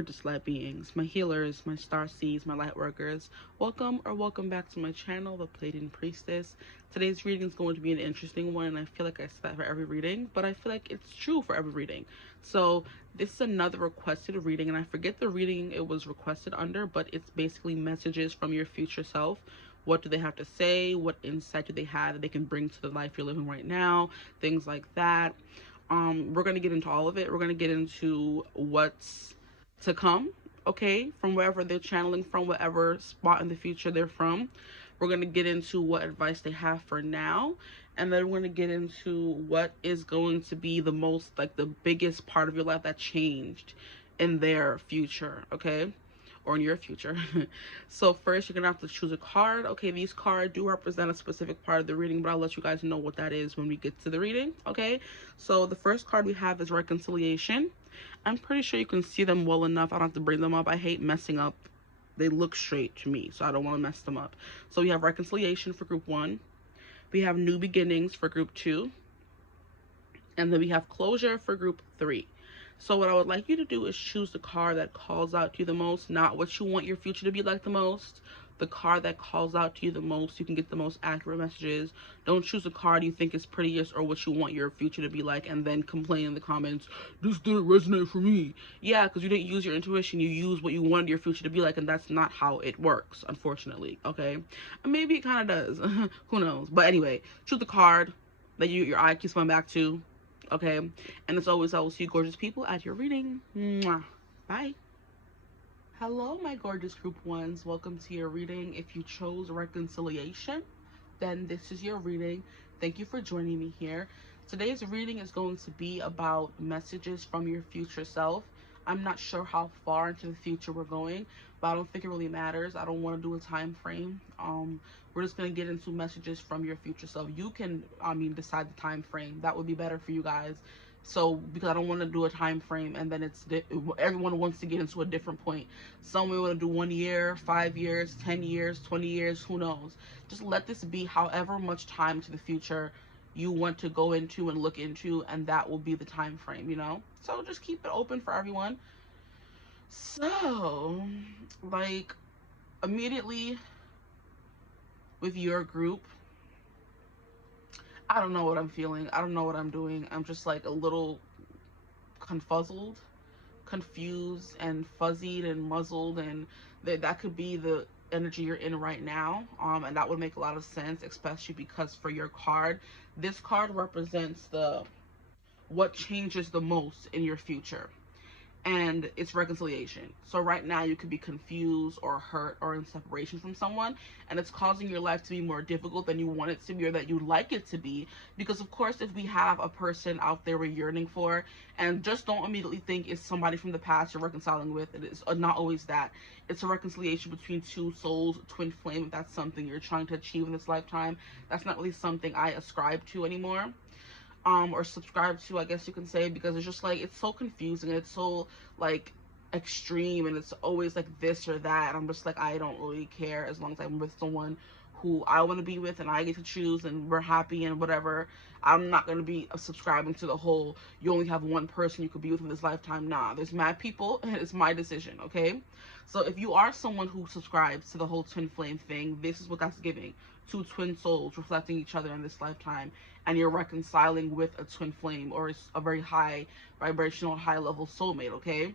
gorgeous light beings, my healers, my star seeds, my light workers. Welcome back to my channel, the Pleiadian Priestess. Today's reading is going to be an interesting one, and I feel like I say that for every reading, but I feel like it's true for every reading. So this is another requested reading, and I forget the reading it was requested under, but it's basically messages from your future self. What do they have to say? What insight do they have that they can bring to the life you're living right now? Things like that. We're going to get into all of it. We're going to get into what's to come, okay, from wherever they're channeling from, whatever spot in the future they're from. We're going to get into what advice they have for now, and then we're going to get into what is going to be the most, like, the biggest part of your life that changed in their future, okay, or in your future. So first, you're gonna have to choose a card. Okay, these cards do represent a specific part of the reading, but I'll let you guys know what that is when we get to the reading. Okay, so the first card we have is reconciliation. I'm pretty sure you can see them well enough. I don't have to bring them up. I hate messing up. They look straight to me, so I don't want to mess them up. So we have reconciliation for group 1. We have new beginnings for group 2. And then we have closure for group 3. So what I would like you to do is choose the card that calls out to you the most, not what you want your future to be like the most. The card that calls out to you the most, you can get the most accurate messages. Don't choose a card you think is prettiest or what you want your future to be like and then complain in the comments, this didn't resonate for me. Yeah, because you didn't use your intuition, you used what you wanted your future to be like, and that's not how it works, unfortunately, okay? And maybe it kind of does. Who knows? But anyway, choose the card that your eye keeps coming back to. Okay, and as always, I will see you gorgeous people at your reading. Mwah. Bye. Hello, my gorgeous group 1s. Welcome to your reading. If you chose reconciliation, then this is your reading. Thank you for joining me here. Today's reading is going to be about messages from your future self. I'm not sure how far into the future we're going, but I don't think it really matters. I don't want to do a time frame. We're just going to get into messages from your future self. You can, decide the time frame. That would be better for you guys. So, because I don't want to do a time frame and then everyone wants to get into a different point. Some want to do 1 year, 5 years, 10 years, 20 years, who knows. Just let this be however much time to the future you want to go into and look into, and that will be the time frame, you know? So just keep it open for everyone. So, like, immediately with your group, I don't know what I'm feeling. I don't know what I'm doing. I'm just like a little confuzzled, confused, and fuzzied and muzzled, and that could be the energy you're in right now. And that would make a lot of sense, especially because for your card, this card represents what changes the most in your future, and it's reconciliation. So right now you could be confused or hurt or in separation from someone, and it's causing your life to be more difficult than you want it to be or that you like it to be, because of course if we have a person out there we're yearning for, and just don't immediately think it's somebody from the past you're reconciling with. It is not always that. It's a reconciliation between two souls, twin flame. If that's something you're trying to achieve in this lifetime, that's not really something I ascribe to anymore, or subscribe to, I guess you can say, because it's just like, it's so confusing and it's so like extreme, and it's always like this or that, and I'm just like, I don't really care as long as I'm with someone who I want to be with and I get to choose and we're happy and whatever. I'm not going to be subscribing to the whole you only have one person you could be with in this lifetime. Nah, there's mad people and it's my decision, okay? So if you are someone who subscribes to the whole twin flame thing, this is what that's giving. Two twin souls reflecting each other in this lifetime, and you're reconciling with a twin flame or a very high vibrational, high level soulmate, okay?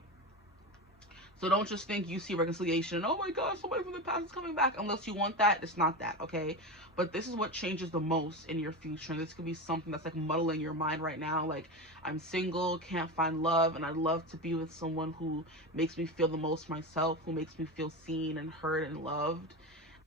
So don't just think you see reconciliation and, oh my God, somebody from the past is coming back. Unless you want that, it's not that, okay? But this is what changes the most in your future. And this could be something that's like muddling your mind right now. Like, I'm single, can't find love, and I'd love to be with someone who makes me feel the most myself, who makes me feel seen and heard and loved.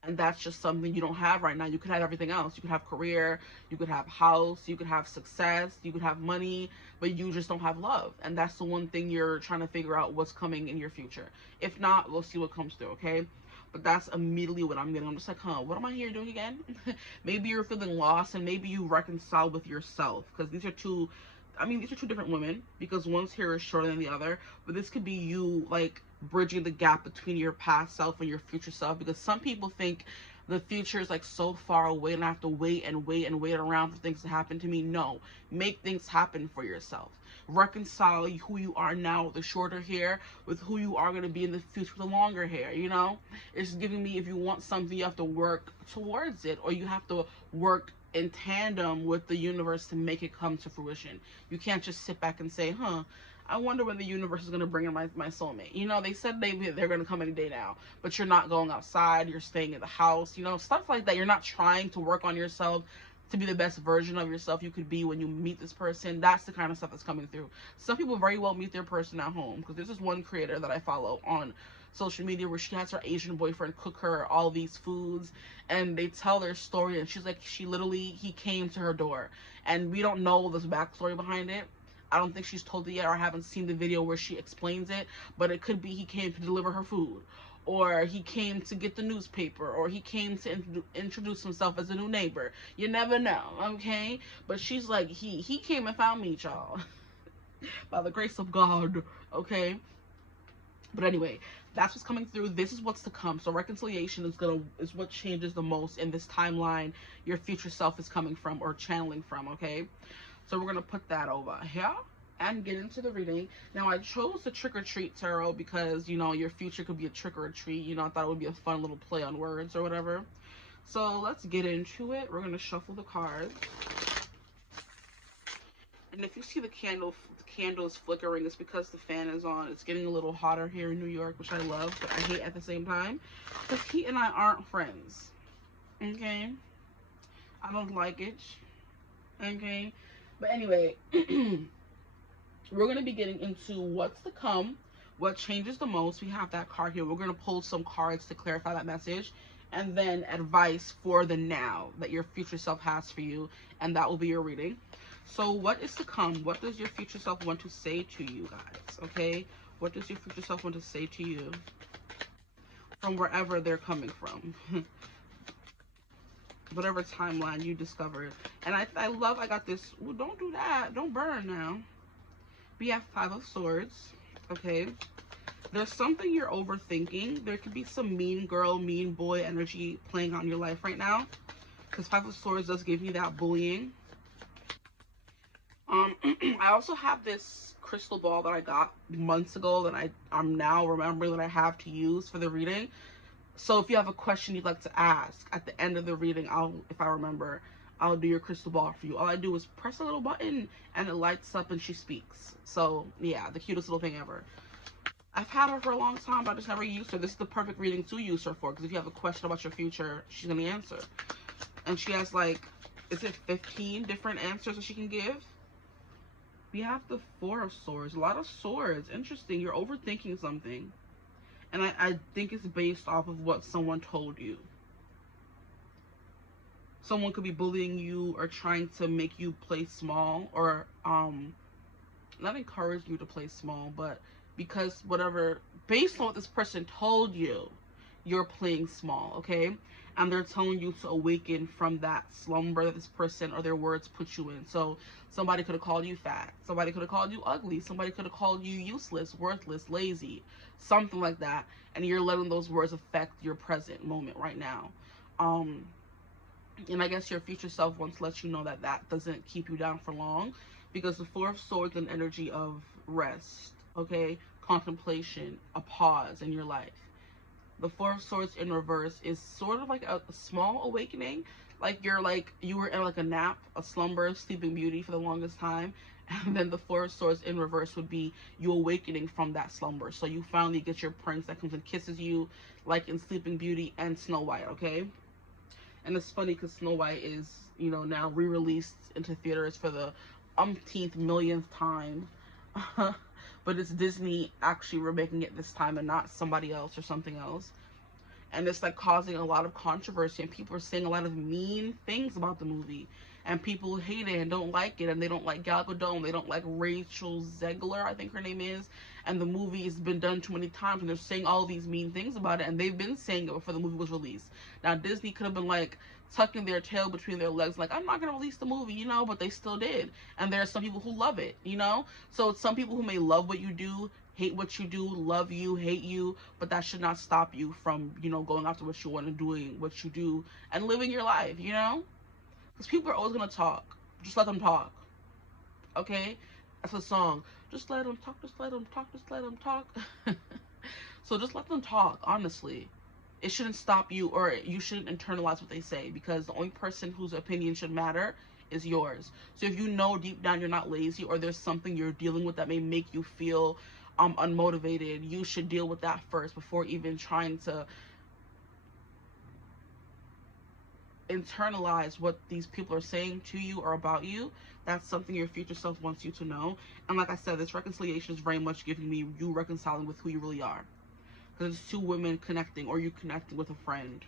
And that's just something you don't have right now. You could have everything else. You could have career, you could have house, you could have success, you could have money, but you just don't have love. And that's the one thing you're trying to figure out what's coming in your future. If not, we'll see what comes through, okay? But that's immediately what I'm getting. I'm just like, what am I here doing again? Maybe you're feeling lost, and maybe you reconcile with yourself, because these are two different women, because one's here is shorter than the other, but this could be you, like, bridging the gap between your past self and your future self, because some people think the future is like so far away and I have to wait and wait and wait around for things to happen to me. No, make things happen for yourself. Reconcile who you are now with the shorter hair with who you are going to be in the future with the longer hair. You know, it's giving me, if you want something, you have to work towards it, or you have to work in tandem with the universe to make it come to fruition. You can't just sit back and say, I wonder when the universe is going to bring in my soulmate. You know, they said they're going to come any day now, but you're not going outside, you're staying in the house, you know, stuff like that. You're not trying to work on yourself to be the best version of yourself you could be when you meet this person. That's the kind of stuff that's coming through. Some people very well meet their person at home, because there's this one creator that I follow on social media where she has her Asian boyfriend cook her all these foods, and they tell their story, and she's like, he came to her door, and we don't know this backstory behind it. I don't think she's told it yet, or I haven't seen the video where she explains it, but it could be he came to deliver her food, or he came to get the newspaper, or he came to introduce himself as a new neighbor. You never know, okay? But she's like, he came and found me, y'all. By the grace of God, okay? But anyway, that's what's coming through. This is what's to come. So reconciliation is what changes the most in this timeline your future self is coming from or channeling from, okay? So we're going to put that over here and get into the reading. Now, I chose the Trick or Treat Tarot because, you know, your future could be a trick or a treat. You know, I thought it would be a fun little play on words or whatever. So let's get into it. We're going to shuffle the cards. And if you see the candle is flickering, it's because the fan is on. It's getting a little hotter here in New York, which I love, but I hate at the same time. Because he and I aren't friends. Okay? I don't like it. Okay? But anyway, we're going to be getting into what's to come, what changes the most. We have that card here. We're going to pull some cards to clarify that message, and then advice for the now that your future self has for you, and that will be your reading. So what is to come? What does your future self want to say to you guys? Okay? What does your future self want to say to you from wherever they're coming from? Whatever timeline you discovered. And I love, I got this. Ooh, don't do that. Don't burn now. We have 5 of Swords. Okay. There's something you're overthinking. There could be some mean girl, mean boy energy playing on your life right now. Because 5 of Swords does give you that bullying. I also have this crystal ball that I got months ago that I'm now remembering that I have to use for the reading. So if you have a question you'd like to ask at the end of the reading, if I remember, I'll do your crystal ball for you. All I do is press a little button and it lights up and she speaks. So yeah, the cutest little thing ever. I've had her for a long time, but I just never used her. This is the perfect reading to use her for, because if you have a question about your future, she's going to answer. And she has like, is it 15 different answers that she can give? We have the 4 of Swords. A lot of swords. Interesting. You're overthinking something. And I think it's based off of what someone told you. Someone could be bullying you or trying to make you play small, or not encourage you to play small, but because whatever, based on what this person told you, you're playing small, okay? And they're telling you to awaken from that slumber that this person or their words put you in. So somebody could have called you fat. Somebody could have called you ugly. Somebody could have called you useless, worthless, lazy, something like that. And you're letting those words affect your present moment right now. And I guess your future self wants to let you know that that doesn't keep you down for long, because the 4 of Swords is an energy of rest, okay? Contemplation, a pause in your life. The 4 of Swords in reverse is sort of like a small awakening. Like you were in like a nap, a slumber, sleeping beauty for the longest time. And then the 4 of Swords in reverse would be you awakening from that slumber. So you finally get your prince that comes and kisses you, like in Sleeping Beauty and Snow White, okay? And it's funny because Snow White is, you know, now re-released into theaters for the umpteenth millionth time. But it's Disney actually remaking it this time and not somebody else or something else. And it's like causing a lot of controversy, and people are saying a lot of mean things about the movie, and people hate it and don't like it, and they don't like Gal Gadot, and they don't like Rachel Zegler, I think her name is, and the movie has been done too many times, and they're saying all these mean things about it, and they've been saying it before the movie was released. Now Disney could have been like tucking their tail between their legs, like, I'm not gonna release the movie, you know, but they still did. And there are some people who love it, you know. So it's some people who may love what you do, hate what you do, love you, hate you, but that should not stop you from, you know, going after what you want and doing what you do and living your life, you know? Because people are always going to talk. Just let them talk. Okay? That's a song. Just let them talk, just let them talk, just let them talk. So just let them talk, honestly. It shouldn't stop you, or you shouldn't internalize what they say, because the only person whose opinion should matter is yours. So if you know deep down you're not lazy, or there's something you're dealing with that may make you feel unmotivated, you should deal with that first before even trying to internalize what these people are saying to you or about you. That's something your future self wants you to know. And like I said, this reconciliation is very much giving me you reconciling with who you really are, because it's two women connecting, or you connecting with a friend.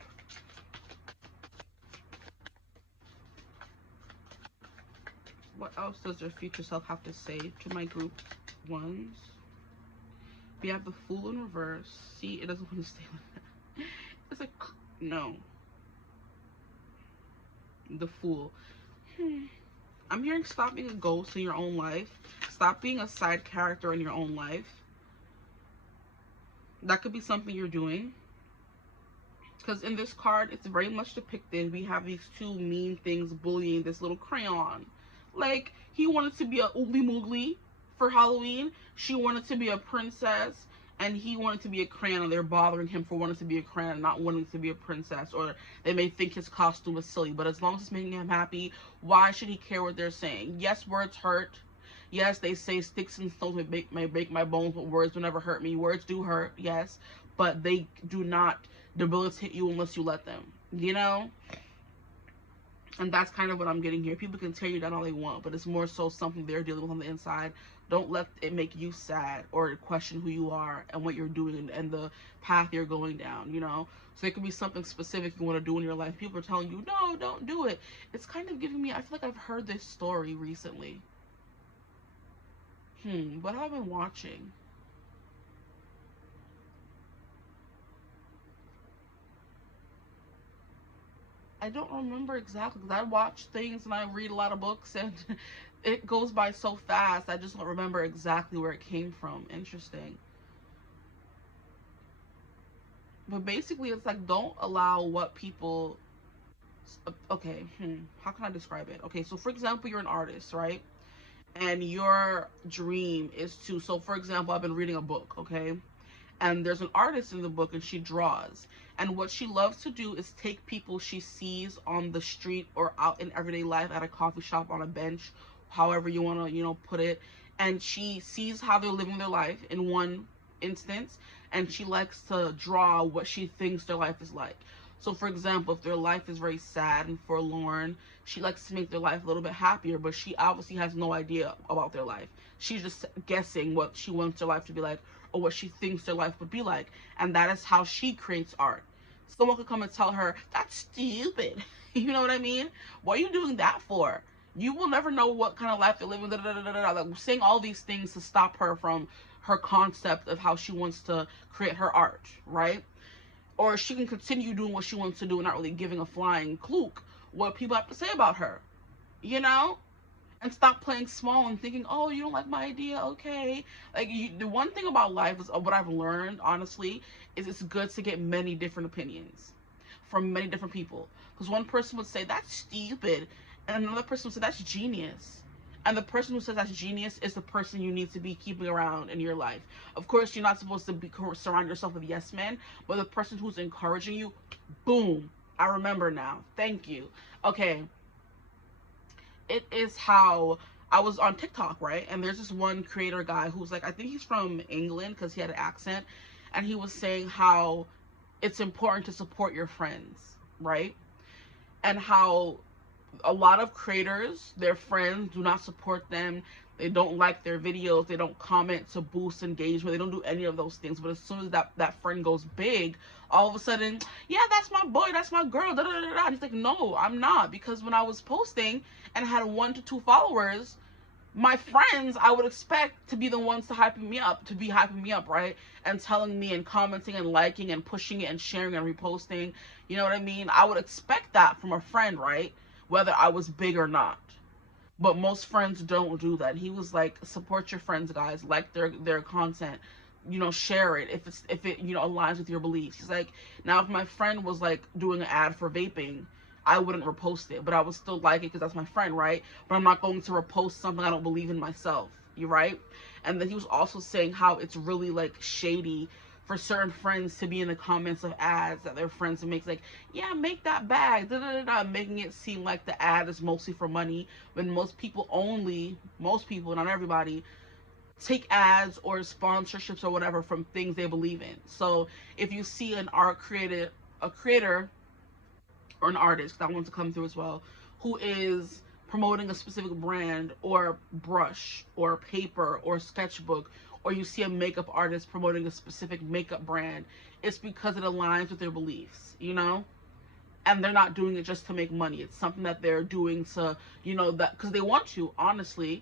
What else does your future self have to say to my group ones? We have the Fool in reverse. See, it doesn't want to stay like that. It's like, no. The Fool. I'm hearing stop being a ghost in your own life. Stop being a side character in your own life. That could be something you're doing. Because in this card, it's very much depicted. We have these two mean things bullying this little crayon. Like, he wanted to be a oogly moogly for Halloween. She wanted to be a princess. And he wanted to be a crayon, and they're bothering him for wanting to be a crayon and not wanting to be a princess. Or they may think his costume is silly. But as long as it's making him happy, why should he care what they're saying? Yes, words hurt. Yes, they say sticks and stones may break my bones, but words will never hurt me. Words do hurt, yes. But they do not debilitate you unless you let them, you know? And that's kind of what I'm getting here. People can tear you down all they want, but it's more so something they're dealing with on the inside. Don't let it make you sad or question who you are and what you're doing and the path you're going down, you know? So it could be something specific you want to do in your life. People are telling you, no, don't do it. It's kind of giving me, I feel like I've heard this story recently. What have I been watching? I don't remember exactly, because I watch things and I read a lot of books and it goes by so fast. I just don't remember exactly where it came from. Interesting. But basically, it's like, don't allow what people. Okay, how can I describe it? Okay, so for example, you're an artist, right? And your dream is to. So for example, I've been reading a book, okay? And there's an artist in the book, and she draws, and what she loves to do is take people she sees on the street or out in everyday life, at a coffee shop, on a bench, however you want to, you know, put it, and she sees how they're living their life in one instance, and she likes to draw what she thinks their life is like. So for example, if their life is very sad and forlorn, she likes to make their life a little bit happier, but she obviously has no idea about their life. She's just guessing what she wants their life to be like, or what she thinks their life would be like. And that is how she creates art. Someone could come and tell her, that's stupid. You know what I mean? What are you doing that for? You will never know what kind of life they're living. Like, saying all these things to stop her from her concept of how she wants to create her art, right? Or she can continue doing what she wants to do and not really giving a flying cluke what people have to say about her, you know? And stop playing small and thinking, oh, you don't like my idea, okay. Like, the one thing about life is, what I've learned, honestly, is it's good to get many different opinions from many different people. Because one person would say, that's stupid, and another person would say, that's genius. And the person who says that's genius is the person you need to be keeping around in your life. Of course, you're not supposed to be surround yourself with yes men, but the person who's encouraging you, boom, I remember now. Thank you. Okay. It is how I was on TikTok, right? And there's this one creator guy who's like, I think he's from England, because he had an accent, and he was saying how it's important to support your friends, right? And how a lot of creators, their friends do not support them. They don't like their videos. They don't comment to boost engagement. They don't do any of those things. But as soon as that friend goes big, all of a sudden, yeah, that's my boy, that's my girl, da da da da. And he's like, no, I'm not. Because when I was posting and had 1 to 2 followers, my friends, I would expect to be the ones to hyping me up, right? And telling me and commenting and liking and pushing it and sharing and reposting. You know what I mean? I would expect that from a friend, right? Whether I was big or not. But most friends don't do that. He was like, support your friends, guys. Like their content. you know, share it if it, you know, aligns with your beliefs. He's like, now if my friend was like doing an ad for vaping, I wouldn't repost it, but I would still like it because that's my friend, right? But I'm not going to repost something I don't believe in myself. You right? And then he was also saying how it's really like shady for certain friends to be in the comments of ads that their friends make, like, yeah, make that bag, da da da da, making it seem like the ad is mostly for money, when most people, not everybody, take ads or sponsorships or whatever from things they believe in. So if you see a creator or an artist that wants to come through as well, who is promoting a specific brand or brush or paper or sketchbook, or you see a makeup artist promoting a specific makeup brand, it's because it aligns with their beliefs, you know? And they're not doing it just to make money. It's something that they're doing to, you know, that because they want to, honestly,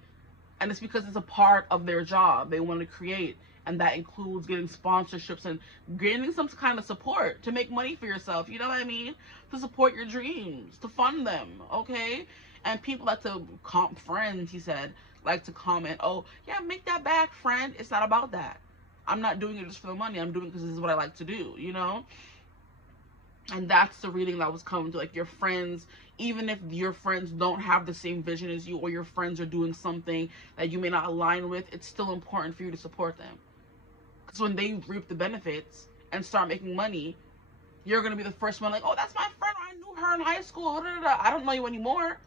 and it's because it's a part of their job. They want to create, and that includes getting sponsorships and gaining some kind of support to make money for yourself. You know what I mean? To support your dreams, to fund them, okay? And people like to friends, he said, like to comment, oh, yeah, make that back, friend. It's not about that. I'm not doing it just for the money. I'm doing it because this is what I like to do, you know? And that's the reading that was coming to, like, your friends, even if your friends don't have the same vision as you, or your friends are doing something that you may not align with, it's still important for you to support them. Because when they reap the benefits and start making money, you're going to be the first one like, oh, that's my friend, I knew her in high school, I don't know you anymore.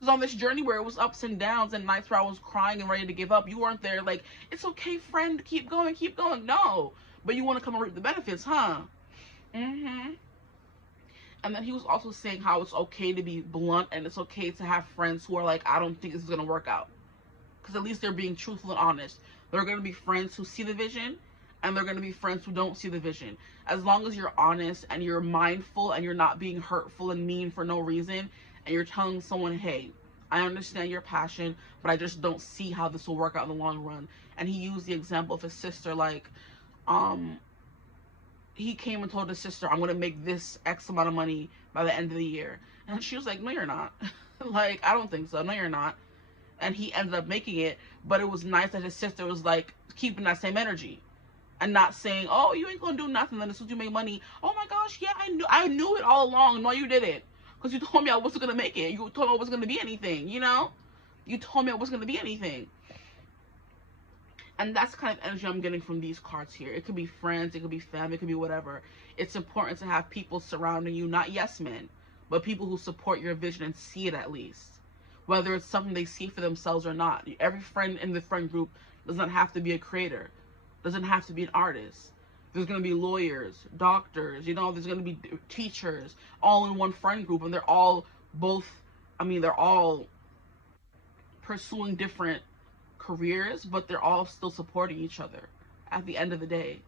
Because on this journey where it was ups and downs and nights where I was crying and ready to give up, you weren't there like, it's okay, friend, keep going, no. But you want to come and reap the benefits, huh? Mm-hmm. And then he was also saying how it's okay to be blunt, and it's okay to have friends who are like, I don't think this is going to work out. Because at least they're being truthful and honest. There are going to be friends who see the vision, and they're going to be friends who don't see the vision. As long as you're honest and you're mindful and you're not being hurtful and mean for no reason, and you're telling someone, hey, I understand your passion, but I just don't see how this will work out in the long run. And he used the example of his sister, like, he came and told his sister, I'm going to make this X amount of money by the end of the year. And she was like, no, you're not. Like, I don't think so. No, you're not. And he ended up making it. But it was nice that his sister was like keeping that same energy and not saying, oh, you ain't going to do nothing. Then as soon as you make money, oh my gosh, yeah, I knew it all along. No, you didn't. Because you told me I wasn't going to make it. You told me I wasn't going to be anything, you know? You told me I wasn't going to be anything. And that's the kind of energy I'm getting from these cards here. It could be friends, it could be family, it could be whatever. It's important to have people surrounding you, not yes men, but people who support your vision and see it at least. Whether it's something they see for themselves or not. Every friend in the friend group doesn't have to be a creator, doesn't have to be an artist. There's going to be lawyers, doctors, you know, there's going to be teachers, all in one friend group, and they're all they're all pursuing different careers, but they're all still supporting each other at the end of the day.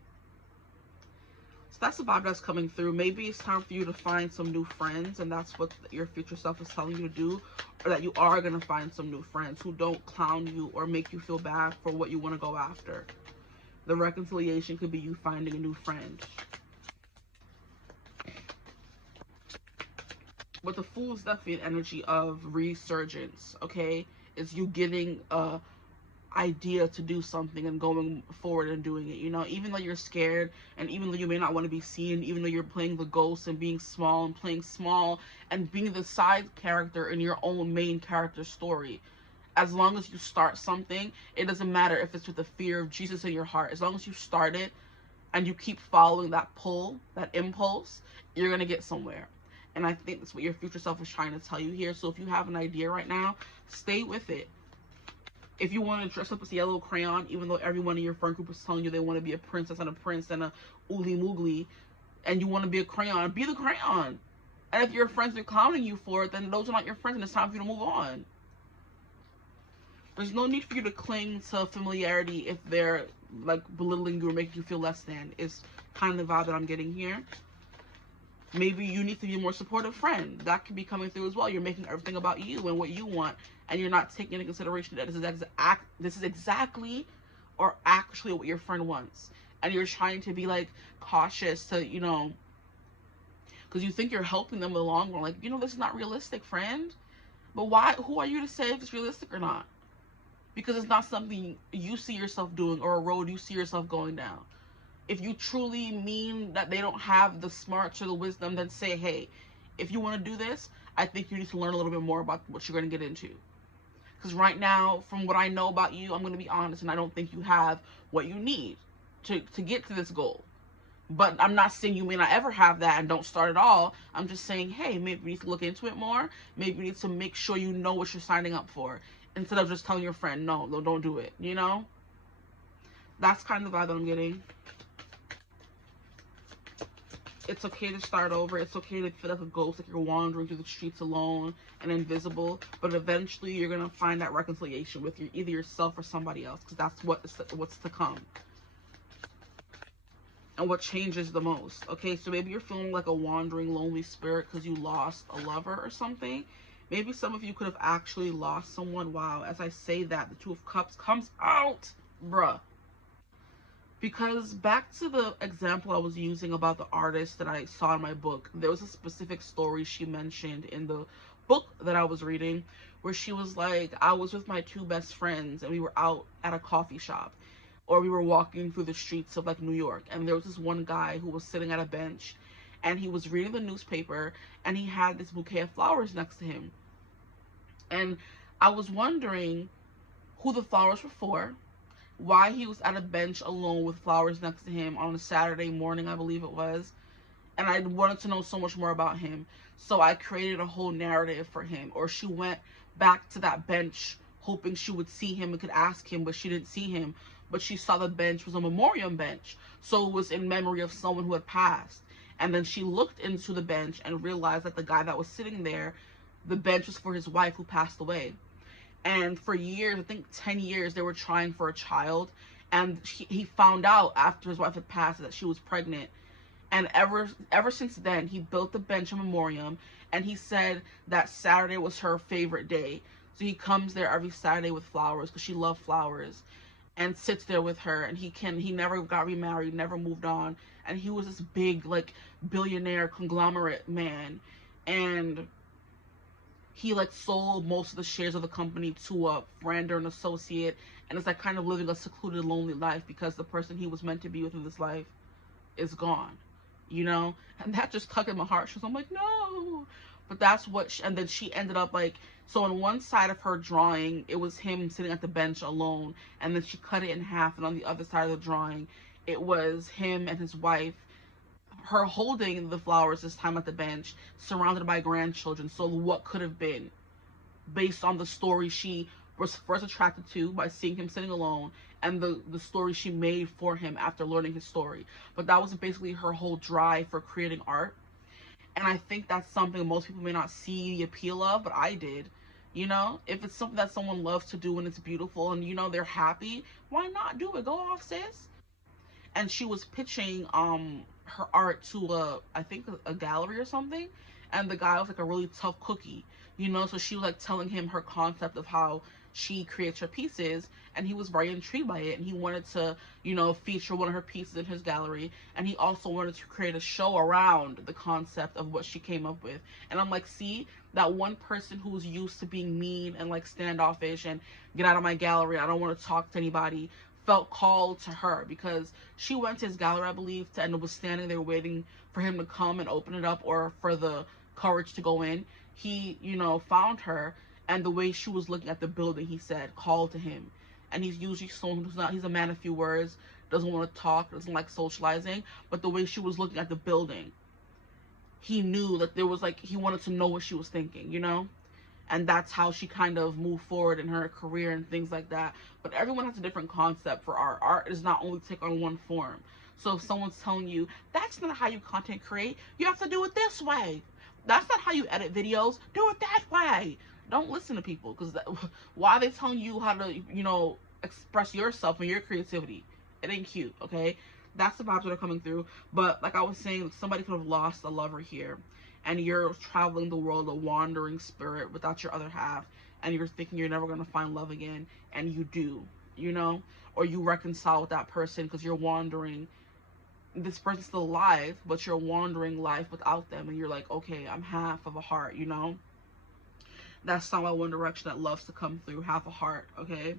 So that's the vibe that's coming through. Maybe it's time for you to find some new friends, and that's what your future self is telling you to do, or that you are going to find some new friends who don't clown you or make you feel bad for what you want to go after. The reconciliation could be you finding a new friend. But the Fool is definitely an energy of resurgence, okay? It's you getting a idea to do something and going forward and doing it, you know, even though you're scared, and even though you may not want to be seen, even though you're playing the ghost and being small and playing small and being the side character in your own main character story. As long as you start something, it doesn't matter if it's with the fear of Jesus in your heart. As long as you start it and you keep following that pull, that impulse, you're going to get somewhere. And I think that's what your future self is trying to tell you here. So if you have an idea right now, stay with it. If you want to dress up as a yellow crayon, even though everyone in your friend group is telling you they want to be a princess and a prince and a oogly moogly, and you want to be a crayon, be the crayon. And if your friends are clowning you for it, then those are not your friends, and it's time for you to move on. There's no need for you to cling to familiarity if they're like belittling you or making you feel less than. Is kind of the vibe that I'm getting here. Maybe you need to be a more supportive friend. That could be coming through as well. You're making everything about you and what you want, and you're not taking into consideration that this is exactly or actually what your friend wants. And you're trying to be like cautious to, you know, because you think you're helping them in the long run. Like, you know, this is not realistic, friend. But why? Who are you to say if it's realistic or not? because it's not something you see yourself doing or a road you see yourself going down. If you truly mean that they don't have the smarts or the wisdom, then say, hey, if you want to do this, I think you need to learn a little bit more about what you're going to get into. Because right now, from what I know about you, I'm going to be honest, and I don't think you have what you need to get to this goal. But I'm not saying you may not ever have that and don't start at all. I'm just saying, hey, maybe you need to look into it more. Maybe you need to make sure you know what you're signing up for, instead of just telling your friend, no, don't do it, you know? That's kind of the vibe that I'm getting. It's okay to start over. It's okay to feel like a ghost, like you're wandering through the streets alone and invisible. But eventually, you're gonna find that reconciliation with either yourself or somebody else, because that's what's to come, and what changes the most. Okay, so maybe you're feeling like a wandering, lonely spirit because you lost a lover or something. Maybe some of you could have actually lost someone. Wow, as I say that, the Two of Cups comes out, bruh. Because back to the example I was using about the artist that I saw in my book, there was a specific story she mentioned in the book that I was reading where she was like, I was with my two best friends and we were out at a coffee shop, or we were walking through the streets of like New York, and there was this one guy who was sitting at a bench and he was reading the newspaper and he had this bouquet of flowers next to him. And I was wondering who the flowers were for, why he was at a bench alone with flowers next to him on a Saturday morning, I believe it was. And I wanted to know so much more about him. So I created a whole narrative for him. Or she went back to that bench hoping she would see him and could ask him, but she didn't see him. But she saw the bench was a memorial bench. So it was in memory of someone who had passed. And then she looked into the bench and realized that the guy that was sitting there, the bench was for his wife who passed away. And for years, I think 10 years, they were trying for a child. And he found out after his wife had passed that she was pregnant. And ever since then, he built the bench in memoriam. And he said that Saturday was her favorite day. So he comes there every Saturday with flowers, because she loved flowers, and sits there with her. And he never got remarried, never moved on. And he was this big, like, billionaire conglomerate man. And he like sold most of the shares of the company to a friend or an associate, and it's like kind of living a secluded, lonely life because the person he was meant to be with in this life is gone, you know? And that just tugged at my heart. I'm like, no. But that's what and then she ended up like, so on one side of her drawing it was him sitting at the bench alone, and then she cut it in half, and on the other side of the drawing it was him and his wife, her holding the flowers this time at the bench, surrounded by grandchildren. So what could have been, based on the story she was first attracted to by seeing him sitting alone, and the story she made for him after learning his story. But that was basically her whole drive for creating art. And I think that's something most people may not see the appeal of, but I did. You know, if it's something that someone loves to do and it's beautiful and you know they're happy, why not do it? Go off, sis. And she was pitching her art to I think a gallery or something, and the guy was like a really tough cookie, you know. So she was like telling him her concept of how she creates her pieces, and he was very intrigued by it, and he wanted to, you know, feature one of her pieces in his gallery. And he also wanted to create a show around the concept of what she came up with. And I'm like, see, that one person who's used to being mean and like standoffish and get out of my gallery, I don't want to talk to anybody, felt called to her, because she went to his gallery, I believe, and was standing there waiting for him to come and open it up, or for the courage to go in. He, you know, found her, and the way she was looking at the building, he said, called to him. And he's usually someone who's not, he's a man of few words, doesn't want to talk, doesn't like socializing, but the way she was looking at the building, he knew that there was like, he wanted to know what she was thinking, you know? And that's how she kind of moved forward in her career and things like that. But everyone has a different concept for art. Art does not only take on one form. So if someone's telling you, that's not how you content create, you have to do it this way. That's not how you edit videos. Do it that way. Don't listen to people, because why are they telling you how to, you know, express yourself and your creativity? It ain't cute, okay? That's the vibes that are coming through. But like I was saying, somebody could have lost a lover here, and you're traveling the world, a wandering spirit without your other half, and you're thinking you're never going to find love again, and you do, you know? Or you reconcile with that person because you're wandering. This person's still alive, but you're wandering life without them, and you're like, okay, I'm half of a heart, you know? That's not my One Direction that loves to come through, half a heart, okay?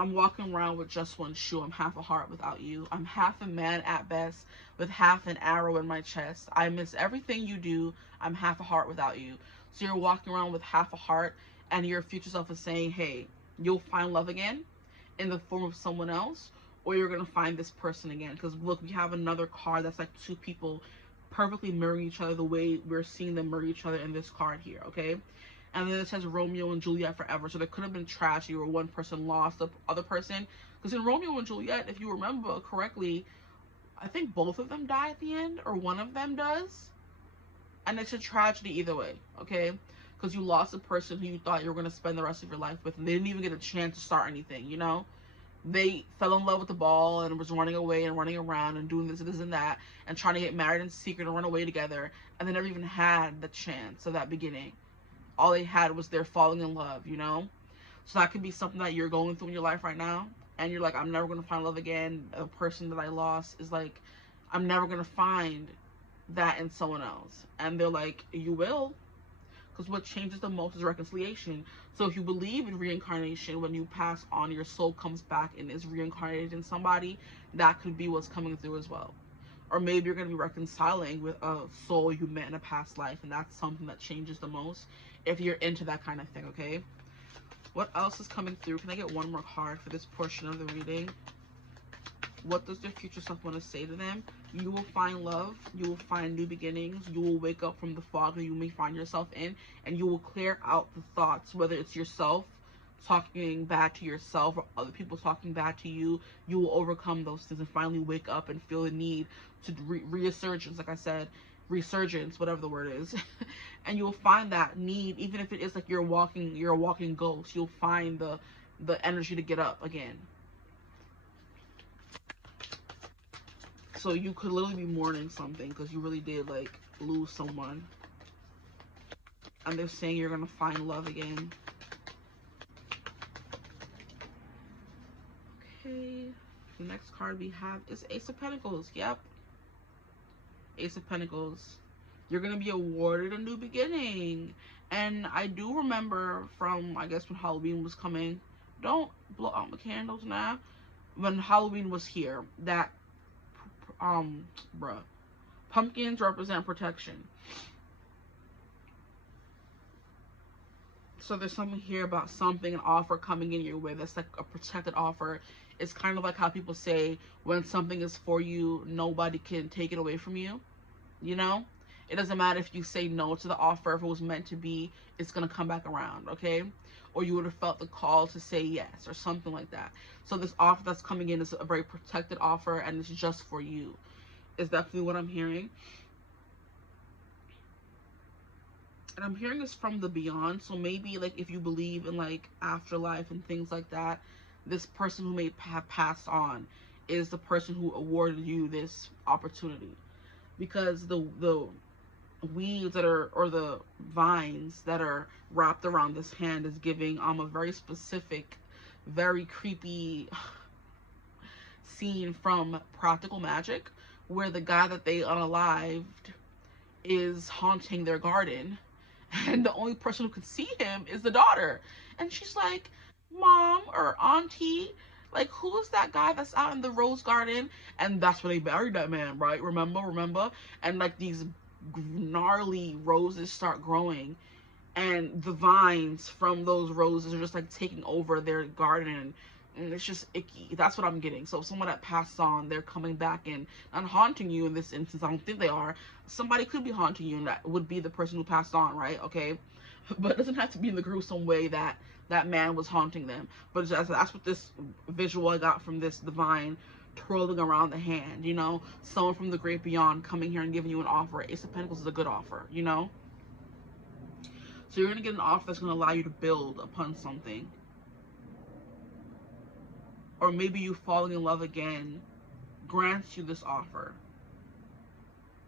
I'm walking around with just one shoe. I'm half a heart without you. I'm half a man at best with half an arrow in my chest. I miss everything you do. I'm half a heart without you. So you're walking around with half a heart, and your future self is saying, hey, you'll find love again in the form of someone else, or you're going to find this person again. Because look, we have another card that's like two people perfectly mirroring each other the way we're seeing them mirror each other in this card here, okay? And then it says Romeo and Juliet forever. So there could have been tragedy where one person lost the other person. Because in Romeo and Juliet, if you remember correctly, I think both of them die at the end, or one of them does. And it's a tragedy either way, okay? Because you lost a person who you thought you were going to spend the rest of your life with, and they didn't even get a chance to start anything, you know? They fell in love with the ball and was running away and running around and doing this and that and trying to get married in secret and run away together, and they never even had the chance of that beginning. All they had was their falling in love, you know? So that could be something that you're going through in your life right now, and you're like, I'm never going to find love again. The person that I lost is like, I'm never going to find that in someone else. And they're like, you will. Because what changes the most is reconciliation. So if you believe in reincarnation, when you pass on, your soul comes back and is reincarnated in somebody, that could be what's coming through as well. Or maybe you're going to be reconciling with a soul you met in a past life, and that's something that changes the most if you're into that kind of thing, okay? What else is coming through? Can I get one more card for this portion of the reading? What does their future self want to say to them? You will find love. You will find new beginnings. You will wake up from the fog that you may find yourself in, and you will clear out the thoughts, whether it's yourself talking bad to yourself or other people talking bad to you. You will overcome those things and finally wake up and feel the need to resurgence, like I said, resurgence, whatever the word is. And you will find that need, even if it is like you're a walking ghost. You'll find the energy to get up again. So you could literally be mourning something because you really did like lose someone, and they're saying you're gonna find love again. Okay, the next card we have is Ace of Pentacles. Yep, Ace of Pentacles. You're gonna be awarded a new beginning. And I do remember from, I guess, when Halloween was coming, don't blow out my candles now, when Halloween was here, that pumpkins represent protection. So there's something here about something, an offer coming in your way that's like a protected offer. It's kind of like how people say when something is for you, nobody can take it away from you. You know? It doesn't matter if you say no to the offer. If it was meant to be, it's going to come back around, okay? Or you would have felt the call to say yes or something like that. So this offer that's coming in is a very protected offer, and it's just for you. Is definitely what I'm hearing. And I'm hearing this from the beyond. So maybe like if you believe in like afterlife and things like that, this person who may have passed on is the person who awarded you this opportunity. Because the weeds that are, or the vines that are wrapped around this hand, is giving a very specific, very creepy scene from Practical Magic, where the guy that they unalived is haunting their garden, and the only person who could see him is the daughter. And she's like, Mom or Auntie, like, who is that guy that's out in the rose garden? And that's where they buried that man, right? Remember? And like these gnarly roses start growing, and the vines from those roses are just like taking over their garden, and it's just icky. That's what I'm getting. So someone that passed on, they're coming back and not haunting you in this instance. I don't think they are. Somebody could be haunting you, and that would be the person who passed on, right? Okay, but it doesn't have to be in the gruesome way that that man was haunting them. But that's what this visual I got from this divine twirling around the hand, you know? Someone from the great beyond coming here and giving you an offer. Ace of Pentacles is a good offer, you know? So you're going to get an offer that's going to allow you to build upon something. Or maybe you falling in love again grants you this offer,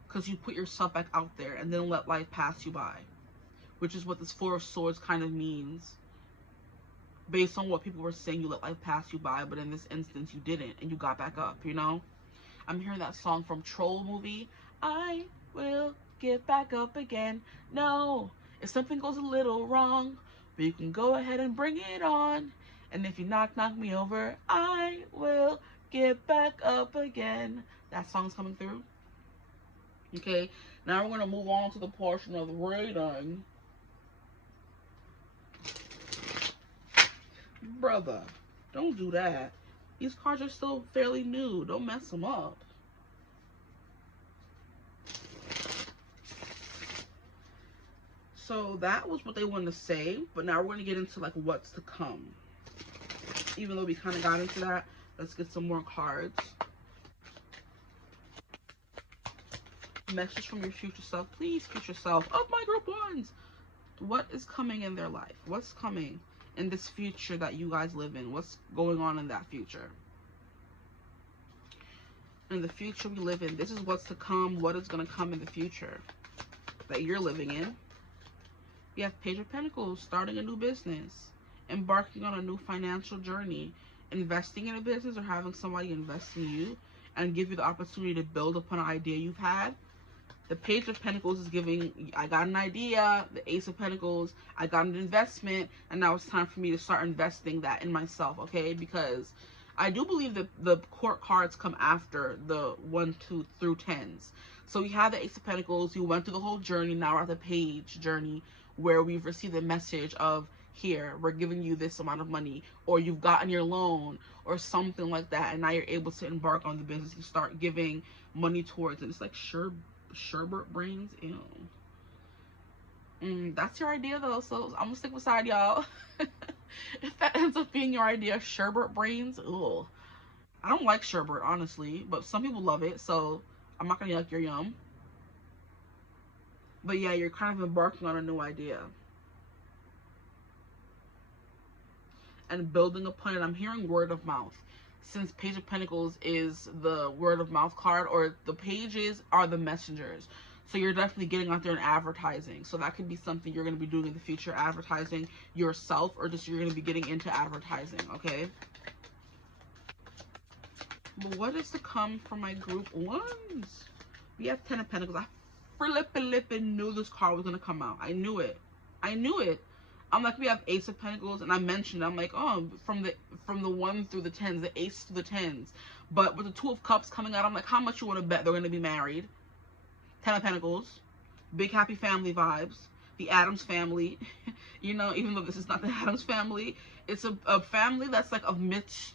because you put yourself back out there and then let life pass you by. Which is what this Four of Swords kind of means. Based on what people were saying, you let life pass you by, but in this instance you didn't, and you got back up, you know? I'm hearing that song from Troll movie. I will get back up again. No, if something goes a little wrong, but you can go ahead and bring it on. And if you knock me over, I will get back up again. That song's coming through. Okay, now we're going to move on to the portion of the reading. Brother, don't do that. These cards are still fairly new. Don't mess them up. So that was what they wanted to say, but now we're going to get into like what's to come. Even though we kind of got into that, let's get some more cards. Message from your future self. Please, future self of my group ones. What is coming in their life? What's coming in this future that you guys live in? What's going on in that future? In the future we live in, this is what's to come. What is going to come in the future that you're living in? We have Page of Pentacles, starting a new business, embarking on a new financial journey, investing in a business or having somebody invest in you and give you the opportunity to build upon an idea you've had. The Page of Pentacles is giving, I got an idea. The Ace of Pentacles, I got an investment, and now it's time for me to start investing that in myself, okay? Because I do believe that the court cards come after the 1, 2 through 10s. So we have the Ace of Pentacles, you went through the whole journey, now we're at the Page journey where we've received a message of, here, we're giving you this amount of money, or you've gotten your loan, or something like that, and now you're able to embark on the business and start giving money towards it. It's like sherbet brains. Ew. That's your idea though, so I'm gonna stick beside y'all. If that ends up being your idea, sherbet brains, ugh. I don't like sherbet, honestly, but some people love it, so I'm not gonna yuck your yum. But yeah, you're kind of embarking on a new idea and building upon it. I'm hearing word of mouth. Since Page of Pentacles is the word of mouth card, or the pages are the messengers. So you're definitely getting out there and advertising. So that could be something you're going to be doing in the future, advertising yourself, or just you're going to be getting into advertising, okay? But what is to come from my group ones? We have 10 of Pentacles. I flippin' knew this card was going to come out. I knew it. I knew it. I'm like, we have Ace of Pentacles, and I mentioned, I'm like, oh, from the 1 through the 10s, the Ace to the 10s. But with the 2 of Cups coming out, I'm like, how much you want to bet they're going to be married? 10 of Pentacles, big happy family vibes, the Addams family. You know, even though this is not the Addams family, it's a family that's like of Miss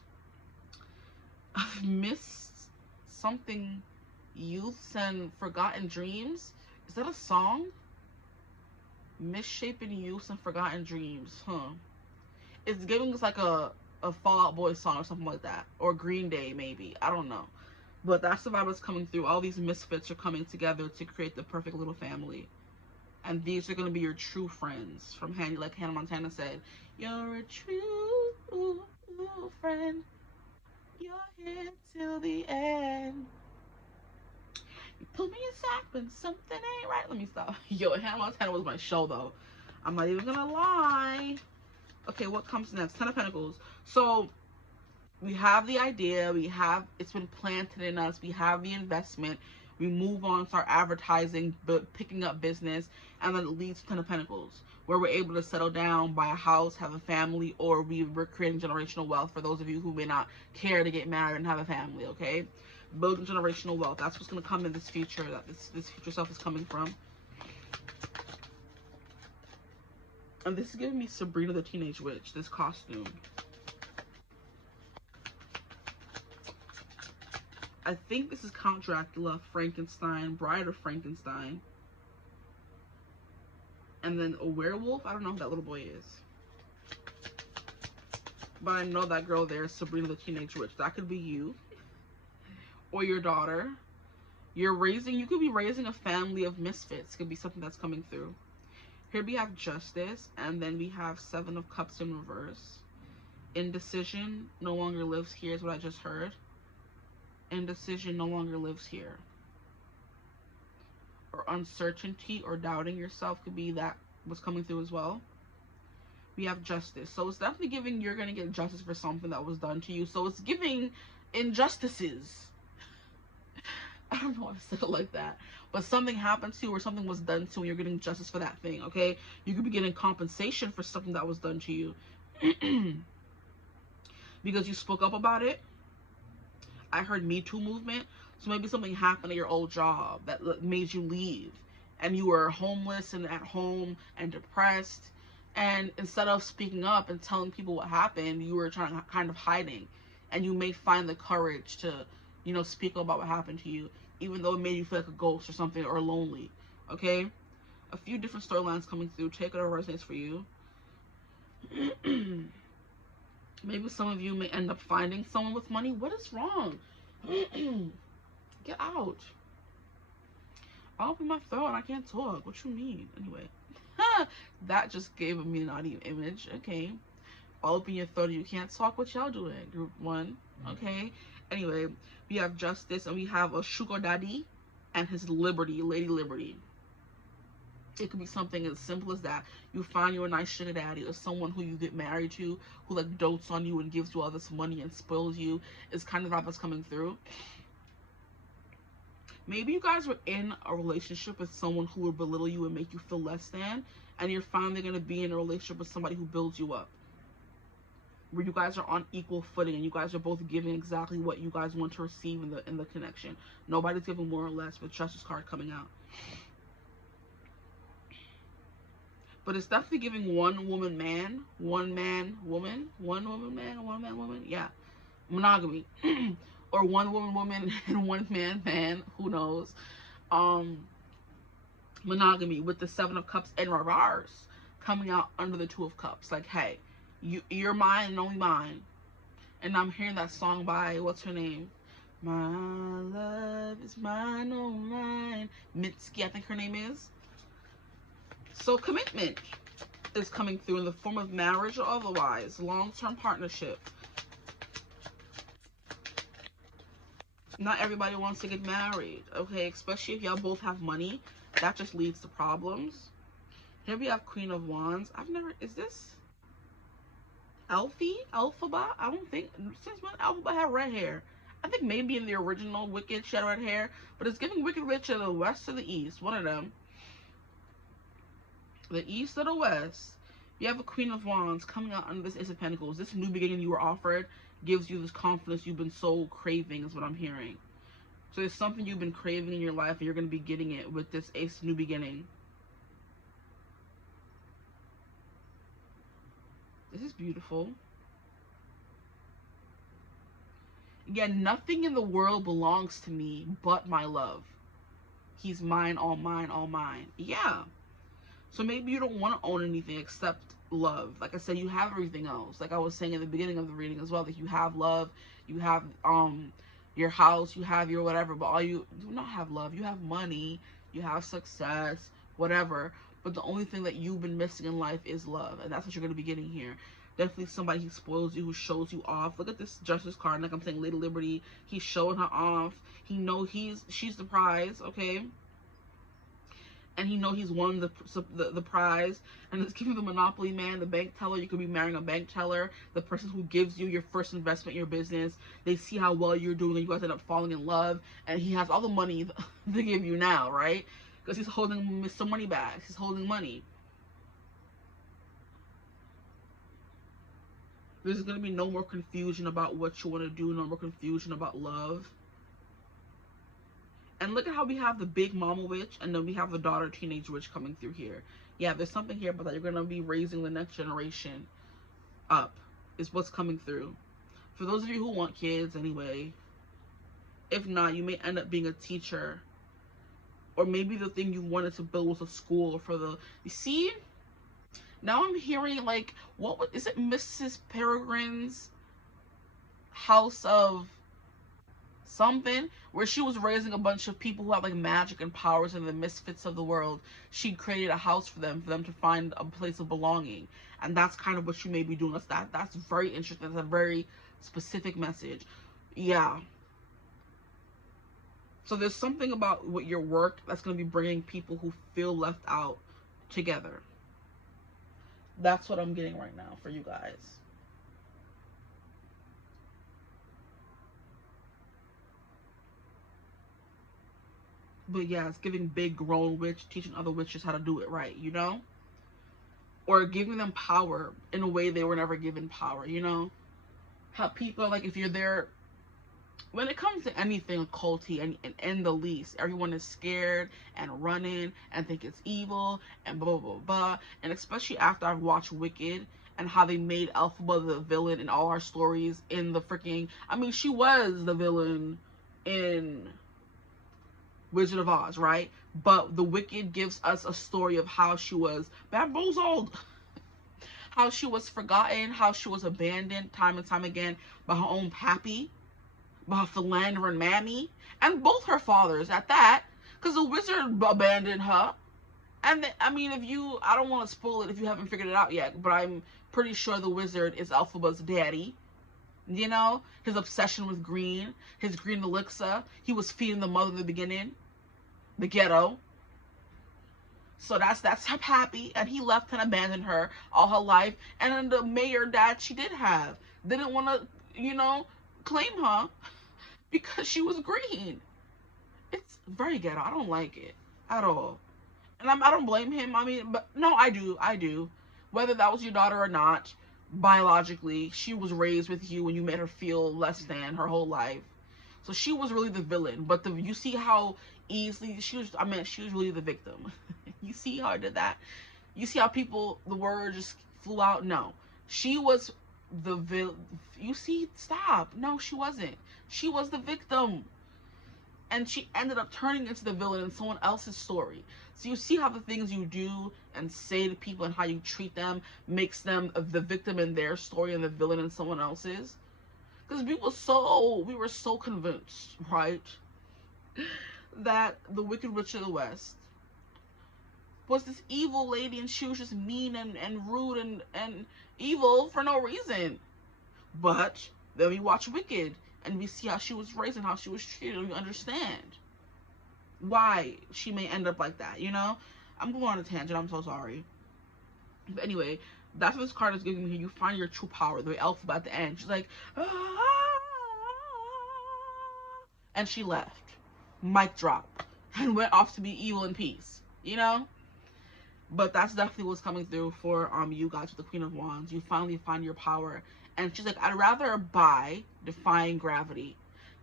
something youths and forgotten dreams. Is that a song? Misshapen youths and forgotten dreams, huh? It's giving us like a Fall Out Boy song or something like that, or Green Day maybe, I don't know. But that's the vibe that's coming through. All these misfits are coming together to create the perfect little family, and these are going to be your true friends. From Handy, like Hannah Montana said, you're a true friend, you're here till the end. You put me aside when something ain't right. Let me stop. Yo, Hannah Montana was my show though, I'm not even gonna lie. Okay, what comes next? 10 of Pentacles. So we have the idea, it's been planted in us, we have the investment, we move on, start advertising, but picking up business, and then it leads to 10 of Pentacles, where we're able to settle down, buy a house, have a family, or we're creating generational wealth for those of you who may not care to get married and have a family, okay? Building generational wealth, that's what's going to come in this future, that this future self is coming from. And this is giving me Sabrina the Teenage Witch, this costume. I think this is Count Dracula, Frankenstein, Bride of Frankenstein. And then a werewolf. I don't know who that little boy is. But I know that girl there is Sabrina the Teenage Witch. That could be you. Or your daughter. You could be raising a family of misfits. Could be something that's coming through. Here we have Justice. And then we have 7 of Cups in reverse. Indecision no longer lives here is what I just heard. Indecision no longer lives here. Or uncertainty or doubting yourself could be that what's coming through as well. We have Justice. So it's definitely giving you're going to get justice for something that was done to you. So it's giving injustices. I don't know why I said it like that. But something happened to you or something was done to you and you're getting justice for that thing, okay? You could be getting compensation for something that was done to you. because you spoke up about it. I heard Me Too movement. So maybe something happened at your old job that made you leave, and you were homeless and at home and depressed. And instead of speaking up and telling people what happened, you were trying to kind of hiding. And you may find the courage to, you know, speak about what happened to you, even though it made you feel like a ghost or something, or lonely. Okay? A few different storylines coming through. Take it or resonates for you. Maybe some of you may end up finding someone with money. What is wrong? Get out. I'll open my throat and I can't talk. What you mean? Anyway. That just gave me an audio image. Okay. I'll open your throat and you can't talk. What y'all doing? Group 1. Okay. Anyway, we have Justice and we have a sugar daddy and his Liberty, Lady Liberty. It could be something as simple as that. You find you a nice sugar daddy, or someone who you get married to, who like dotes on you and gives you all this money and spoils you. Is kind of what's coming through. Maybe you guys were in a relationship with someone who would belittle you and make you feel less than, and you're finally going to be in a relationship with somebody who builds you up, where you guys are on equal footing and you guys are both giving exactly what you guys want to receive in the connection. Nobody's giving more or less, with Justice card coming out. But it's definitely giving one woman man, one man woman, one woman man, one man woman. Yeah, monogamy. Or one woman woman and one man man. Who knows? Monogamy, with the 7 of Cups and reverse coming out under the 2 of Cups. Like, hey, you're mine and only mine. And I'm hearing that song by, what's her name? My love is mine, oh mine. Mitski, I think her name is. So commitment is coming through in the form of marriage or otherwise. Long-term partnership. Not everybody wants to get married, okay? Especially if y'all both have money. That just leads to problems. Here we have Queen of Wands. I've never... Is this 𝐓𝐈𝐌𝐿𝐴? I don't think... Since when 𝐓𝐈𝐿 had red hair? I think maybe in the original Wicked she had red hair. But it's giving Wicked Witch to the west or the east. One of them. The east or the west. You have a Queen of Wands coming out under this Ace of Pentacles. This new beginning you were offered gives you this confidence you've been so craving, is what I'm hearing. So there's something you've been craving in your life and you're going to be getting it with this Ace new beginning. This is beautiful. Again, nothing in the world belongs to me but my love. He's mine, all mine, all mine. Yeah. So maybe you don't want to own anything except love. Like I said, you have everything else. Like I was saying in the beginning of the reading as well, that you have love, you have your house, you have your whatever, but all you do not have love. You have money, you have success, whatever. But the only thing that you've been missing in life is love, and that's what you're going to be getting here. Definitely somebody who spoils you, who shows you off. Look at this Justice card. Like I'm saying, Lady Liberty. He's showing her off. He know she's the prize. Okay. And he know he's won the prize, and it's giving the Monopoly man, the bank teller. You could be marrying a bank teller, the person who gives you your first investment in your business. They see how well you're doing, and you guys end up falling in love, and he has all the money to give you now, right? Because he's holding some money bags. He's holding money. There's going to be no more confusion about what you want to do, no more confusion about love. And look at how we have the big mama witch, and then we have the daughter teenage witch coming through here. Yeah, there's something here about that. You're going to be raising the next generation up, is what's coming through. For those of you who want kids anyway, if not, you may end up being a teacher. Or maybe the thing you wanted to build was a school for the... You see? Now I'm hearing, like, is it Mrs. Peregrine's house of... something, where she was raising a bunch of people who have like magic and powers and the misfits of the world. She created a house for them to find a place of belonging, and that's kind of what you may be doing. That's very interesting. That's a very specific message. Yeah. So there's something about what your work that's going to be bringing people who feel left out together. That's what I'm getting right now for you guys. But yeah, it's giving big grown witch, teaching other witches how to do it right, you know? Or giving them power in a way they were never given power, you know? how people are like, if you're there, when it comes to anything occulty and in the least, everyone is scared and running and think it's evil and blah blah blah. And especially after I've watched Wicked and how they made Elphaba the villain in all our stories in the freaking, I mean, she was the villain in Wizard of Oz, right? But the Wicked gives us a story of how she was bamboozled, how she was forgotten, how she was abandoned time and time again by her own pappy, by her philandering mammy, and both her fathers at that, because the wizard abandoned her. And I mean, I don't want to spoil it if you haven't figured it out yet, but I'm pretty sure the wizard is Elphaba's daddy. You know, his obsession with green, his green elixir. He was feeding the mother in the beginning, the ghetto. So that's her pappy, and he left and abandoned her all her life. And then the mayor dad she did have didn't want to, claim her because she was green. It's very ghetto. I don't like it at all. And I don't blame him. I mean, but no, I do. Whether that was your daughter or not, biologically, she was raised with you and you made her feel less than her whole life. So she was really the villain. But you see how easily she was really the victim. You see how I did that? You see how the word just flew out? No. She was the villain. You see, stop. No, she wasn't. She was the victim. And she ended up turning into the villain in someone else's story. So you see how the things you do and say to people and how you treat them makes them the victim in their story and the villain in someone else's? Because we were so convinced, right, that the Wicked Witch of the West was this evil lady and she was just mean and rude and evil for no reason. But then we watch Wicked and we see how she was raised and how she was treated, and we understand why she may end up like that, I'm going on a tangent, I'm so sorry. But anyway, that's what this card is giving me here. You find your true power, the Elphaba at the end. She's like, ah, and she left. Mic drop. And went off to be evil in peace, But that's definitely what's coming through for you guys with the Queen of Wands. You finally find your power. And she's like, I'd rather buy defying gravity.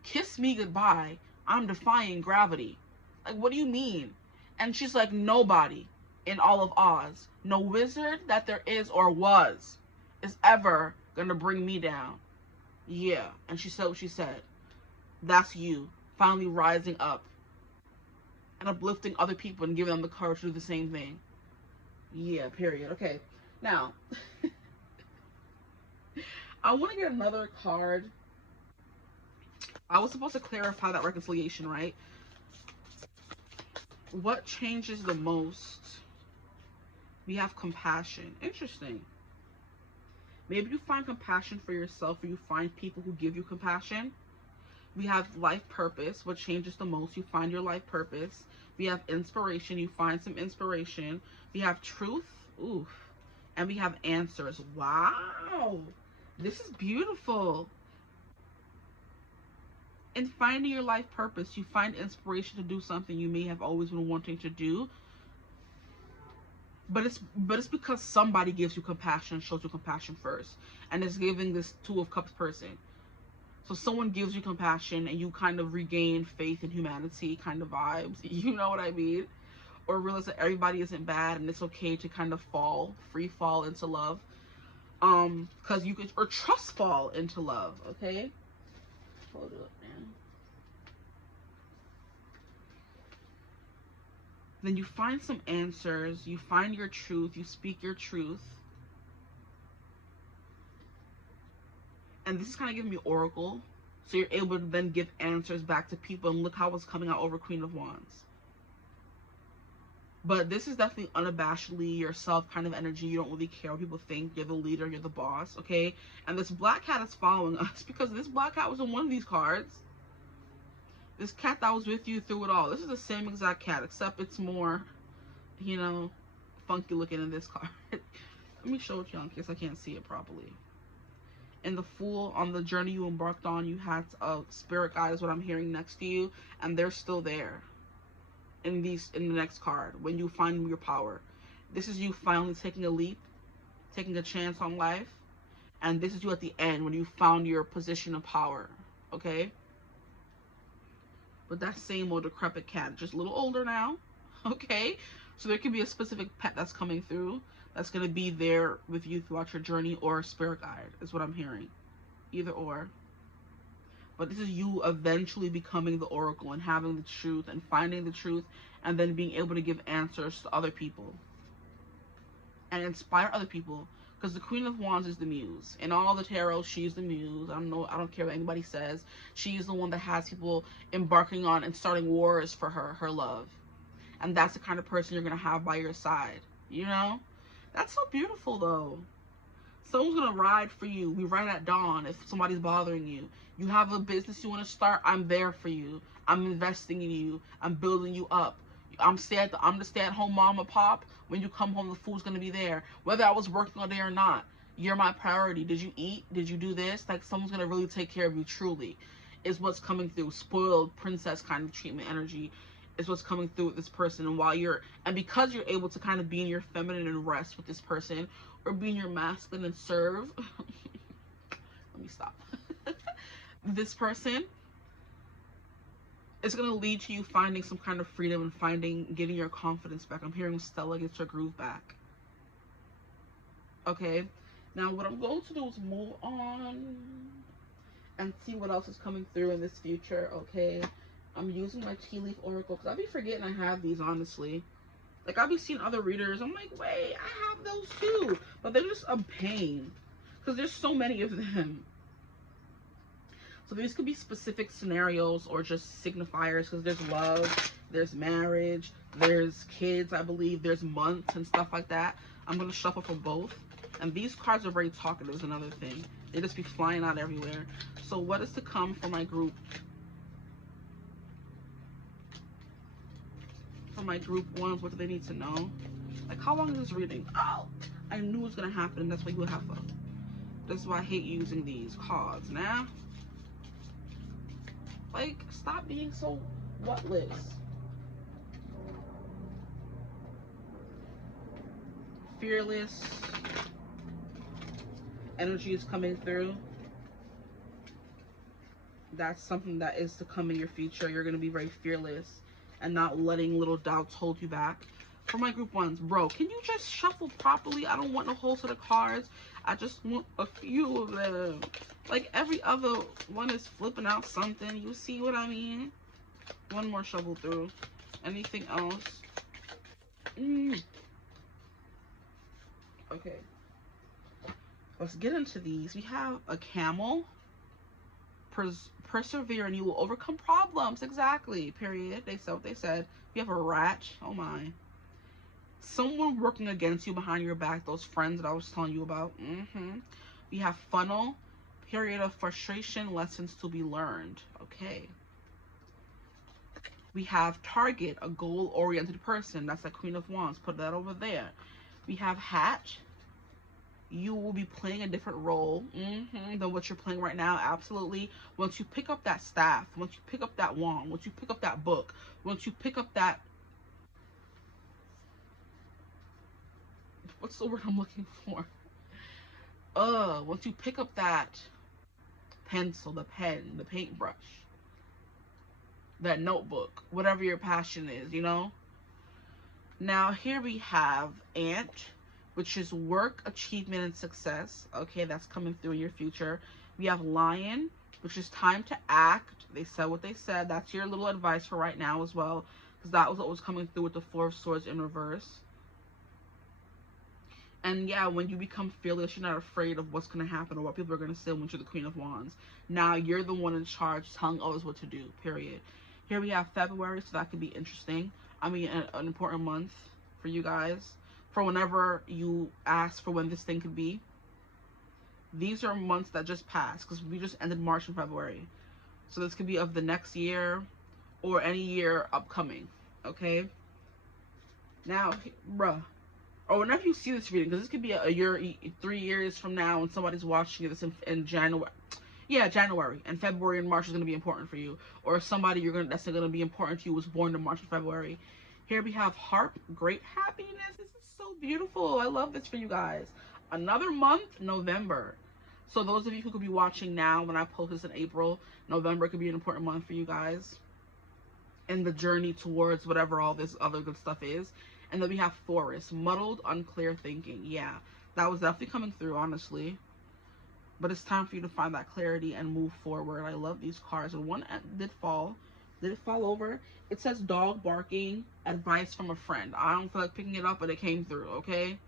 Kiss me goodbye. I'm defying gravity. Like, what do you mean? And she's like, nobody in all of Oz, no wizard that there is or was, is ever gonna bring me down. Yeah. And she said what she said. That's you finally rising up and uplifting other people and giving them the courage to do the same thing. Yeah, period. Okay. Now, I want to get another card. I was supposed to clarify that reconciliation, right? What changes the most? We have compassion. Interesting. Maybe you find compassion for yourself, or you find people who give you compassion. We have life purpose. What changes the most? You find your life purpose. We have inspiration. You find some inspiration. We have truth. Oof. And we have answers. Wow. This is beautiful. In finding your life purpose, you find inspiration to do something you may have always been wanting to do. But it's because somebody gives you compassion, shows you compassion first. And it's giving this Two of Cups person. So someone gives you compassion and you kind of regain faith in humanity kind of vibes. You know what I mean? Or realize that everybody isn't bad and it's okay to kind of free fall into love. Because you could, or trust fall into love, okay? Hold up, man. Then you find some answers, you find your truth, you speak your truth. And this is kind of giving me oracle. So you're able to then give answers back to people, and look how it's coming out over Queen of Wands. But this is definitely unabashedly yourself kind of energy. You don't really care what people think. You're the leader, you're the boss, okay? And this black cat is following us because this black cat was in one of these cards. This cat that was with you through it all. This is the same exact cat, except it's more, funky looking in this card. Let me show it to you in case I can't see it properly. In the Fool, on the journey you embarked on, you had a spirit guide is what I'm hearing next to you, and they're still there. In the next card, when you find your power. This is you finally taking a leap, taking a chance on life, And this is you at the end when you found your position of power, okay? But that same old decrepit cat, just a little older now, okay? So there could be a specific pet that's coming through that's going to be there with you throughout your journey, or a spirit guide is what I'm hearing. Either or. But this is you eventually becoming the oracle and having the truth and finding the truth, and then being able to give answers to other people and inspire other people. Because the Queen of Wands is the muse. In all the tarot, she's the muse. I don't care what anybody says. She's the one that has people embarking on and starting wars for her love. And that's the kind of person you're going to have by your side. You know? That's so beautiful, though. Someone's going to ride for you. We ride at dawn if somebody's bothering you. You have a business you want to start, I'm there for you. I'm investing in you. I'm building you up. I'm the stay-at-home mom or pop. When you come home, the food's going to be there. Whether I was working all day or not, you're my priority. Did you eat? Did you do this? Like, someone's going to really take care of you, truly, is what's coming through. Spoiled princess kind of treatment energy is what's coming through with this person. And because you're able to kind of be in your feminine and rest with this person, or be in your masculine and serve. Let me stop. This person, it's going to lead to you finding some kind of freedom and getting your confidence back. I'm hearing Stella gets her groove back. Okay. Now, what I'm going to do is move on and see what else is coming through in this future. Okay. I'm using my tea leaf oracle because I'll be forgetting I have these, honestly. Like, I'll be seeing other readers. I'm like, wait, I have those too. But they're just a pain because there's so many of them. So these could be specific scenarios or just signifiers, because there's love, there's marriage, there's kids, I believe, there's months and stuff like that. I'm going to shuffle for both. And these cards are very talkative, is another thing. They just be flying out everywhere. So what is to come for my group? For my group ones, what do they need to know? Like, how long is this reading? Oh, I knew it was going to happen. That's why you have fun. That's why I hate using these cards. Now, like, stop being so whatless. Fearless energy is coming through. That's something that is to come in your future. You're going to be very fearless and not letting little doubts hold you back. For my group ones, bro, can you just shuffle properly? I don't want no whole set of cards. I just want a few of them. Like, every other one is flipping out something. You see what I mean? One more shuffle through. Anything else? Okay. Let's get into these. We have a camel. Persevere and you will overcome problems. Exactly. Period. They said what they said. We have a rat. Oh my. Someone working against you behind your back. Those friends that I was telling you about. We have funnel. Period of frustration. Lessons to be learned. Okay. We have target. A goal-oriented person. That's the Queen of Wands. Put that over there. We have hatch. You will be playing a different role than what you're playing right now. Absolutely. Once you pick up that staff, once you pick up that wand, once you pick up that book, once you pick up that, what's the word I'm looking for? Once you pick up that pencil, the pen, the paintbrush, that notebook, whatever your passion is, you know? Now, here we have ant, which is work, achievement, and success. Okay, that's coming through in your future. We have lion, which is time to act. They said what they said. That's your little advice for right now as well, because that was what was coming through with the Four of Swords in reverse. And yeah, when you become fearless, you're not afraid of what's going to happen or what people are going to say when you're the Queen of Wands. Now you're the one in charge, telling others what to do, period. Here we have February, so that could be interesting. I mean, an important month for you guys. For whenever you ask for when this thing could be. These are months that just passed, because we just ended March and February. So this could be of the next year or any year upcoming. Okay? Now, bruh. Or whenever you see this reading, because this could be a year, 3 years from now, and somebody's watching this in January. Yeah, January. And February and March is going to be important for you. Or somebody that's going to be important to you was born in March and February. Here we have harp, great happiness. This is so beautiful. I love this for you guys. Another month, November. So those of you who could be watching now, when I post this in April, November could be an important month for you guys in the journey towards whatever all this other good stuff is. And then we have Forest, muddled, unclear thinking. Yeah, that was definitely coming through, honestly. But it's time for you to find that clarity and move forward. I love these cards. And one did fall. Did it fall over? It says dog barking, advice from a friend. I don't feel like picking it up, but it came through, okay?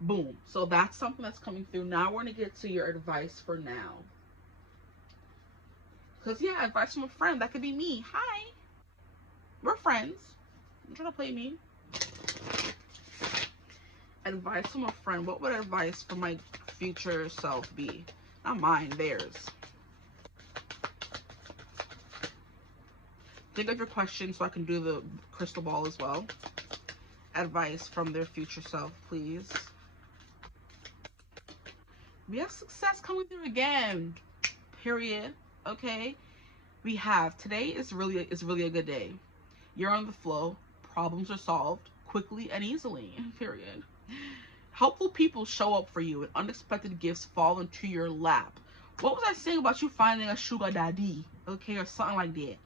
Boom. So that's something that's coming through. Now we're going to get to your advice for now. Because, yeah, advice from a friend. That could be me. Hi. We're friends. You're trying to play me. Advice from a friend. What would advice from my future self be? Not mine, theirs. Think of your question so I can do the crystal ball as well. Advice from their future self, please. We have success coming through again. Period. Okay. We have today is really a good day. You're on the flow. Problems are solved quickly and easily. Period. Helpful people show up for you and unexpected gifts fall into your lap. What was I saying about you finding a sugar daddy? Okay, or something like that.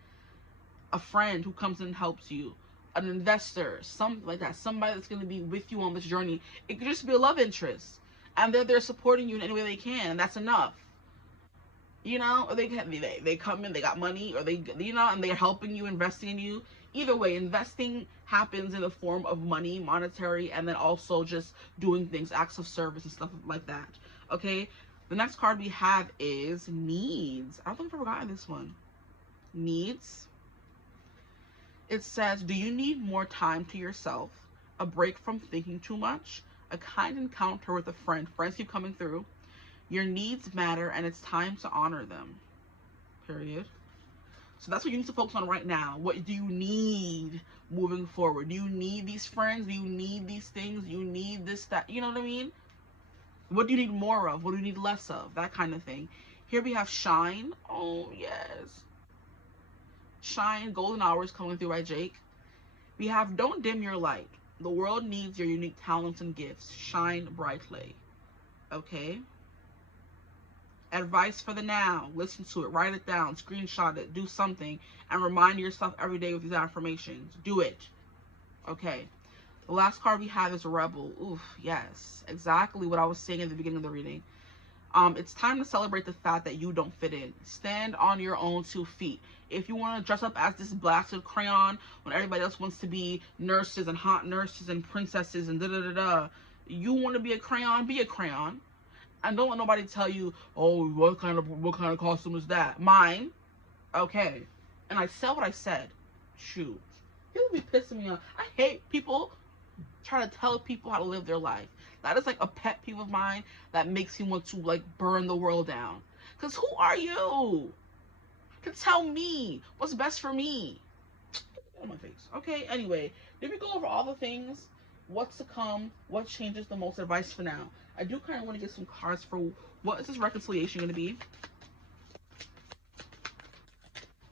A friend who comes in and helps you. An investor, something like that. Somebody that's going to be with you on this journey. It could just be a love interest. And they're supporting you in any way they can. And that's enough. You know, or they come in, they got money, or they, you know, and they're helping you, investing in you. Either way, investing happens in the form of money, monetary, and then also just doing things, acts of service and stuff like that. Okay, the next card we have is needs. I don't think I've ever gotten this one. Needs. It says, do you need more time to yourself, a break from thinking too much, a kind encounter with a friend? Friends keep coming through. Your needs matter, and it's time to honor them. Period. So that's what you need to focus on right now. What do you need moving forward? Do you need these friends? Do you need these things? Do you need this, that? You know what I mean? What do you need more of? What do you need less of? That kind of thing. Here we have Shine. Oh, yes. Shine, Golden Hours coming through by Jake. We have Don't Dim Your Light. The world needs your unique talents and gifts. Shine brightly. Okay? Advice for the now. Listen to it. Write it down. Screenshot it. Do something. And remind yourself every day with these affirmations. Do it. Okay. The last card we have is Rebel. Oof, yes. Exactly what I was saying at the beginning of the reading. It's time to celebrate the fact that you don't fit in. Stand on your own 2 feet. If you want to dress up as this blasted crayon when everybody else wants to be nurses and hot nurses and princesses and da-da-da-da, you want to be a crayon, be a crayon. And don't let nobody tell you, oh, what kind of costume is that? Mine. Okay. And I said what I said. Shoot. People be pissing me off. I hate people trying to tell people how to live their life. That is like a pet peeve of mine that makes me want to like burn the world down. Because who are you to tell me what's best for me? Get on my face. Okay, anyway, did we go over all the things? What's to come? What changes the most? Advice for now. I do kind of want to get some cards for what is this reconciliation going to be?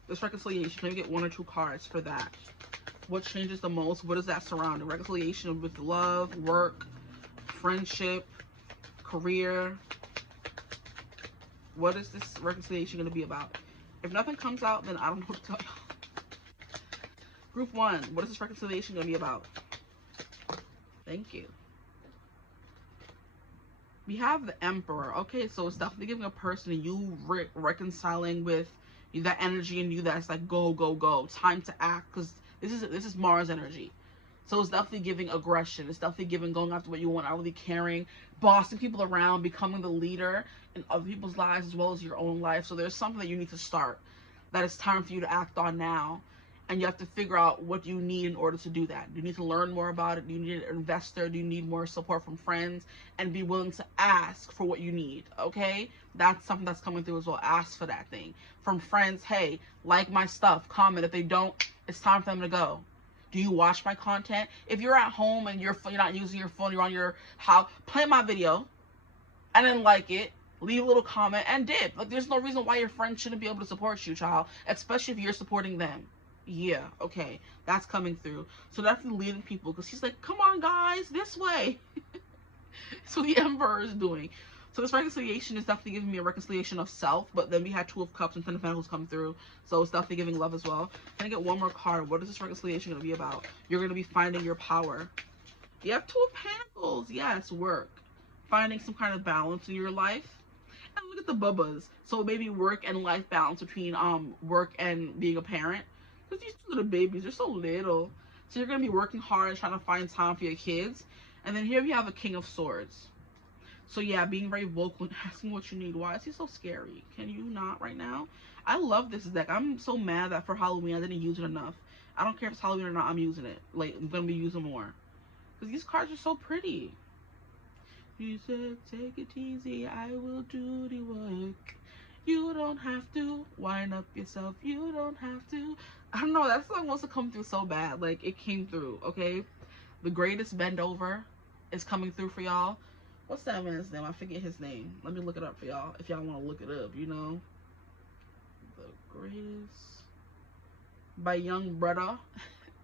This reconciliation, can we get 1 or 2 cards for that? What changes the most? What does that surround? Reconciliation with love, work, friendship, career. What is this reconciliation going to be about? If nothing comes out, then I don't know what to tell y'all. Group 1, what is this reconciliation going to be about? Thank you. We have the Emperor. Okay, so it's definitely giving a person you reconciling with that energy in you that's like go, go, go. Time to act, because this is Mars energy. So it's definitely giving aggression. It's definitely giving going after what you want, not really caring, bossing people around, becoming the leader in other people's lives as well as your own life. So there's something that you need to start that it's time for you to act on now. And you have to figure out what you need in order to do that. Do you need to learn more about it? Do you need an investor? Do you need more support from friends? And be willing to ask for what you need, okay? That's something that's coming through as well. Ask for that thing. From friends, hey, like my stuff, comment. If they don't, it's time for them to go. Do you watch my content? If you're at home and you're not using your phone, you're on your house, play my video and then like it. Leave a little comment and dip. Like, there's no reason why your friend shouldn't be able to support you, child. Especially if you're supporting them. Yeah, okay, that's coming through. So definitely leading people, because he's like, come on guys, this way. So the Emperor is doing. So this reconciliation is definitely giving me a reconciliation of self, but then we had Two of Cups and Ten of Pentacles come through, so it's definitely giving love as well. Can I get one more card? What is this reconciliation going to be about? You're going to be finding your power. You have Two of Pentacles. Yes, work. Finding some kind of balance in your life. And look at the bubbas. So maybe work and life balance between work and being a parent. Because these two little babies, they're so little. So you're going to be working hard and trying to find time for your kids. And then here we have a King of Swords. So yeah, being very vocal and asking what you need. Why is he so scary? Can you not right now? I love this deck. I'm so mad that for Halloween I didn't use it enough. I don't care if it's Halloween or not, I'm using it. Like, I'm going to be using more. Because these cards are so pretty. You said, take it easy, I will do the work. You don't have to wind up yourself. You don't have to. I don't know, that song wants to come through so bad. Like, it came through, okay? The Greatest Bend Over is coming through for y'all. What's that man's name? I forget his name. Let me look it up for y'all if y'all want to look it up, you know. The Greatest by Young Bretta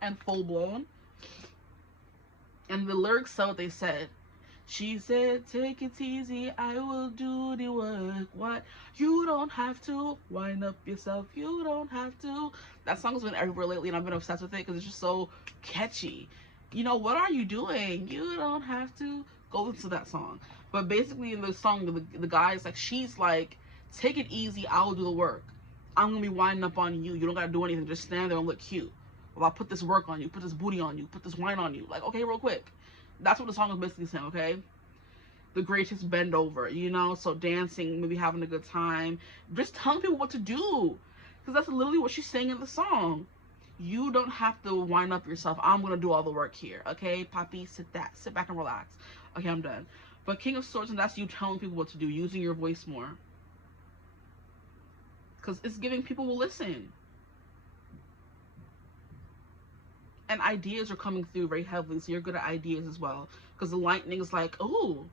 and Full Blown. And the lyrics said what they said. She said, take it easy, I will do the work. What? You don't have to wind up yourself. You don't have to. That song's been everywhere lately, and I've been obsessed with it because it's just so catchy. You know, what are you doing? You don't have to. Go listen to that song. But basically in the song, the guy's like, she's like, take it easy, I will do the work. I'm going to be winding up on you. You don't got to do anything. Just stand there and look cute. Well, I'll put this work on you, put this booty on you, put this wine on you. Like, okay, real quick. That's what the song is basically saying, okay? The Greatest Bend Over, you know? So dancing, maybe having a good time. Just telling people what to do. Because that's literally what she's saying in the song. You don't have to wind up yourself. I'm going to do all the work here, okay? Poppy, sit back and relax. Okay, I'm done. But King of Swords, and that's you telling people what to do, using your voice more. Because it's giving people will listen. And ideas are coming through very heavily, so you're good at ideas as well. Because the lightning is like, ooh,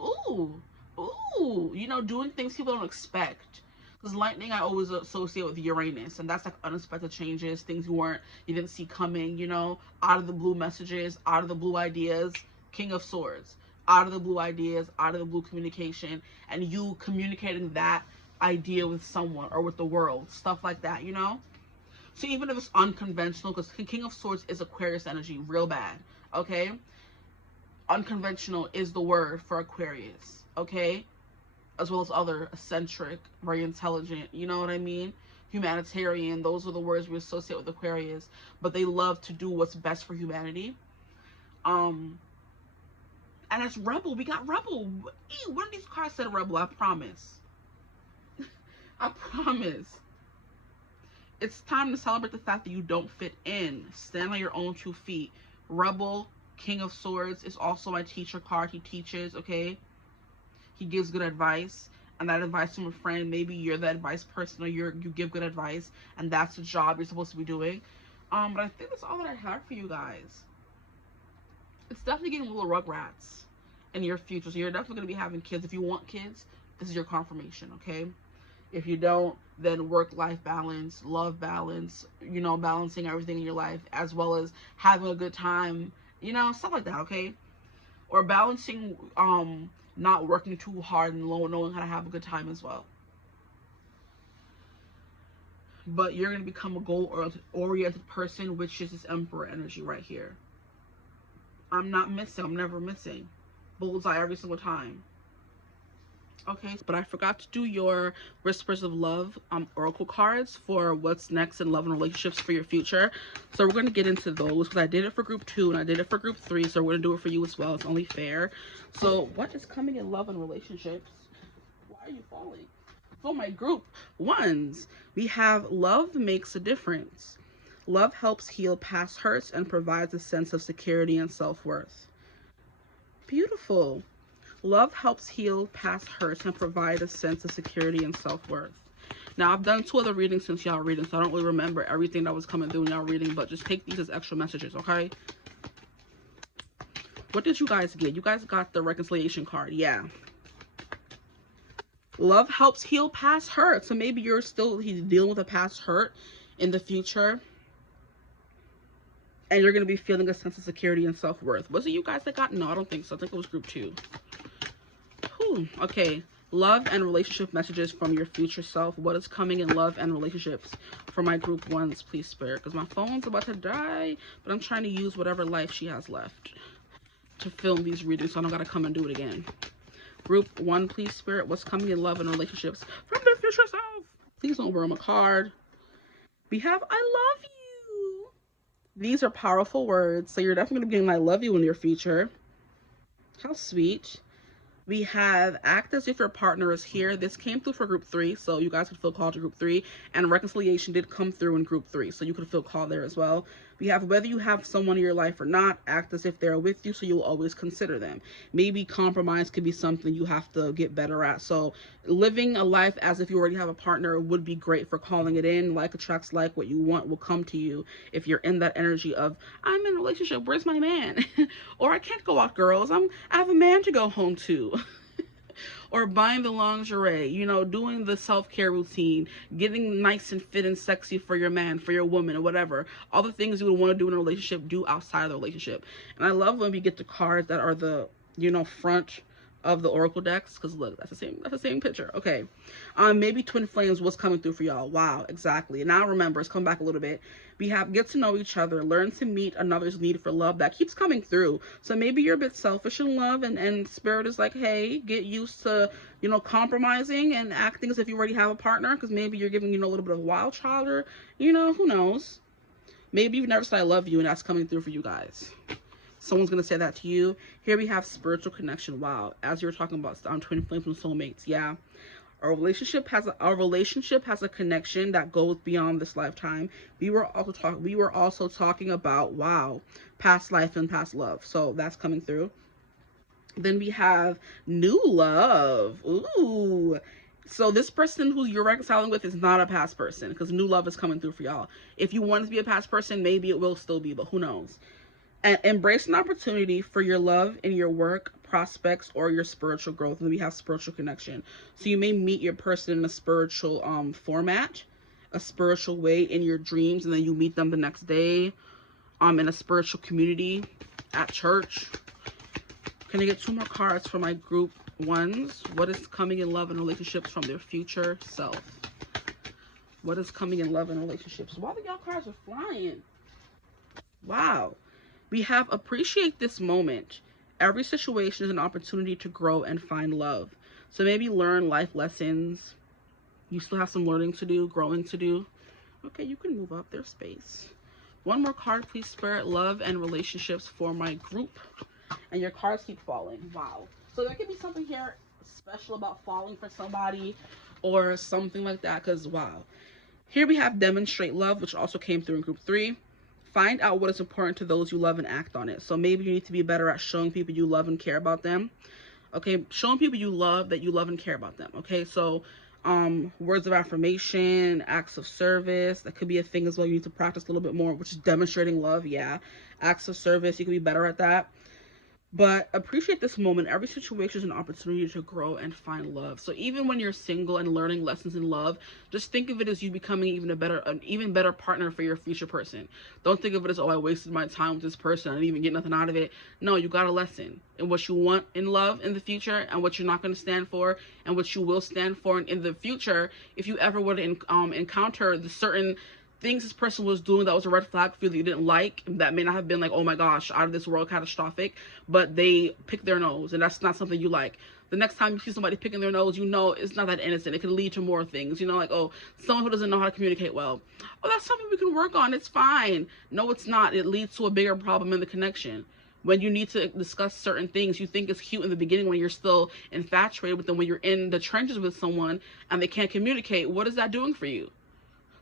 ooh, ooh. You know, doing things people don't expect. Because lightning I always associate with Uranus, and that's like unexpected changes, things you didn't see coming, you know, out of the blue messages, out of the blue ideas. King of Swords. Out of the blue ideas, out of the blue communication, and you communicating that idea with someone or with the world, stuff like that, you know? So even if it's unconventional, because King of Swords is Aquarius energy, real bad, okay? Unconventional is the word for Aquarius, okay? As well as other eccentric, very intelligent, you know what I mean? Humanitarian, those are the words we associate with Aquarius, but they love to do what's best for humanity. And as Rebel, we got Rebel. Ew, one of these cards said Rebel, I promise. I promise. It's time to celebrate the fact that you don't fit in. Stand on your own 2 feet. Rebel, King of Swords, is also my teacher card. He teaches, okay? He gives good advice. And that advice from a friend, maybe you're the advice person, or you give good advice, and that's the job you're supposed to be doing. But I think that's all that I have for you guys. It's definitely getting little rugrats in your future. So you're definitely going to be having kids. If you want kids, this is your confirmation, okay? If you don't, then work-life balance, love balance, you know, balancing everything in your life, as well as having a good time, you know, stuff like that, okay? Or balancing not working too hard and knowing how to have a good time as well. But you're going to become a goal-oriented person, which is this Emperor energy right here. I'm not missing. I'm never missing. Bullseye every single time. Okay, but I forgot to do your Whispers of Love oracle cards for what's next in love and relationships for your future. So we're going to get into those because I did it for group 2 and I did it for group 3. So we're going to do it for you as well. It's only fair. So what is coming in love and relationships? Why are you falling? So my group 1s, we have Love Makes a Difference. Love helps heal past hurts and provides a sense of security and self-worth. Beautiful. Love helps heal past hurts and provide a sense of security and self-worth. Now, I've done 2 other readings since y'all reading, so I don't really remember everything that was coming through when y'all reading, but just take these as extra messages, okay? What did you guys get? You guys got the reconciliation card, yeah. Love helps heal past hurts. So maybe he's dealing with a past hurt in the future. And you're going to be feeling a sense of security and self-worth. Was it you guys that got? No, I don't think so. I think it was group 2. Whew. Okay. Love and relationship messages from your future self. What is coming in love and relationships for my group 1s, please, Spirit? Because my phone's about to die, but I'm trying to use whatever life she has left to film these readings, so I don't got to come and do it again. Group 1, please, Spirit. What's coming in love and relationships from their future self? Please don't burn a card. We have I love you. These are powerful words, so you're definitely going to be getting I love you in your future. How sweet. We have act as if your partner is here. This came through for group 3, so you guys could feel called to group 3. And reconciliation did come through in group 3, so you could feel called there as well. We have whether you have someone in your life or not, act as if they're with you, so you'll always consider them. Maybe compromise could be something you have to get better at. So living a life as if you already have a partner would be great for calling it in. Like attracts like, what you want will come to you if you're in that energy of, I'm in a relationship, where's my man? Or I can't go out, girls, I have a man to go home to. Or buying the lingerie, you know, doing the self-care routine, getting nice and fit and sexy for your man, for your woman, or whatever. All the things you would want to do in a relationship, do outside of the relationship. And I love when we get the cards that are the, you know, front of the oracle decks, because look, that's the same picture. Okay, maybe twin flames was coming through for y'all. Wow, exactly. And now remember, it's come back a little bit. We have get to know each other, learn to meet another's need for love. That keeps coming through. So maybe you're a bit selfish in love, and spirit is like, hey, get used to, you know, compromising and acting as if you already have a partner, because maybe you're giving, you know, a little bit of a wild child, or, you know, who knows. Maybe you've never said I love you, and that's coming through for you guys. Someone's going to say that to you. Here we have spiritual connection. Wow. As you were talking about twin flames and soulmates. Yeah. Our relationship has a connection that goes beyond this lifetime. We were also talking about, wow, past life and past love. So that's coming through. Then we have new love. Ooh. So this person who you're reconciling with is not a past person, because new love is coming through for y'all. If you want it to be a past person, maybe it will still be, but who knows? And embrace an opportunity for your love in your work, prospects, or your spiritual growth. And we have spiritual connection. So you may meet your person in a spiritual format, a spiritual way in your dreams, and then you meet them the next day in a spiritual community, at church. Can I get 2 more cards for my group 1s? What is coming in love and relationships from their future self? What is coming in love and relationships? Why the y'all cards are flying? Wow. We have appreciate this moment. Every situation is an opportunity to grow and find love. So maybe learn life lessons. You still have some learning to do, growing to do. Okay, you can move up. There's space. 1 more card, please, Spirit. Love and relationships for my group. And your cards keep falling. Wow. So there could be something here special about falling for somebody or something like that, because wow. Here we have demonstrate love, which also came through in group 3. Find out what is important to those you love and act on it. So maybe you need to be better at showing people you love and care about them. Okay, showing people you love that you love and care about them. Okay, so words of affirmation, acts of service, that could be a thing as well. You need to practice a little bit more, which is demonstrating love. Yeah, acts of service, you can be better at that. But appreciate this moment. Every situation is an opportunity to grow and find love. So even when you're single and learning lessons in love, just think of it as you becoming an even better partner for your future person. Don't think of it as, oh, I wasted my time with this person, I didn't even get nothing out of it. No, you got a lesson in what you want in love in the future, and what you're not going to stand for, and what you will stand for in the future. If you ever were to encounter the certain things this person was doing that was a red flag for you that you didn't like, that may not have been like, oh my gosh, out of this world, catastrophic, but they picked their nose, and that's not something you like. The next time you see somebody picking their nose, you know it's not that innocent. It could lead to more things, you know, like, oh, someone who doesn't know how to communicate well. Oh, that's something we can work on. It's fine. No, it's not. It leads to a bigger problem in the connection. When you need to discuss certain things, you think it's cute in the beginning when you're still infatuated with them, when you're in the trenches with someone and they can't communicate. What is that doing for you?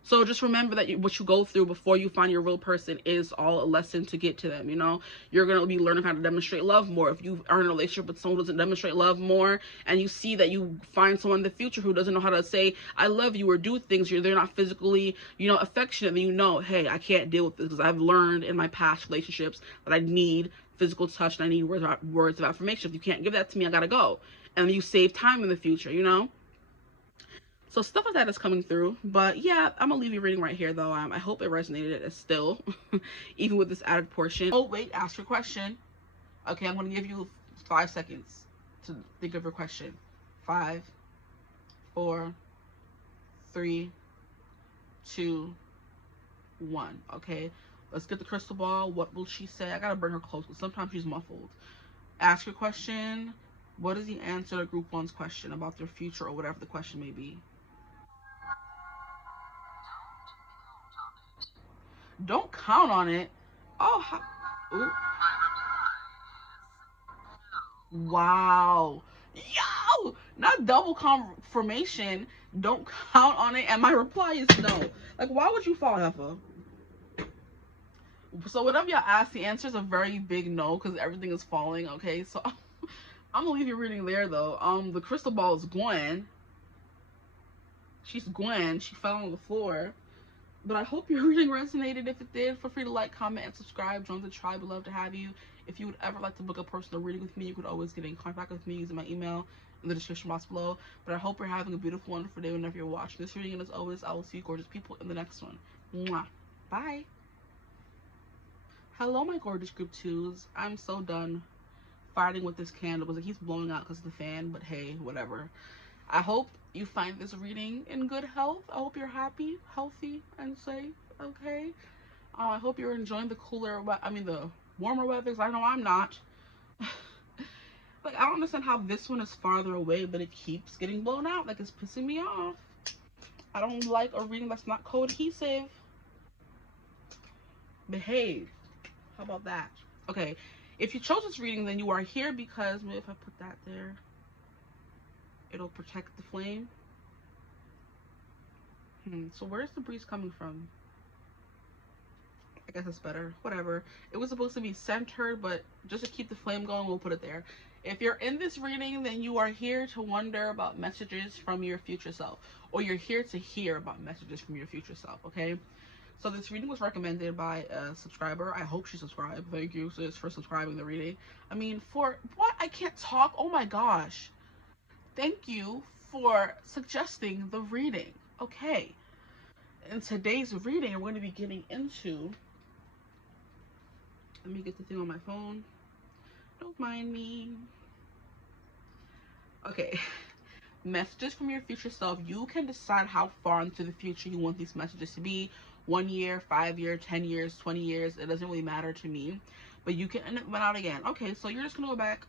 So just remember that what you go through before you find your real person is all a lesson to get to them, you know? You're going to be learning how to demonstrate love more. If you are in a relationship with someone who doesn't demonstrate love more, and you see that you find someone in the future who doesn't know how to say, I love you, or do things, they're not physically, you know, affectionate, then you know, hey, I can't deal with this, because I've learned in my past relationships that I need physical touch and I need words of affirmation. If you can't give that to me, I got to go. And you save time in the future, you know? So stuff like that is coming through. But yeah, I'm gonna leave you reading right here though. I hope it resonated still, even with this added portion. Oh wait, ask your question. Okay, I'm gonna give you 5 seconds to think of your question. 5, 4, 3, 2, 1. Okay, let's get the crystal ball. What will she say? I gotta bring her close because sometimes she's muffled. Ask your question. What is the answer to group 1's question about their future or whatever the question may be? Don't count on it. Oh, ooh. Wow. Yo, not double confirmation. Don't count on it. And my reply is no. Like, why would you fall, Heffa? So whatever y'all ask, the answer is a very big no because everything is falling. Okay, so I'm gonna leave you reading there though. The crystal ball is Gwen. She's Gwen. She fell on the floor. But I hope your reading resonated. If it did, feel free to like, comment, and subscribe. Join the tribe. We'd love to have you. If you would ever like to book a personal reading with me, you could always get in contact with me using my email in the description box below. But I hope you're having a beautiful, wonderful day whenever you're watching this reading. And as always, I will see you gorgeous people in the next one. Mwah. Bye. Hello, my gorgeous group 2s. I'm so done fighting with this candle because it keeps blowing out because of the fan. But hey, whatever. I hope you find this reading in good health. I hope you're happy, healthy, and safe. Okay. I hope you're enjoying the the warmer weather. I know I'm not. Like, I don't understand how this one is farther away, but it keeps getting blown out. Like, it's pissing me off. I don't like a reading that's not cohesive. Behave. How about that? Okay. If you chose this reading, then you are here because maybe if I put that there, it'll protect the flame. So where's the breeze coming from? I guess it's better. Whatever. It was supposed to be centered, but just to keep the flame going, we'll put it there. If you're in this reading, then you are here to wonder about messages from your future self. Or you're here to hear about messages from your future self, okay? So this reading was recommended by a subscriber. I hope she subscribed. Thank you, sis, for subscribing the reading. I mean, for what? I can't talk? Oh my gosh. Thank you for suggesting the reading. Okay. In today's reading, we're going to be getting into... Let me get the thing on my phone. Don't mind me. Okay. Messages from your future self. You can decide how far into the future you want these messages to be. 1 year, 5 years, 10 years, 20 years. It doesn't really matter to me. But you can end it went out again. Okay, so you're just going to go back.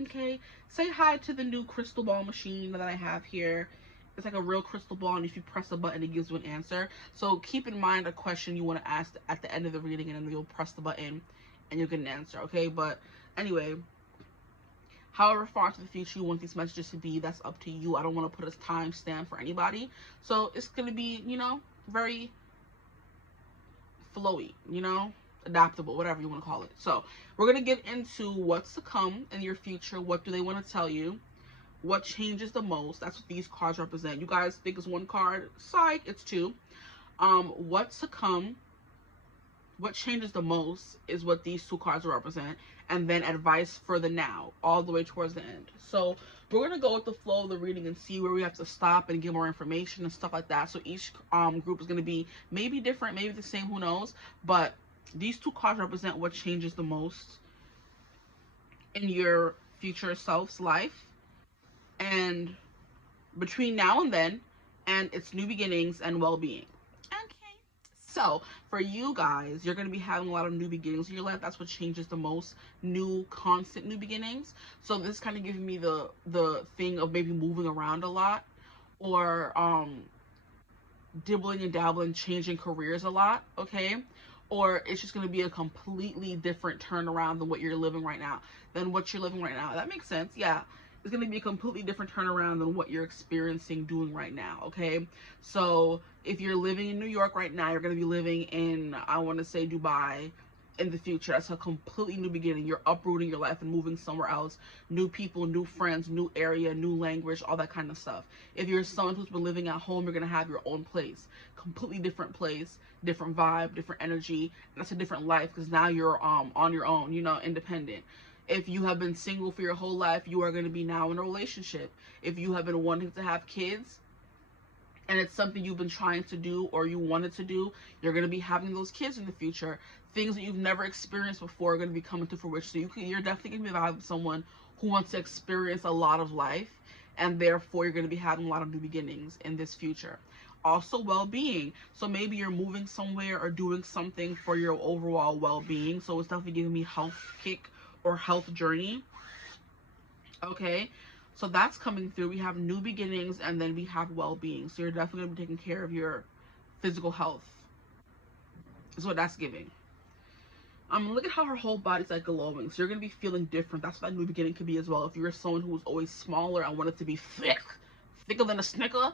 Okay. Say hi to the new crystal ball machine that I have here. It's like a real crystal ball, and if you press a button, it gives you an answer. So keep in mind a question you want to ask at the end of the reading, and then you'll press the button and you'll get an answer, okay? But anyway, however far into the future you want these messages to be, that's up to you. I don't want to put a timestamp for anybody. So it's going to be, you know, very flowy, you know, adaptable, whatever you want to call it. So we're going to get into what's to come in your future. What do they want to tell you? What changes the most? That's what these cards represent. You guys think it's one card? Psych, it's two. What's to come? What changes the most is what these two cards represent. And then advice for the now, all the way towards the end. So we're going to go with the flow of the reading and see where we have to stop and get more information and stuff like that. So each group is going to be maybe different, maybe the same, who knows. But these two cards represent what changes the most in your future self's life. And between now and then, and it's new beginnings and well-being. Okay. So for you guys, you're going to be having a lot of new beginnings in your life. That's what changes the most. New, constant new beginnings. So this is kind of giving me the thing of maybe moving around a lot, or dibbling and dabbling, changing careers a lot, okay? Or it's just going to be a completely different turnaround than what you're living right now. That makes sense, yeah. It's going to be a completely different turnaround than what you're experiencing doing right now, okay? So if you're living in New York right now, you're going to be living in, I want to say, Dubai in the future. That's a completely new beginning. You're uprooting your life and moving somewhere else. New people, new friends, new area, new language, all that kind of stuff. If you're someone who's been living at home, you're going to have your own place. Completely different place, different vibe, different energy. That's a different life because now you're on your own, you know, independent. If you have been single for your whole life, you are going to be now in a relationship. If you have been wanting to have kids, and it's something you've been trying to do or you wanted to do, you're going to be having those kids in the future. Things that you've never experienced before are going to be coming to fruition. So you're definitely going to be having someone who wants to experience a lot of life, and therefore you're going to be having a lot of new beginnings in this future. Also, well-being. So maybe you're moving somewhere or doing something for your overall well-being. So it's definitely giving me health kick or health journey. Okay, so that's coming through. We have new beginnings, and then we have well-being. So you're definitely going to be taking care of your physical health. Is what that's giving. Look at how her whole body's like glowing. So you're gonna be feeling different. That's what that new beginning could be as well. If you're someone who's always smaller and wanted to be thicker than a snicker,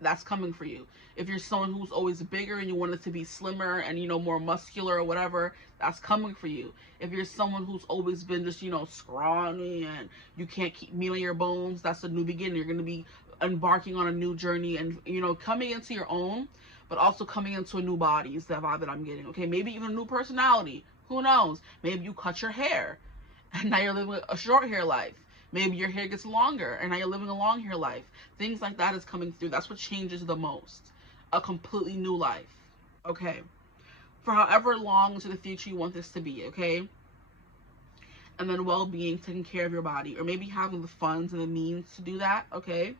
that's coming for you. If you're someone who's always bigger and you want it to be slimmer and, you know, more muscular or whatever, that's coming for you. If you're someone who's always been just, you know, scrawny and you can't keep meat on your bones, that's a new beginning. You're going to be embarking on a new journey and, you know, coming into your own, but also coming into a new body is the vibe that I'm getting. Okay, maybe even a new personality. Who knows? Maybe you cut your hair and now you're living a short hair life. Maybe your hair gets longer and now you're living a long hair life. Things like that is coming through. That's what changes the most. A completely new life. Okay. For however long into the future you want this to be, okay? And then well-being, taking care of your body. Or maybe having the funds and the means to do that, okay?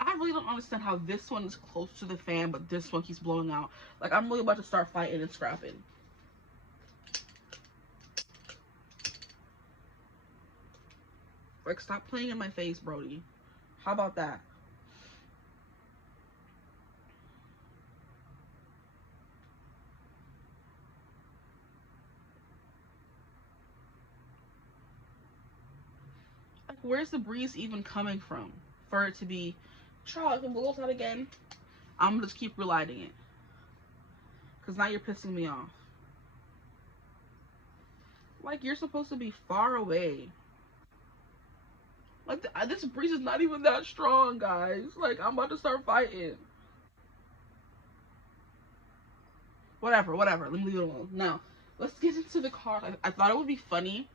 I really don't understand how this one is close to the fan, but this one keeps blowing out. Like, I'm really about to start fighting and scrapping. Like, stop playing in my face, Brody. How about that? Like, where's the breeze even coming from? For it to be, Charles, can we go outside again? I'm gonna just keep relighting it. Because now you're pissing me off. Like, you're supposed to be far away. Like, this breeze is not even that strong, guys. Like, I'm about to start fighting. Whatever. Let me leave it alone. Now, let's get into the cards. I thought it would be funny.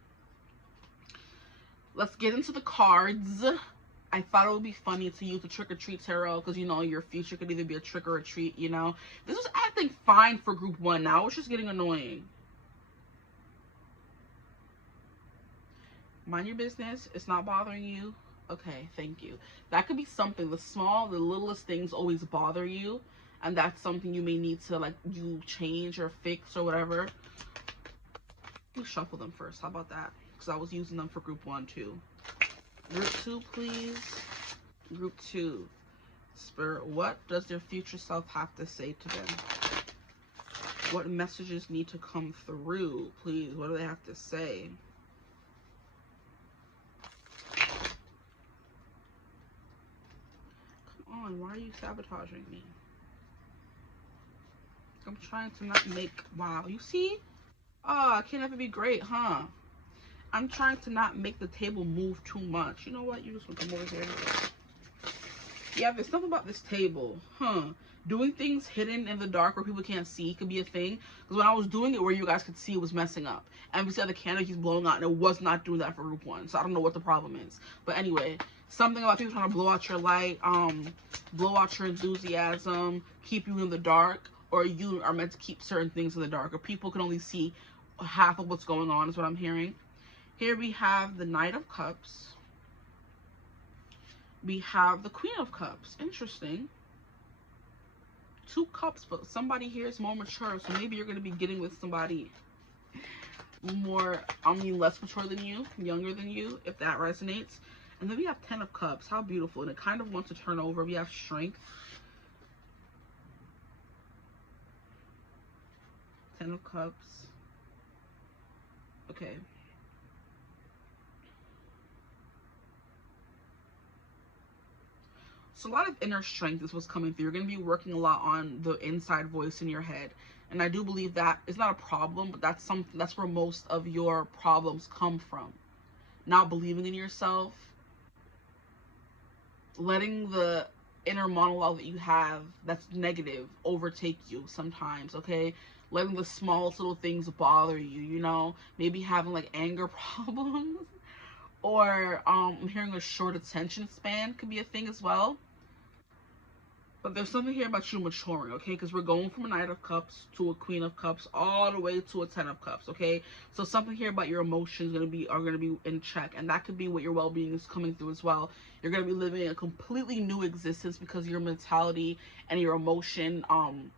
Let's get into the cards. I thought it would be funny to use the trick or treat tarot because, you know, your future could either be a trick or a treat, you know. This was acting fine for group 1. Now it's just getting annoying. Mind your business. It's not bothering you. Okay, thank you. That could be something. The littlest things always bother you. And that's something you may need to, like, you change or fix or whatever. You shuffle them first. How about that? Because I was using them for group 1 too. Group 2, please. Group 2. Spirit, what does their future self have to say to them? What messages need to come through, please? What do they have to say? Come on, why are you sabotaging me? I'm trying to not make... Wow, you see? Oh, I can't ever be great, huh? I'm trying to not make the table move too much. You know what? You just want to come over here. Yeah, there's something about this table, huh? Doing things hidden in the dark where people can't see could be a thing. Because when I was doing it where you guys could see, it was messing up. And we said the candle keeps blowing out, and it was not doing that for group 1. So I don't know what the problem is. But anyway, something about people trying to blow out your light, blow out your enthusiasm, keep you in the dark, or you are meant to keep certain things in the dark, or people can only see half of what's going on is what I'm hearing. Here we have the Knight of Cups. We have the Queen of Cups. Interesting. 2 cups, but somebody here is more mature, so maybe you're going to be getting with somebody more, less mature than you, younger than you, if that resonates. And then we have 10 of Cups. How beautiful. And it kind of wants to turn over. We have Strength. 10 of Cups. Okay. So a lot of inner strength is what's coming through. You're going to be working a lot on the inside voice in your head. And I do believe that is not a problem, but that's where most of your problems come from. Not believing in yourself, letting the inner monologue that you have that's negative overtake you sometimes, okay? Letting the smallest little things bother you, you know? Maybe having like anger problems. Or I'm hearing a short attention span could be a thing as well. But there's something here about you maturing, okay? Because we're going from a Knight of Cups to a Queen of Cups all the way to a Ten of Cups, okay? So something here about your emotions are gonna be in check, and that could be what your well-being is coming through as well. You're gonna be living a completely new existence because your mentality and your emotion, I'm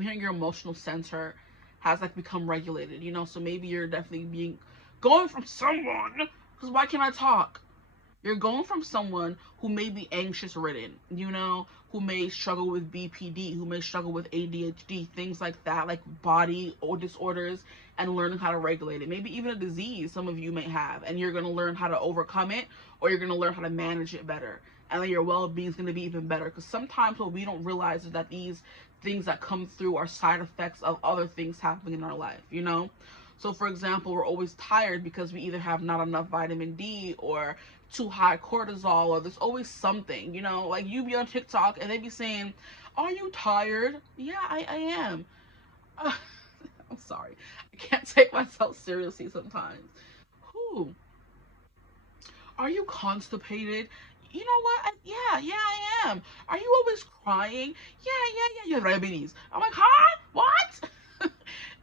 hearing your emotional center has like become regulated, you know? So maybe you're definitely going from someone, because why can't I talk? You're going from someone who may be anxious ridden, you know, who may struggle with BPD, who may struggle with ADHD, things like that, like body or disorders, and learning how to regulate it. Maybe even a disease some of you may have, and you're going to learn how to overcome it, or you're going to learn how to manage it better. And then your well-being is going to be even better. Because sometimes what we don't realize is that these things that come through are side effects of other things happening in our life, you know? So, for example, we're always tired because we either have not enough vitamin D or too high cortisol, or there's always something, you know? Like, you be on TikTok and they be saying, are you tired? Yeah, I am. I'm sorry. I can't take myself seriously sometimes. Who? Are you constipated? You know what? Yeah, I am. Are you always crying? Yeah. You have diabetes. I'm like, huh? What?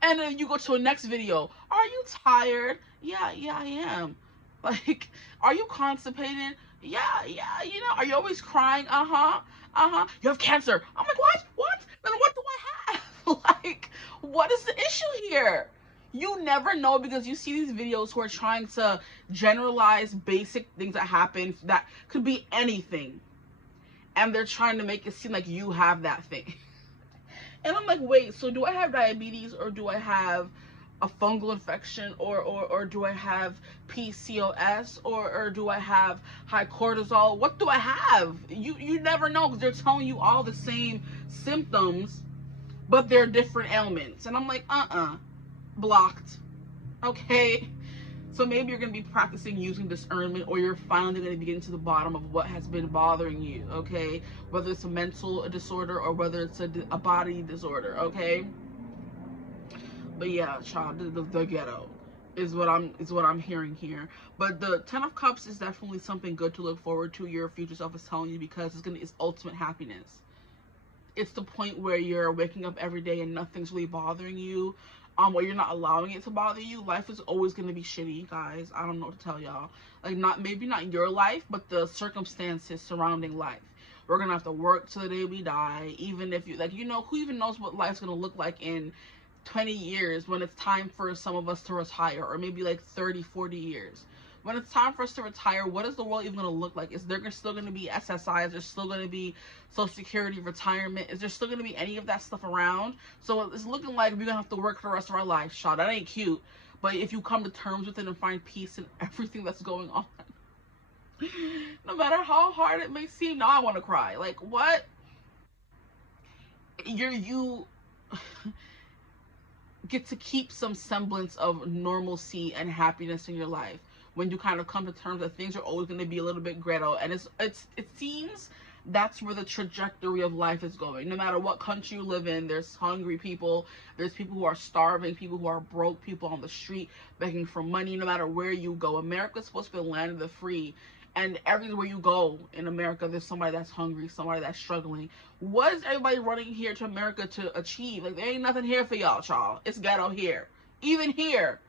And then you go to a next video. Are you tired? Yeah, I am. Like, are you constipated? Yeah. You know, are you always crying? You have cancer. I'm like, what? Then what do I have? Like, what is the issue here? You never know, because you see these videos who are trying to generalize basic things that happen that could be anything, and they're trying to make it seem like you have that thing. And I'm like, wait, so do I have diabetes, or do I have a fungal infection, or do I have PCOS, or do I have high cortisol? What do I have? You never know, because they're telling you all the same symptoms, but they're different ailments. And I'm like, blocked. Okay. So maybe you're going to be practicing using discernment, or you're finally going to be getting to the bottom of what has been bothering you, okay? Whether it's a mental disorder or whether it's a body disorder, okay? But yeah, child, the ghetto is what I'm hearing here. But the Ten of Cups is definitely something good to look forward to. Your future self is telling you, because it's ultimate happiness. It's the point where you're waking up every day and nothing's really bothering you, or you're not allowing it to bother you. Life is always going to be shitty, guys. I don't know what to tell y'all. Like, maybe not your life, but the circumstances surrounding life. We're going to have to work till the day we die. Even if you, like, you know, who even knows what life's going to look like in 20 years, when it's time for some of us to retire, or maybe like 30, 40 years. When it's time for us to retire, what is the world even going to look like? Is there still going to be SSI? Is there still going to be Social Security, retirement? Is there still going to be any of that stuff around? So it's looking like we're going to have to work for the rest of our life. Shaw, that ain't cute. But if you come to terms with it and find peace in everything that's going on, no matter how hard it may seem, now I want to cry. Like, what? You get to keep some semblance of normalcy and happiness in your life when you kind of come to terms that things are always going to be a little bit ghetto. And it seems that's where the trajectory of life is going. No matter what country you live in, there's hungry people, there's people who are starving, people who are broke, people on the street begging for money. No matter where you go, America's supposed to be the land of the free, and everywhere you go in America, there's somebody that's hungry, somebody that's struggling. What is everybody running here to America to achieve? Like, there ain't nothing here for y'all. It's ghetto here. Even here.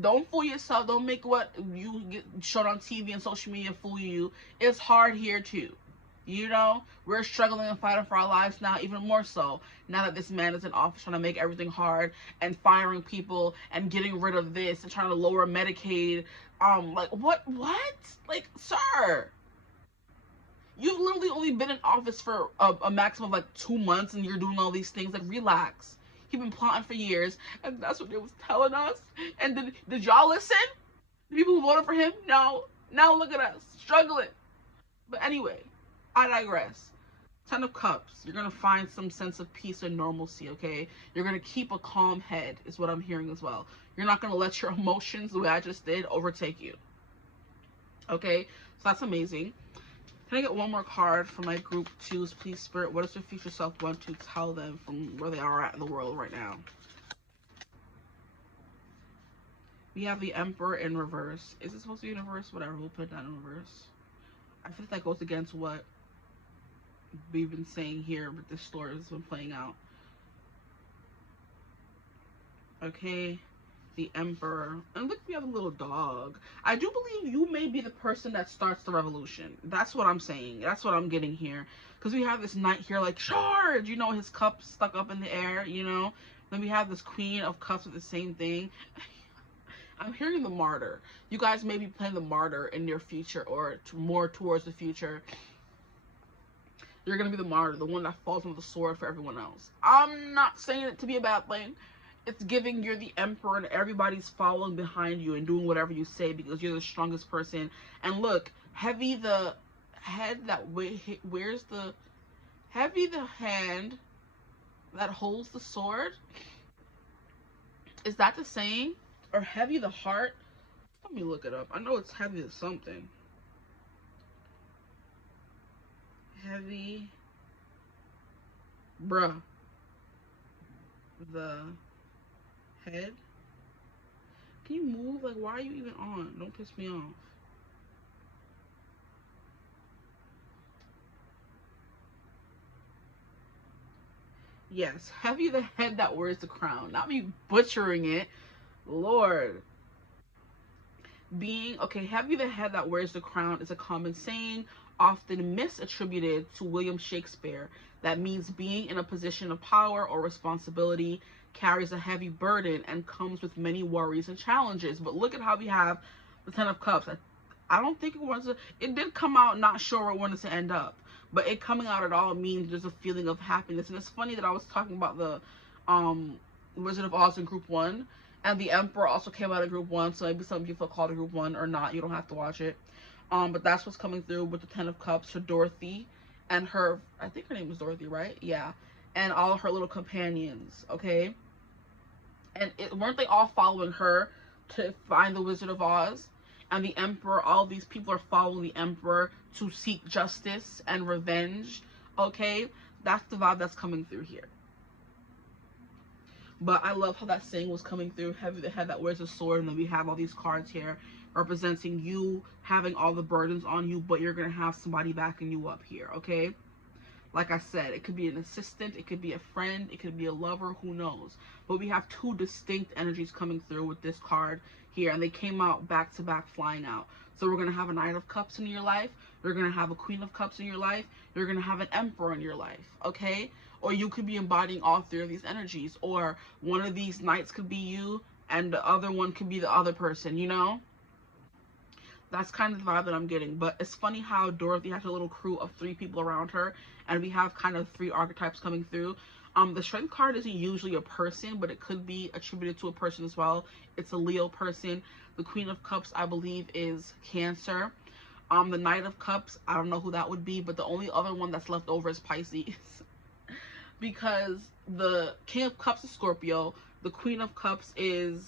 Don't fool yourself. Don't make what you get showed on TV and social media fool you. It's hard here too. You know, we're struggling and fighting for our lives now, even more so now that this man is in office, trying to make everything hard and firing people and getting rid of this and trying to lower Medicaid. Like, what? Like, sir, you've literally only been in office for a maximum of like 2 months, and you're doing all these things. Like, relax. He's been plotting for years, and that's what they was telling us. And did y'all listen? The people who voted for him? No. Now look at us, struggling. But anyway, I digress. Ten of Cups. You're going to find some sense of peace and normalcy, okay? You're going to keep a calm head, is what I'm hearing as well. You're not going to let your emotions, the way I just did, overtake you. Okay? So that's amazing. Can I get one more card for my group twos, please, Spirit? What does your future self want to tell them from where they are at in the world right now? We have the Emperor in reverse. Is it supposed to be in reverse? Whatever, we'll put that in reverse. I think that goes against what we've been saying here, but this story has been playing out. Okay, the Emperor. And look, we have a little dog. I do believe you may be the person that starts the revolution. That's what I'm saying. That's what I'm getting here. Because we have this knight here, like, charge! You know, his cup stuck up in the air, you know? Then we have this Queen of Cups with the same thing. I'm hearing the martyr. You guys may be playing the martyr in your future, or more towards the future. You're going to be the martyr, the one that falls on the sword for everyone else. I'm not saying it to be a bad thing. It's giving you're the emperor and everybody's following behind you and doing whatever you say because you're the strongest person. And look, heavy the head that wears the heavy the hand that holds the sword. Is that the saying? Or heavy the heart? Let me look it up. I know it's heavy as something. Heavy, bruh, the head. Can you move? Like, why are you even on? Don't piss me off. Yes, heavy the head that wears the crown. Not me butchering it. Lord. Being, okay, heavy the head that wears the crown is a common saying, often misattributed to William Shakespeare, that means being in a position of power or responsibility carries a heavy burden and comes with many worries and challenges. But look at how we have the Ten of Cups. I don't think it did come out not sure where it wanted to end up, but it coming out at all means there's a feeling of happiness. And it's funny that I was talking about the Wizard of Oz in group 1, and the Emperor also came out of group 1, so maybe some people call it group 1 or not. You don't have to watch it. But that's what's coming through with the Ten of Cups for Dorothy and her, I think her name is Dorothy, right? Yeah. And all her little companions, okay? And weren't they all following her to find the Wizard of Oz? And the Emperor, all these people are following the Emperor to seek justice and revenge, okay? That's the vibe that's coming through here. But I love how that saying was coming through. Heavy the head that wears a sword. And then we have all these cards here representing you having all the burdens on you, but you're going to have somebody backing you up here, okay? Like I said, it could be an assistant, it could be a friend, it could be a lover, who knows? But we have two distinct energies coming through with this card here, and they came out back to back, flying out. So we're going to have a Knight of Cups in your life, you're going to have a Queen of Cups in your life, you're going to have an Emperor in your life, okay? Or you could be embodying all three of these energies, or one of these knights could be you, and the other one could be the other person, you know? That's kind of the vibe that I'm getting. But it's funny how Dorothy has a little crew of 3 people around her, and we have kind of 3 archetypes coming through. The Strength card isn't usually a person, but it could be attributed to a person as well. It's a Leo person. The Queen of Cups, I believe, is Cancer. The Knight of Cups, I don't know who that would be, but the only other one that's left over is Pisces. Because the King of Cups is Scorpio, the Queen of Cups is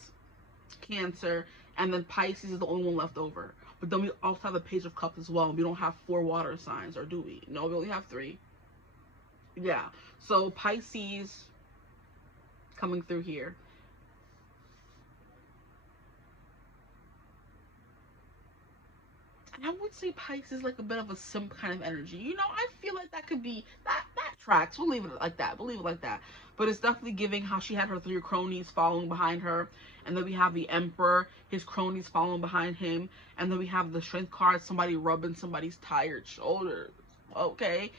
Cancer, and then Pisces is the only one left over. But then we also have a Page of Cups as well. We don't have 4 water signs, or do we? No, we only have 3. Yeah. So Pisces coming through here. And I would say Pisces like a bit of a simp kind of energy. You know, I feel like that could be, that tracks. We'll leave it like that. We'll leave it like that. But it's definitely giving how she had her 3 cronies following behind her. And then we have the Emperor, his cronies following behind him. And then we have the Strength card, somebody rubbing somebody's tired shoulders. Okay.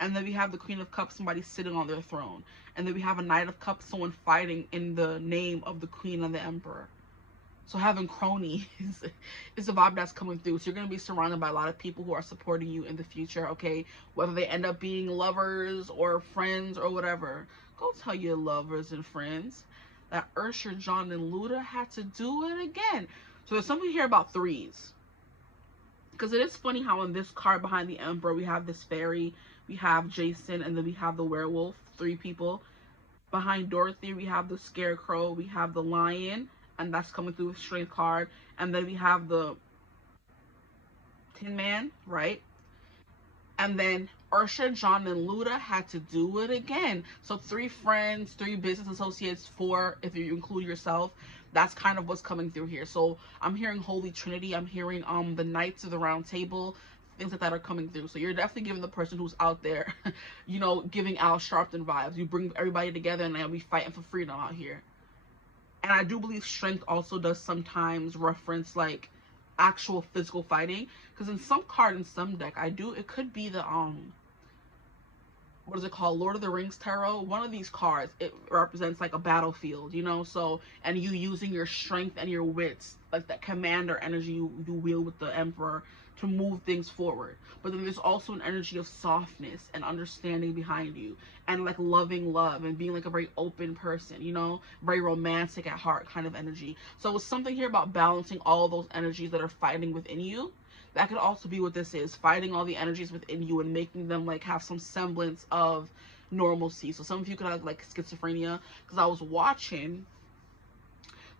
And then we have the Queen of Cups, somebody sitting on their throne. And then we have a Knight of Cups, someone fighting in the name of the Queen and the Emperor. So having cronies is a vibe that's coming through. So you're going to be surrounded by a lot of people who are supporting you in the future, okay? Whether they end up being lovers or friends or whatever. Go tell your lovers and friends that Ursher, John, and Luda had to do it again. So there's something here about 3s. Because it is funny how in this card behind the Emperor, we have this fairy, we have Jason, and then we have the werewolf, 3 people. Behind Dorothy, we have the Scarecrow, we have the Lion, and that's coming through with Strength card. And then we have the Tin Man, right? And then Ursha, John, and Luda had to do it again. So 3 friends, 3 business associates, 4 if you include yourself. That's kind of what's coming through here. So I'm hearing Holy Trinity. I'm hearing the Knights of the Round Table. things like that are coming through. So you're definitely giving the person who's out there, you know, giving Al Sharpton vibes. You bring everybody together and we fighting for freedom out here. And I do believe strength also does sometimes reference like actual physical fighting, because in some card in some deck, it could be the what is it called, Lord of the Rings tarot. One of these cards, it represents like a battlefield, you know. So, and you using your strength and your wits, like that commander energy you wield with the Emperor, to move things forward. But then there's also an energy of softness and understanding behind you, and like loving love and being like a very open person, you know, very romantic at heart kind of energy. So it's something here about balancing all those energies that are fighting within you. That could also be what this is, fighting all the energies within you and making them like have some semblance of normalcy. So some of you could have like schizophrenia, because I was watching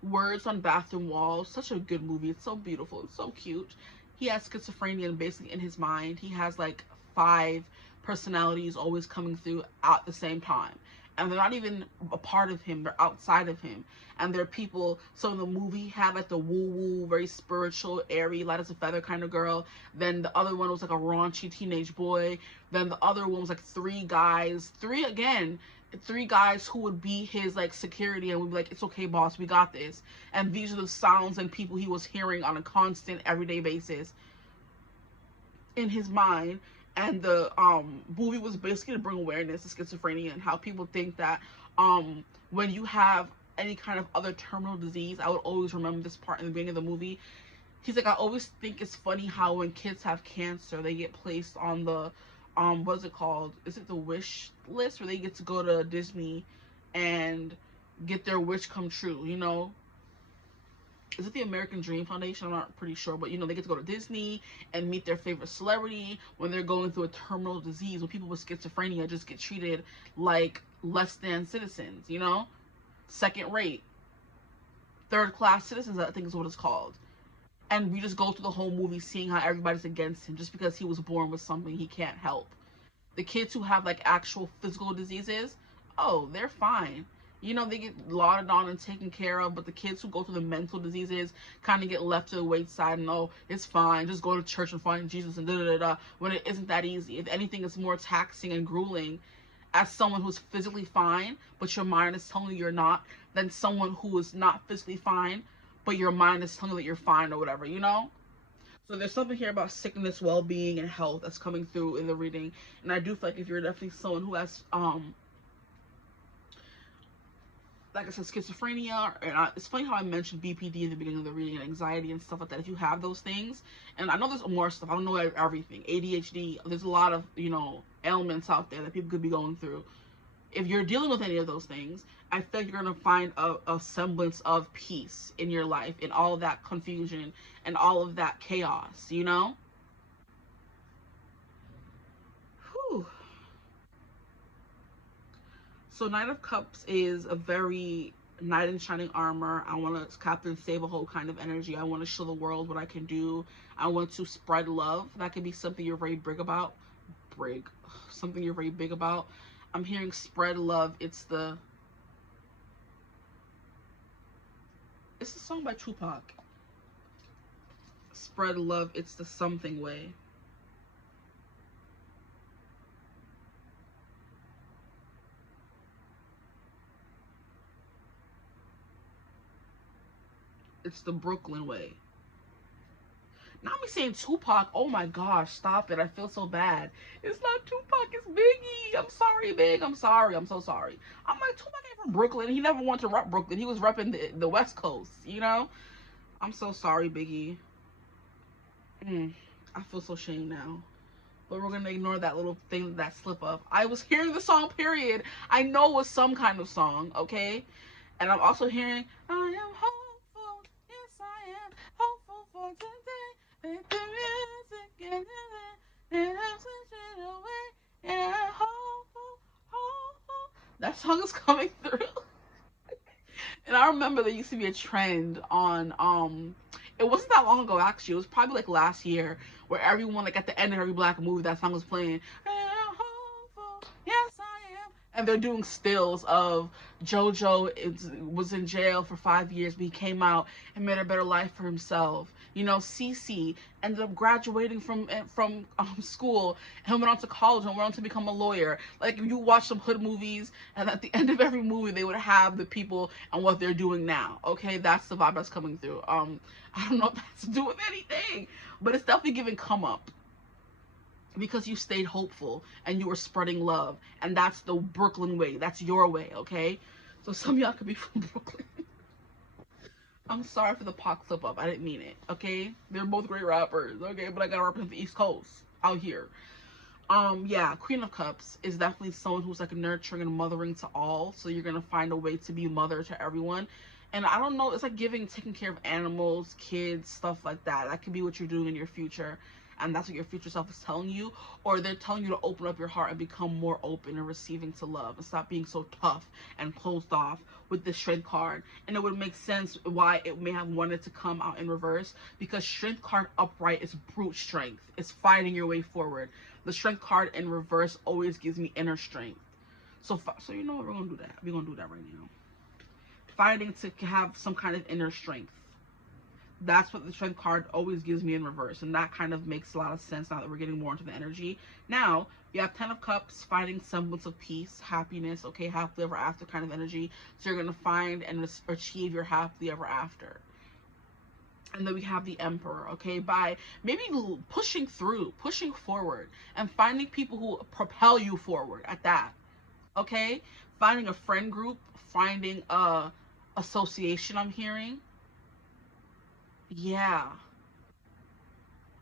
Words on Bathroom Walls, such a good movie. It's so beautiful, it's so cute. He has schizophrenia, and basically in his mind he has like 5 personalities always coming through at the same time, and they're not even a part of him, they're outside of him. And they're people, so in the movie had like the woo-woo, very spiritual, airy, light as a feather kind of girl. Then the other one was like a raunchy teenage boy. Then the other one was like 3 guys, 3 guys who would be his like security, and would be like, it's okay boss, we got this. And these are the sounds and people he was hearing on a constant everyday basis in his mind. And the movie was basically to bring awareness to schizophrenia and how people think that when you have any kind of other terminal disease, I would always remember this part in the beginning of the movie. He's like, I always think it's funny how when kids have cancer, they get placed on the what is it called? Is it the wish list, where they get to go to Disney and get their wish come true, you know? Is it the American Dream Foundation? I'm not pretty sure, but you know, they get to go to Disney and meet their favorite celebrity when they're going through a terminal disease. When people with schizophrenia just get treated like less than citizens, you know? Second rate, third class citizens, I think is what it's called. And we just go through the whole movie seeing how everybody's against him just because he was born with something he can't help. The kids who have like actual physical diseases, oh, they're fine. You know, they get lauded on and taken care of. But the kids who go through the mental diseases kind of get left to the wayside, and oh, it's fine, just go to church and find Jesus and da-da-da-da, when it isn't that easy. If anything, it's more taxing and grueling as someone who's physically fine, but your mind is telling you you're not, than someone who is not physically fine, but your mind is telling you that you're fine or whatever, you know? So there's something here about sickness, well-being, and health that's coming through in the reading. And I do feel like if you're definitely someone who has, like I said, schizophrenia, and it's funny how I mentioned BPD in the beginning of the reading, and anxiety and stuff like that. If you have those things, and I know there's more stuff, I don't know everything, ADHD, there's a lot of, you know, ailments out there that people could be going through. If you're dealing with any of those things, I feel like you're going to find a semblance of peace in your life, in all of that confusion and all of that chaos, you know? Whew. So Knight of Cups is a very knight in shining armor. I want to Captain Save a Whole kind of energy. I want to show the world what I can do. I want to spread love. That could be something you're very big about. Something you're very big about. I'm hearing spread love. It's a song by Tupac. Spread love. It's the something way. It's the Brooklyn way. Not me saying Tupac. Oh my gosh, stop it. I feel so bad. It's not Tupac, it's Biggie. I'm sorry, Big. I'm sorry. I'm so sorry. I'm like, Tupac ain't from Brooklyn. He never wanted to rep Brooklyn. He was repping the West Coast, you know? I'm so sorry, Biggie. I feel so ashamed now. But we're going to ignore that little thing, that slip up. I was hearing the song, period. I know it was some kind of song, okay? And I'm also hearing, I am hopeful. Yes, I am hopeful for today. Let the music and I'm switching away. Yeah, hopeful. That song is coming through. And I remember there used to be a trend on it wasn't that long ago actually. It was probably like last year, where everyone, like at the end of every black movie, that song was playing. Yes, I am And they're doing stills of was in jail for 5 years, but he came out and made a better life for himself. You know, Cece ended up graduating from school and went on to college and went on to become a lawyer. Like, if you watch some hood movies, and at the end of every movie they would have the people and what they're doing now. Okay, that's the vibe that's coming through. I don't know if that's to do with anything, but it's definitely giving come up, because you stayed hopeful and you were spreading love, and that's the Brooklyn way. That's your way. Okay, so some of y'all could be from Brooklyn. I'm sorry for the pox slip up, I didn't mean it. Okay, they're both great rappers. Okay, but I gotta represent the East Coast out here. Yeah, Queen of Cups is definitely someone who's like nurturing and mothering to all, so you're gonna find a way to be mother to everyone. And I don't know, it's like taking care of animals, kids, stuff like that. That could be what you're doing in your future, and that's what your future self is telling you. Or they're telling you to open up your heart and become more open and receiving to love, and stop being so tough and closed off with the Strength card. And it would make sense why it may have wanted to come out in reverse, because Strength card upright is brute strength. It's fighting your way forward. The Strength card in reverse always gives me inner strength. So you know what, we're gonna do that. We're gonna do that right now. Fighting to have some kind of inner strength. That's what the Strength card always gives me in reverse, and that kind of makes a lot of sense now that we're getting more into the energy. Now you have 10 of Cups, fighting semblance of peace, happiness, okay, happily ever after kind of energy. So you're gonna find and achieve your happily ever after. And then we have the Emperor, okay, by maybe pushing through, pushing forward, and finding people who propel you forward at that, okay? Finding a friend group, finding a association, I'm hearing. Yeah.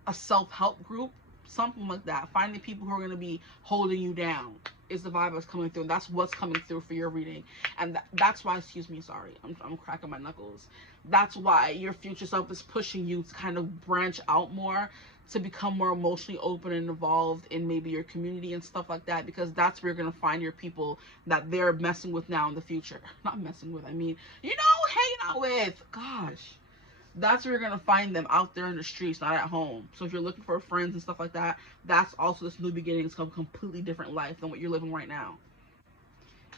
A self-help group, something like that. Finding people who are going to be holding you down is the vibe that's coming through. And that's what's coming through for your reading. And that's why, excuse me, sorry, I'm cracking my knuckles. That's why your future self is pushing you to kind of branch out more, to become more emotionally open and involved in maybe your community and stuff like that, because that's where you're going to find your people that they're messing with now in the future. Not messing with, I mean, you know, hanging out with. Gosh. That's where you're going to find them, out there in the streets, not at home. So if you're looking for friends and stuff like that, that's also this new beginning. It's a completely different life than what you're living right now.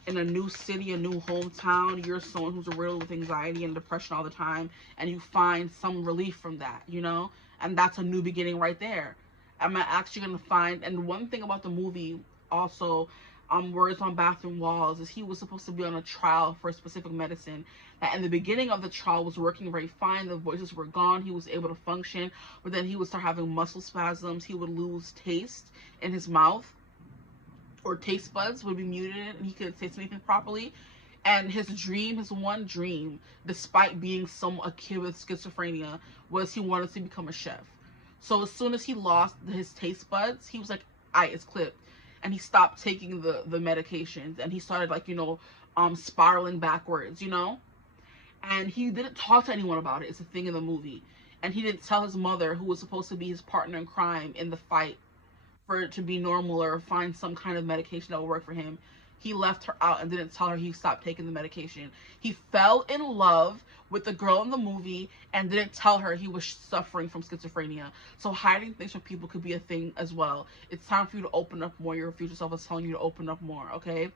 In a new city, a new hometown, you're someone who's riddled with anxiety and depression all the time, and you find some relief from that, you know? And that's a new beginning right there. I'm actually going to find, and one thing about the movie also, Words on Bathroom Walls, is he was supposed to be on a trial for a specific medicine that in the beginning of the trial was working very fine. The voices were gone. He was able to function, but then he would start having muscle spasms. He would lose taste in his mouth, or taste buds would be muted, and he couldn't taste anything properly. And his dream, his one dream, despite being a kid with schizophrenia, was he wanted to become a chef. So as soon as he lost his taste buds, he was like, it's clipped. And he stopped taking the medications, and he started, like, you know, spiraling backwards, you know? And he didn't talk to anyone about it. It's a thing in the movie. And he didn't tell his mother, who was supposed to be his partner in crime in the fight, for it to be normal or find some kind of medication that will work for him. He left her out and didn't tell her he stopped taking the medication. He fell in love with the girl in the movie and didn't tell her he was suffering from schizophrenia. So hiding things from people could be a thing as well. It's time for you to open up more. Your future self is telling you to open up more, okay?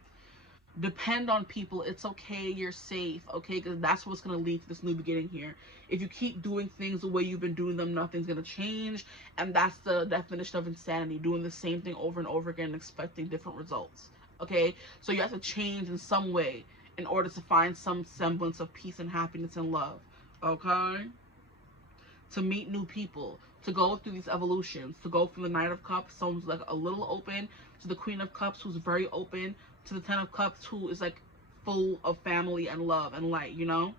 Depend on people. It's okay. You're safe, okay? Because that's what's going to lead to this new beginning here. If you keep doing things the way you've been doing them, nothing's going to change. And that's the definition of insanity, doing the same thing over and over again and expecting different results, okay? So you have to change in some way in order to find some semblance of peace and happiness and love, okay? To meet new people, to go through these evolutions, to go from the Knight of Cups, someone's like a little open, to the Queen of Cups, who's very open, to the Ten of Cups, who is like full of family and love and light, you know?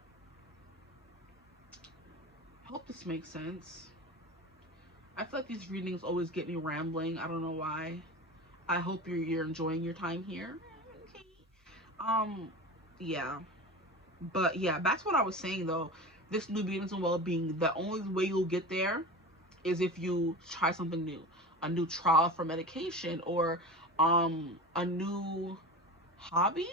I hope this makes sense. I feel like these readings always get me rambling. I don't know why. I hope you're enjoying your time here. Okay. Yeah. But yeah, back to what I was saying though. This new beginnings and well-being, the only way you'll get there is if you try something new. A new trial for medication, or a new hobby.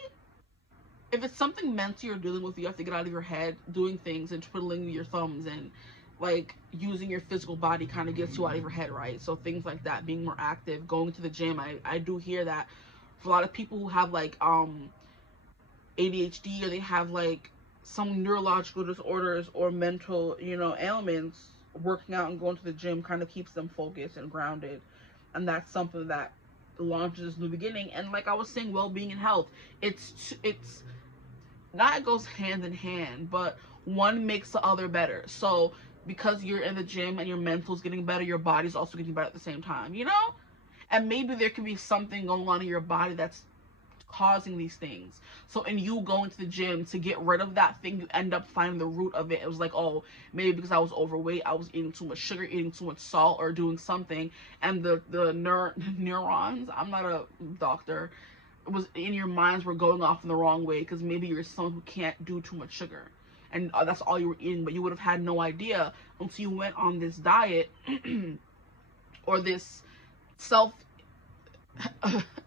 If it's something mental you're dealing with, you have to get out of your head. Doing things and twiddling your thumbs and like using your physical body kind of gets you out of your head, right? So things like that, being more active, going to the gym. I do hear that For a lot of people who have like ADHD, or they have like some neurological disorders or mental, ailments, working out and going to the gym kind of keeps them focused and grounded. And that's something that launches this new beginning. And like I was saying, well-being and health, it's not, it goes hand in hand, but one makes the other better. So because you're in the gym and your mental's getting better, your body's also getting better at the same time, and maybe there could be something going on in your body that's causing these things. So in you going to the gym to get rid of that thing, you end up finding the root of it. It was like, oh, maybe because I was overweight, I was eating too much sugar, eating too much salt, or doing something, and the neurons, I'm not a doctor, it was in your minds were going off in the wrong way, because maybe you're someone who can't do too much sugar, and that's all you were eating, but you would have had no idea until you went on this diet or this self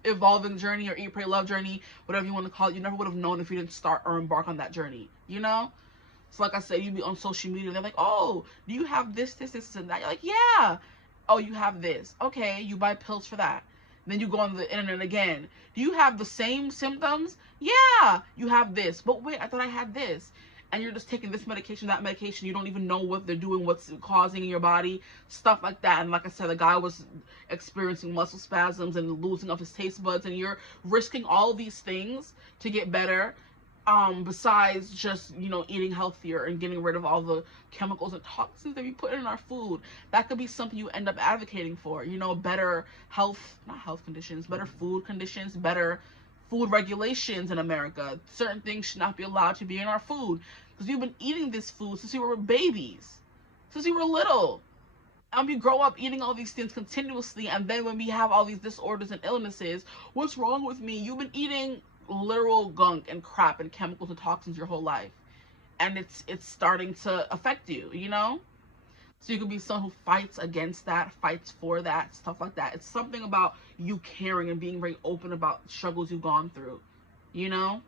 evolving journey, or eat, pray, love journey, whatever you want to call it. You never would have known if you didn't start or embark on that journey, So like I said, you'd be on social media and they're like, oh, do you have this, and that? You're like, yeah. Oh, you have this. Okay, you buy pills for that. Then you go on the internet again. Do you have the same symptoms? Yeah, you have this. But wait, I thought I had this. And you're just taking this medication, that medication. You don't even know what they're doing, what's causing in your body, stuff like that. And like I said, the guy was experiencing muscle spasms and losing of his taste buds. And you're risking all these things to get better, besides just, eating healthier and getting rid of all the chemicals and toxins that we put in our food. That could be something you end up advocating for, better not health conditions, better food conditions, better food regulations in America. Certain things should not be allowed to be in our food, because we've been eating this food since we were babies, since we were little. And we grow up eating all these things continuously, and then when we have all these disorders and illnesses, what's wrong with me? You've been eating literal gunk and crap and chemicals and toxins your whole life, and it's starting to affect you, So you could be someone who fights against that, fights for that, stuff like that. It's something about you caring and being very open about struggles you've gone through, And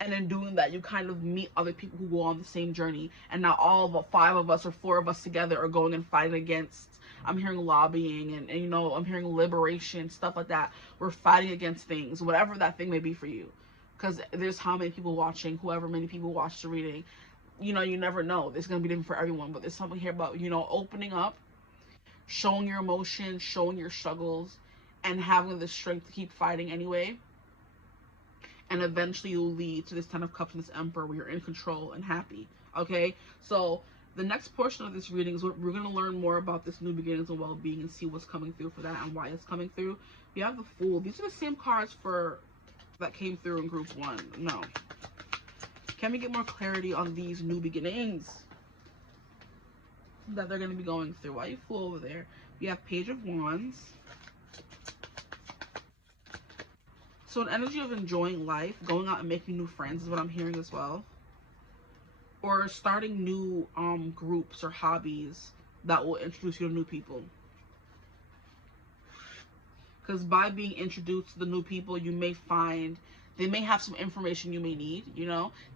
in doing that, you kind of meet other people who go on the same journey. And now all the 5 of us or 4 of us together are going and fighting against, I'm hearing lobbying and I'm hearing liberation, stuff like that. We're fighting against things, whatever that thing may be for you. Because there's how many people watching, however many people watch the reading. You never know. It's going to be different for everyone. But there's something here about, opening up, showing your emotions, showing your struggles, and having the strength to keep fighting anyway. And eventually you'll lead to this 10 of Cups and this Emperor, where you're in control and happy. Okay? So the next portion of this reading is we're going to learn more about this new beginnings and well-being and see what's coming through for that and why it's coming through. We have the Fool. These are the same cards that came through in group 1. No. Can we get more clarity on these new beginnings that they're going to be going through? Why you Fool over there? We have Page of Wands. So an energy of enjoying life, going out and making new friends is what I'm hearing as well. Or starting new groups or hobbies that will introduce you to new people. Because by being introduced to the new people, you may find they may have some information you may need,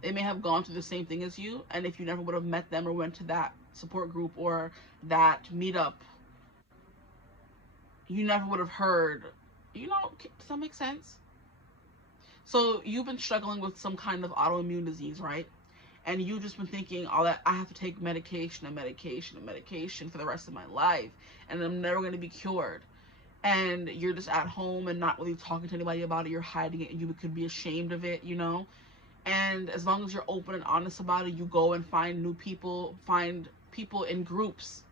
They may have gone through the same thing as you. And if you never would have met them or went to that support group or that meetup, you never would have heard, does that make sense? So you've been struggling with some kind of autoimmune disease, right? And you've just been thinking all that, I have to take medication and medication and medication for the rest of my life, and I'm never going to be cured. And you're just at home and not really talking to anybody about it. You're hiding it, and you could be ashamed of it, And as long as you're open and honest about it, you go and find new people, find people in groups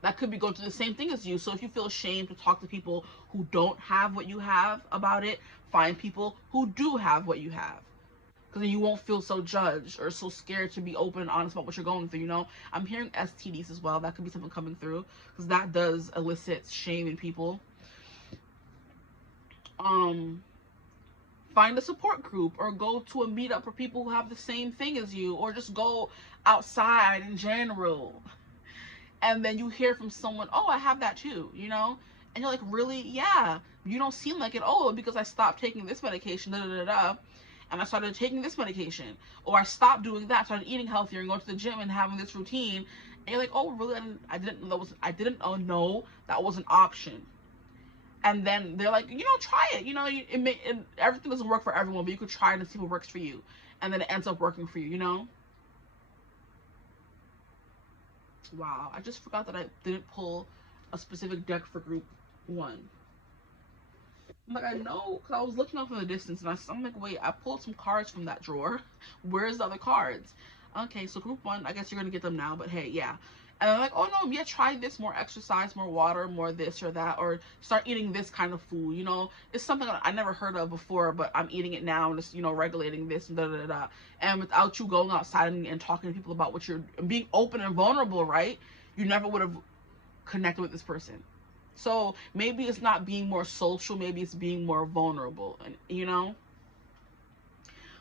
that could be going through the same thing as you. So if you feel ashamed to talk to people who don't have what you have about it, find people who do have what you have. Because then you won't feel so judged or so scared to be open and honest about what you're going through, I'm hearing STDs as well. That could be something coming through, because that does elicit shame in people. Find a support group, or go to a meetup for people who have the same thing as you, or just go outside in general. And then you hear from someone, oh, I have that too, And you're like, really? Yeah. You don't seem like it. Oh, because I stopped taking this medication, and I started taking this medication, or I stopped doing that, started eating healthier and going to the gym and having this routine. And you're like, oh, really? I didn't know that was an option. And then they're like, you know, try it. You know, everything doesn't work for everyone, but you could try it and see what works for you. And then it ends up working for you, you know? Wow, I just forgot that I didn't pull a specific deck for group 1. Like, I know, because I was looking off in the distance, and I'm like, wait, I pulled some cards from that drawer. Where's the other cards? Okay, so group 1, I guess you're going to get them now, but hey, yeah. And I'm like, oh no, yeah, try this, more exercise, more water, more this or that, or start eating this kind of food, you know? It's something I never heard of before, but I'm eating it now, and it's, you know, regulating this, and da-da-da-da. And without you going outside and talking to people about what you're, being open and vulnerable, right? You never would have connected with this person. So maybe it's not being more social, maybe it's being more vulnerable, and you know.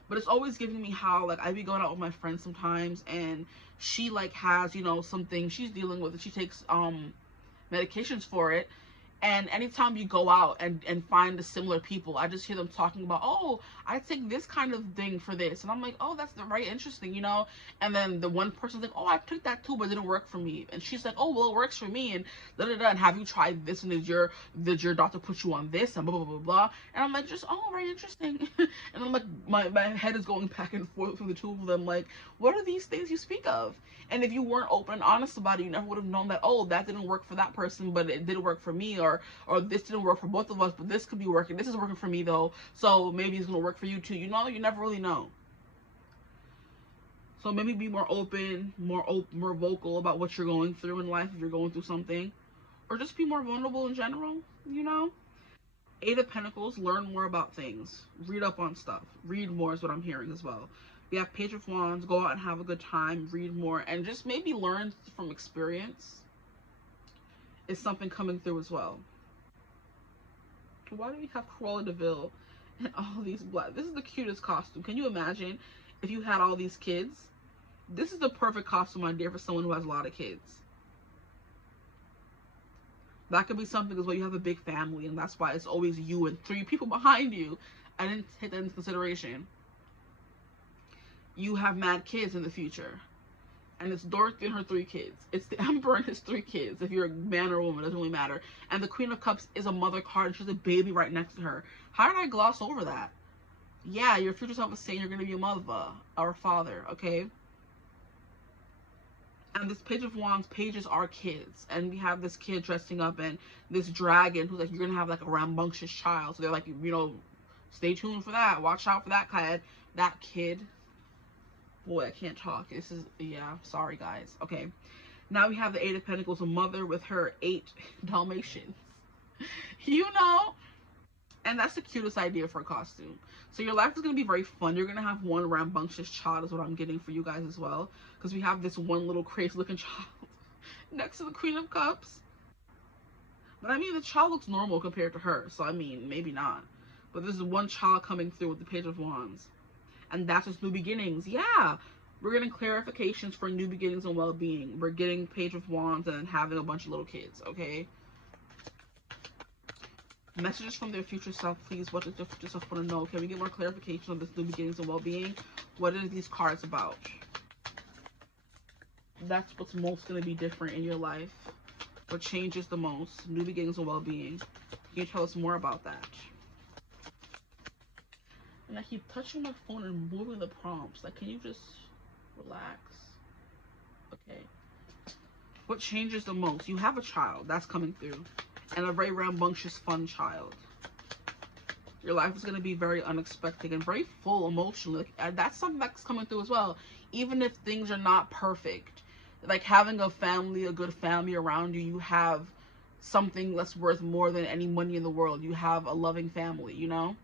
But it's always giving me how, like, I be going out with my friends sometimes, and she like has, you know, something she's dealing with, and she takes medications for it. And anytime you go out and find the similar people, I just hear them talking about, oh, I take this kind of thing for this. And I'm like, oh, that's very interesting, you know? And then the one person's like, oh, I took that too, but it didn't work for me. And she's like, oh, well, it works for me. And da-da-da. And have you tried this? And did your doctor put you on this? And blah, blah, blah, blah. And I'm like, just, oh, very interesting. And I'm like, my head is going back and forth with the two of them. Like, what are these things you speak of? And if you weren't open and honest about it, you never would have known that, oh, that didn't work for that person, but it did work for me, or this didn't work for both of us, but this could be working. This is working for me though, so maybe it's gonna work for you too. You know, you never really know. So maybe be more open, more vocal about what you're going through in life if you're going through something, or just be more vulnerable in general. You know. Eight of Pentacles, learn more about things. Read up on stuff. Read more is what I'm hearing as well. We have Page of Wands, go out and have a good time, read more, and just maybe learn from experience is something coming through as well. Why do we have Cruella de Vil and all these black? This is the cutest costume. Can you imagine if you had all these kids? This is the perfect costume idea for someone who has a lot of kids. That could be something as well. You have a big family, and that's why it's always you and 3 people behind you. I didn't take that into consideration. You have mad kids in the future. And it's Dorothy and her 3 kids. It's the Emperor and his 3 kids. If you're a man or a woman, it doesn't really matter. And the Queen of Cups is a mother card, and she's a baby right next to her. How did I gloss over that? Yeah, your future self is saying you're going to be a mother or a father, okay? And this Page of Wands, pages are kids. And we have this kid dressing up, and this dragon who's like, you're going to have like a rambunctious child. So they're like, you know, stay tuned for that. Watch out for that kid. Boy, I can't talk. This is, yeah, sorry guys. Okay. Now we have the Eight of Pentacles, a mother with her 8 Dalmatians. You know? And that's the cutest idea for a costume. So your life is going to be very fun. You're going to have one rambunctious child is what I'm getting for you guys as well. Because we have this one little crazy looking child next to the Queen of Cups. But I mean, the child looks normal compared to her. So I mean, maybe not. But there's one child coming through with the Page of Wands. And that's just new beginnings. Yeah. We're getting clarifications for new beginnings and well-being. We're getting Page of Wands and having a bunch of little kids, okay? Messages from their future self, please. What does their future self want to know? Can we get more clarification on this new beginnings and well-being? What are these cards about? That's what's most going to be different in your life. What changes the most? New beginnings and well-being. Can you tell us more about that? And I keep touching my phone and moving the prompts. Like, can you just relax? Okay. What changes the most? You have a child. That's coming through. And a very rambunctious, fun child. Your life is going to be very unexpected and very full emotionally. That's something that's coming through as well. Even if things are not perfect. Like having a family, a good family around you, you have something that's worth more than any money in the world. You have a loving family, you know?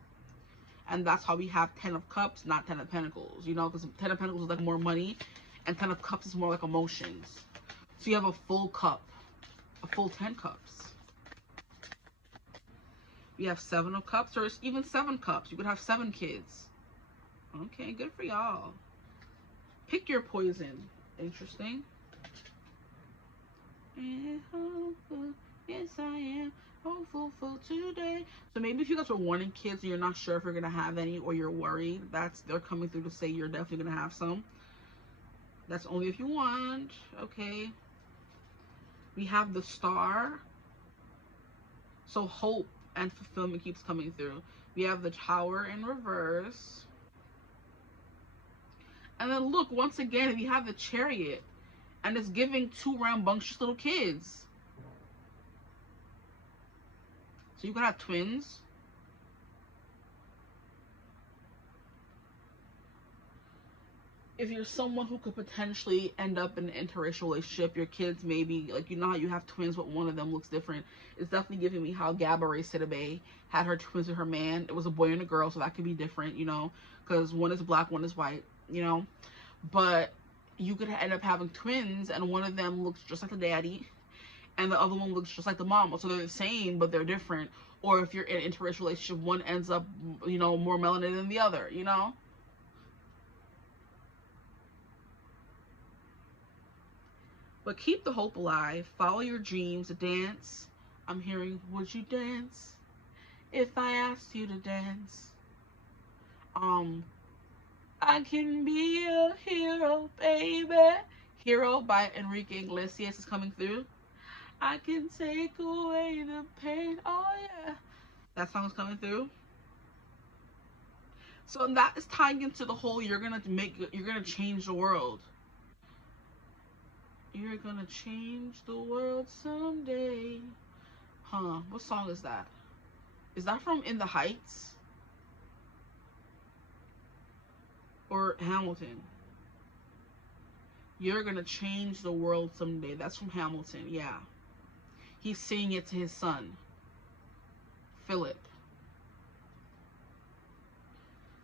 And that's how we have 10 of Cups, not 10 of Pentacles, you know? Because 10 of Pentacles is like more money, and 10 of Cups is more like emotions. So you have a full cup, a full 10 cups. We have 7 of Cups, or even 7 cups. You could have 7 kids. Okay, good for y'all. Pick your poison. Interesting. Yes, I am hopeful for today. So maybe if you guys are wanting kids and you're not sure if you're gonna have any, or you're worried, they're coming through to say you're definitely gonna have some. That's only if you want. Okay. We have the Star. So hope and fulfillment keeps coming through. We have the Tower in reverse. And then look, once again, we have the Chariot. And it's giving two rambunctious little kids. So you could have twins. If you're someone who could potentially end up in an interracial relationship, your kids maybe, like, you know how you have twins but one of them looks different. It's definitely giving me how 𝐓𝐈𝐌𝐿𝐴 had her twins with her man. It was a boy and a girl, so that could be different, you know, because one is black, one is white, you know. But you could end up having twins and one of them looks just like the daddy and the other one looks just like the mama. So they're the same but they're different. Or if you're in an interracial relationship, one ends up, you know, more melanin than the other, you know. But keep the hope alive. Follow your dreams. Dance. I'm hearing, would you dance if I asked you to dance? I can be a hero, baby. Hero by Enrique Iglesias is coming through. I can take away the pain. Oh yeah. That song is coming through. So that is tying into the whole you're gonna change the world. You're gonna change the world someday. Huh, what song is that? Is that from In the Heights? Or Hamilton? You're gonna change the world someday. That's from Hamilton, yeah. He's saying it to his son, Philip.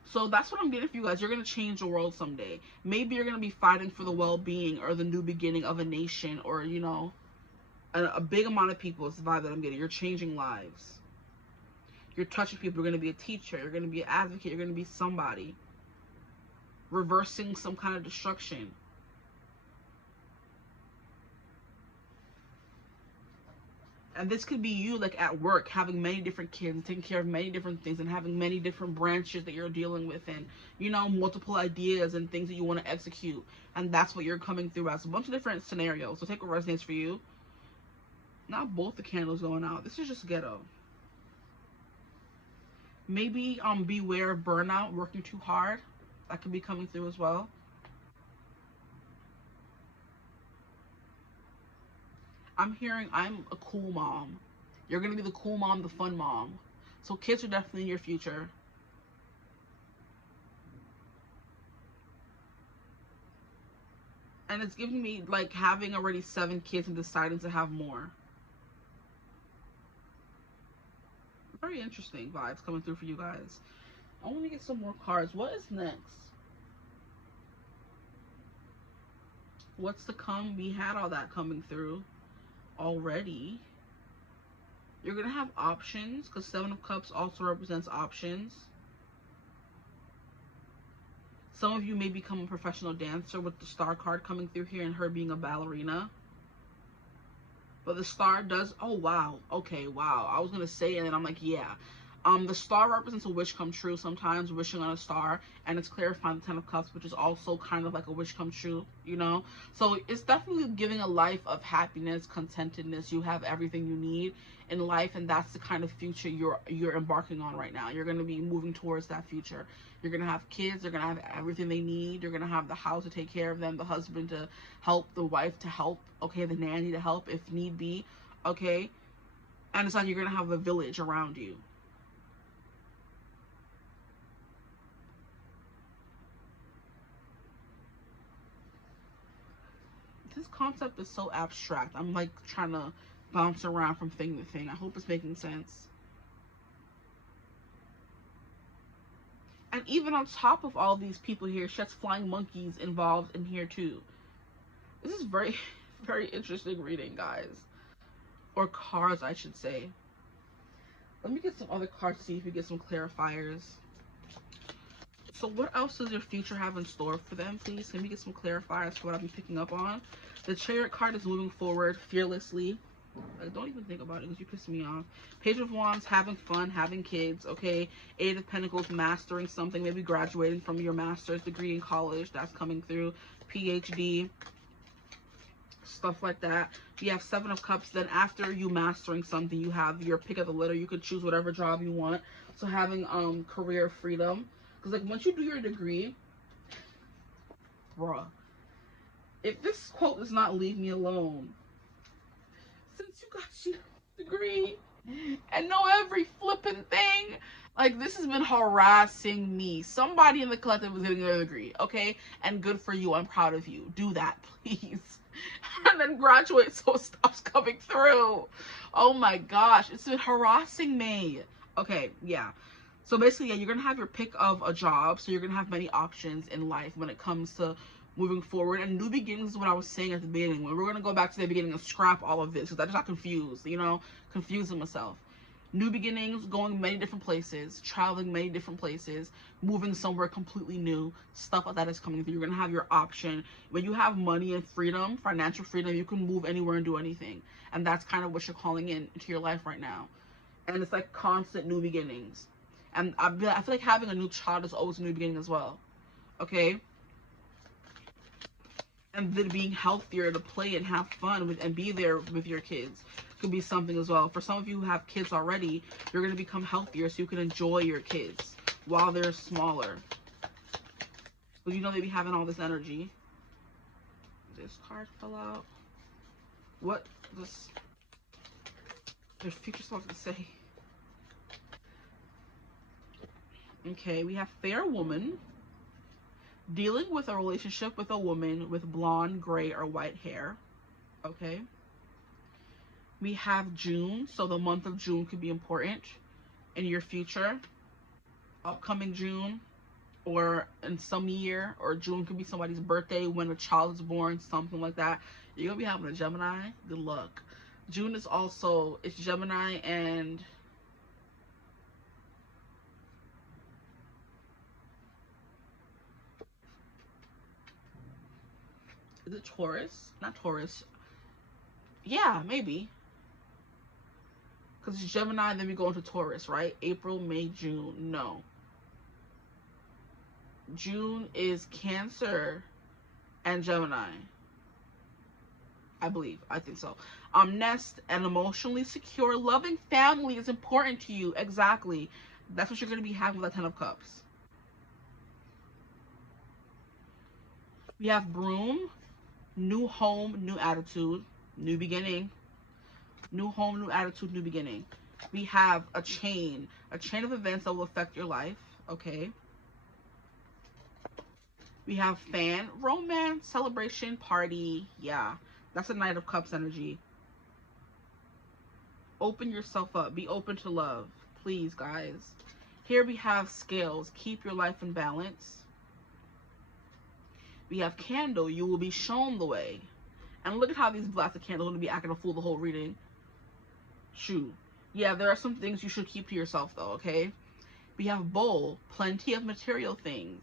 So that's what I'm getting for you guys. You're going to change the world someday. Maybe you're going to be fighting for the well-being or the new beginning of a nation or, you know, a big amount of people is the vibe that I'm getting. You're changing lives. You're touching people. You're going to be a teacher. You're going to be an advocate. You're going to be somebody. Reversing some kind of destruction. And this could be you, like, at work, having many different kids and taking care of many different things and having many different branches that you're dealing with and, you know, multiple ideas and things that you want to execute. And that's what you're coming through as. A bunch of different scenarios. So take what resonates for you. Not both the candles going out. This is just ghetto. Maybe beware of burnout, working too hard. That could be coming through as well. I'm hearing I'm a cool mom. You're going to be the cool mom, the fun mom. So kids are definitely in your future. And it's giving me, like, having already 7 kids and deciding to have more. Very interesting vibes coming through for you guys. I want to get some more cards. What is next? What's to come? We had all that coming through already. You're gonna have options because 7 of Cups also represents options. Some of you may become a professional dancer with the Star card coming through here and her being a ballerina. But the Star does, oh wow, okay, wow. I was gonna say and then I'm like, yeah. The Star represents a wish come true sometimes, wishing on a star, and it's clarifying the 10 of Cups, which is also kind of like a wish come true, you know? So it's definitely giving a life of happiness, contentedness. You have everything you need in life, and that's the kind of future you're embarking on right now. You're going to be moving towards that future. You're going to have kids. They're going to have everything they need. You're going to have the house to take care of them, the husband to help, the wife to help, okay, the nanny to help if need be, okay? And it's like you're going to have a village around you. This concept is so abstract. I'm like trying to bounce around from thing to thing. I hope it's making sense. And even on top of all these people here, she has flying monkeys involved in here too. This is very, very interesting reading, guys. Or cards, I should say. Let me get some other cards, see if we get some clarifiers. So what else does your future have in store for them, please? Can we get some clarifiers for what I've been picking up on? The Chariot card is moving forward fearlessly. Like, don't even think about it because you piss me off. Page of Wands, having fun, having kids, okay? 8 of Pentacles, mastering something, maybe graduating from your master's degree in college. That's coming through. PhD. stuff like that. We have Seven of Cups. Then after you mastering something, you have your pick of the litter. You could choose whatever job you want. So having career freedom. Because like once you do your degree, bruh, if this quote does not leave me alone, since you got your degree and know every flipping thing, like this has been harassing me. Somebody in the collective is getting their degree, okay? And good for you. I'm proud of you. Do that, please. And then graduate so it stops coming through. Oh my gosh, it's been harassing me. Okay, yeah. So basically, yeah, you're gonna have your pick of a job. So you're gonna have many options in life when it comes to moving forward. And new beginnings is what I was saying at the beginning. We're gonna go back to the beginning and scrap all of this because I just got confused, you know, confusing myself. New beginnings, going many different places, traveling many different places, moving somewhere completely new, stuff like that is coming through. You're gonna have your option. When you have money and freedom, financial freedom, you can move anywhere and do anything. And that's kind of what you're calling into your life right now. And it's like constant new beginnings. And I feel like having a new child is always a new beginning as well. Okay? And then being healthier to play and have fun with and be there with your kids could be something as well. For some of you who have kids already, you're going to become healthier so you can enjoy your kids while they're smaller. So you know they be having all this energy. This card fell out. What? This... There's future stuff to say. Okay, we have fair woman. Dealing with a relationship with a woman with blonde, gray, or white hair. Okay. We have June, so the month of June could be important in your future. Upcoming June, or in some year, or June could be somebody's birthday, when a child is born, something like that. You're gonna be having a Gemini. Good luck. June is also, it's Gemini and is it Taurus? Not Taurus. Yeah, maybe. Because it's Gemini, then we go into Taurus, right? April, May, June. No. June is Cancer and Gemini. I believe. I think so. Nest and emotionally secure, loving family is important to you. Exactly. That's what you're going to be having with that Ten of Cups. We have Broom. New home, new attitude, new beginning. New home, new attitude, new beginning. We have a chain of events that will affect your life. Okay. We have Fan, romance, celebration, party. Yeah, that's a Knight of Cups energy. Open yourself up. Be open to love. Please, guys. Here we have Scales. Keep your life in balance. We have Candle. You will be shown the way. And look at how these blasted candles are going to be acting a fool the whole reading. Shoot. Yeah, there are some things you should keep to yourself, though, okay? We have Bowl. Plenty of material things.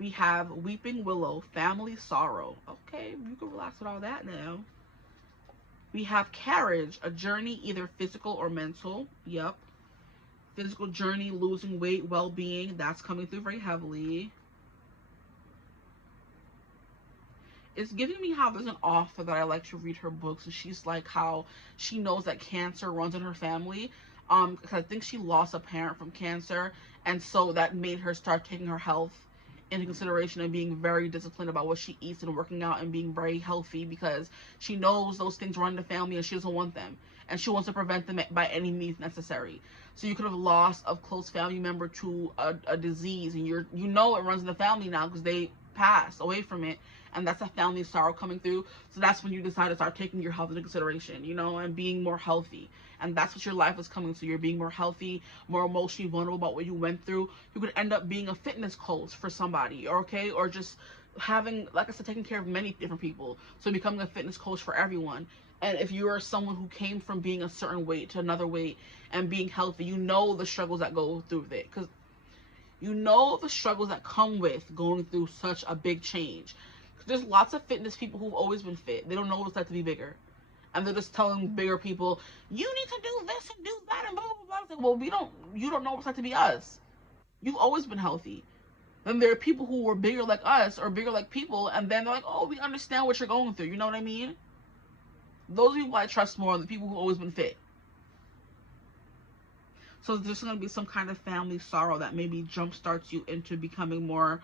We have Weeping Willow. Family sorrow. Okay, you can relax with all that now. We have Carriage. A journey, either physical or mental. Yep. Physical journey, losing weight, well-being. That's coming through very heavily. It's giving me how there's an author that I like to read her books, and she's like how she knows that cancer runs in her family. Because I think she lost a parent from cancer, and so that made her start taking her health into consideration and being very disciplined about what she eats and working out and being very healthy, because she knows those things run in the family and she doesn't want them, and she wants to prevent them by any means necessary. So you could have lost a close family member to a disease, and you know it runs in the family now because they passed away from it, and that's a family sorrow coming through. So that's when you decide to start taking your health into consideration, you know, and being more healthy. And that's what your life is coming to. You're being more healthy, more emotionally vulnerable about what you went through. You could end up being a fitness coach for somebody, okay? Or just having, like I said, taking care of many different people. So becoming a fitness coach for everyone. And if you are someone who came from being a certain weight to another weight and being healthy, you know the struggles that go through with it. Because you know the struggles that come with going through such a big change. There's lots of fitness people who've always been fit. They don't know what it's like to be bigger. And they're just telling bigger people, you need to do this and do that and blah, blah, blah. Like, well, you don't know what it's like to be us. You've always been healthy. Then there are people who were bigger like us or bigger like people, and then they're like, oh, we understand what you're going through. You know what I mean? Those people I trust more than the people who've always been fit. So there's going to be some kind of family sorrow that maybe jumpstarts you into becoming more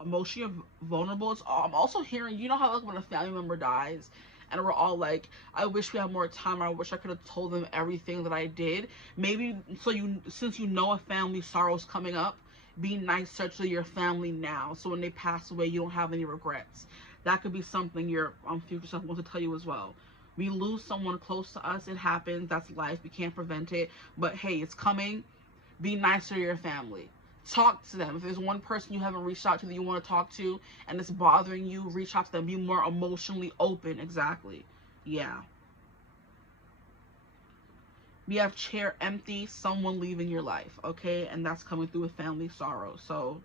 emotionally vulnerable. I'm also hearing, you know how like when a family member dies and we're all like, I wish we had more time, I wish I could have told them everything that I did. Maybe so you, since you know a family sorrow is coming up, be nicer to your family now, so when they pass away you don't have any regrets. That could be something your future self wants to tell you as well. We lose someone close to us, it happens, that's life, we can't prevent it, but hey, it's coming. Be nicer to your family. Talk to them. If there's one person you haven't reached out to that you want to talk to and it's bothering you, reach out to them. Be more emotionally open. Exactly. Yeah. We have chair empty, someone leaving your life, okay? And that's coming through with family sorrow. So,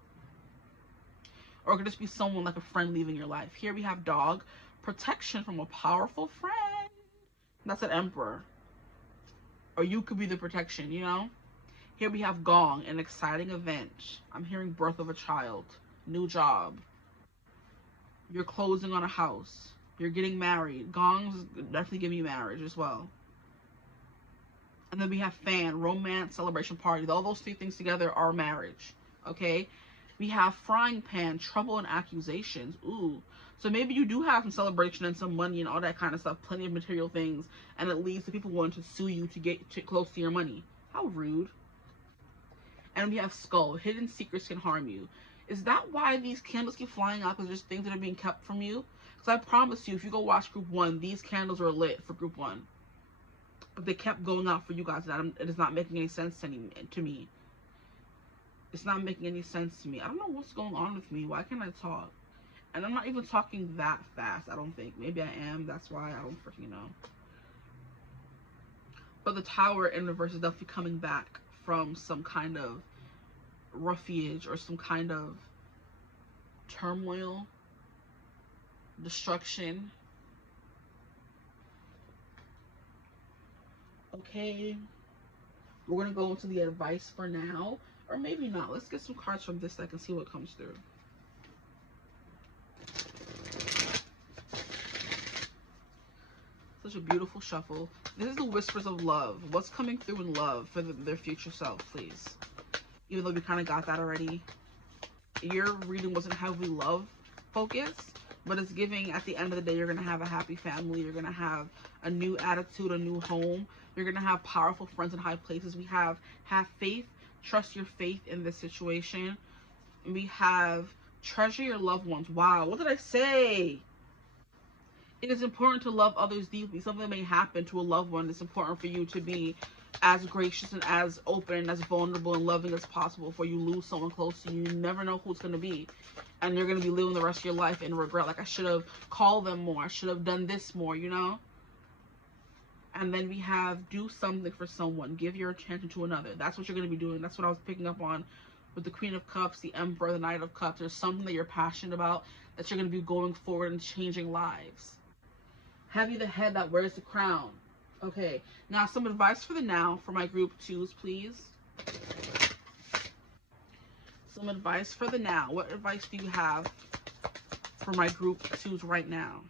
or it could just be someone like a friend leaving your life. Here we have dog, protection from a powerful friend. That's an emperor. Or you could be the protection, you know? Here we have gong, an exciting event. I'm hearing birth of a child, new job. You're closing on a house. You're getting married. Gongs definitely give you marriage as well. And then we have fan, romance, celebration, party. All those three things together are marriage, okay? We have frying pan, trouble and accusations. Ooh. So maybe you do have some celebration and some money and all that kind of stuff, plenty of material things, and it leads to people wanting to sue you to get close to your money. How rude. And we have skull, hidden secrets can harm you. Is that why these candles keep flying out? Because there's things that are being kept from you? Because I promise you, if you go watch group 1, these candles are lit for group 1. But they kept going out for you guys, and it is not making any sense to me. It's not making any sense to me. I don't know what's going on with me. Why can't I talk? And I'm not even talking that fast, I don't think. Maybe I am. That's why I don't freaking know. But the tower in reverse is definitely coming back from some kind of roughage or some kind of turmoil, destruction. Okay, we're gonna go into the advice for now, or maybe not. Let's get some cards from this deck and see what comes through. Such a beautiful shuffle. This is the whispers of love. What's coming through in love for their future self, please? Even though we kind of got that already. Your reading wasn't heavily love focused, but it's giving at the end of the day, you're going to have a happy family. You're going to have a new attitude, a new home. You're going to have powerful friends in high places. We have faith. Trust your faith in this situation. We have treasure your loved ones. Wow, what did I say? It is important to love others deeply. Something may happen to a loved one. It's important for you to be as gracious and as open and as vulnerable and loving as possible before you lose someone close to you. You never know who it's going to be. And you're going to be living the rest of your life in regret. Like, I should have called them more. I should have done this more, you know? And then we have do something for someone. Give your attention to another. That's what you're going to be doing. That's what I was picking up on with the Queen of Cups, the Emperor, the Knight of Cups. There's something that you're passionate about that you're going to be going forward and changing lives. Heavy the head that wears the crown. Okay, now some advice for the now for my group 2s, please. Some advice for the now. What advice do you have for my group 2s right now?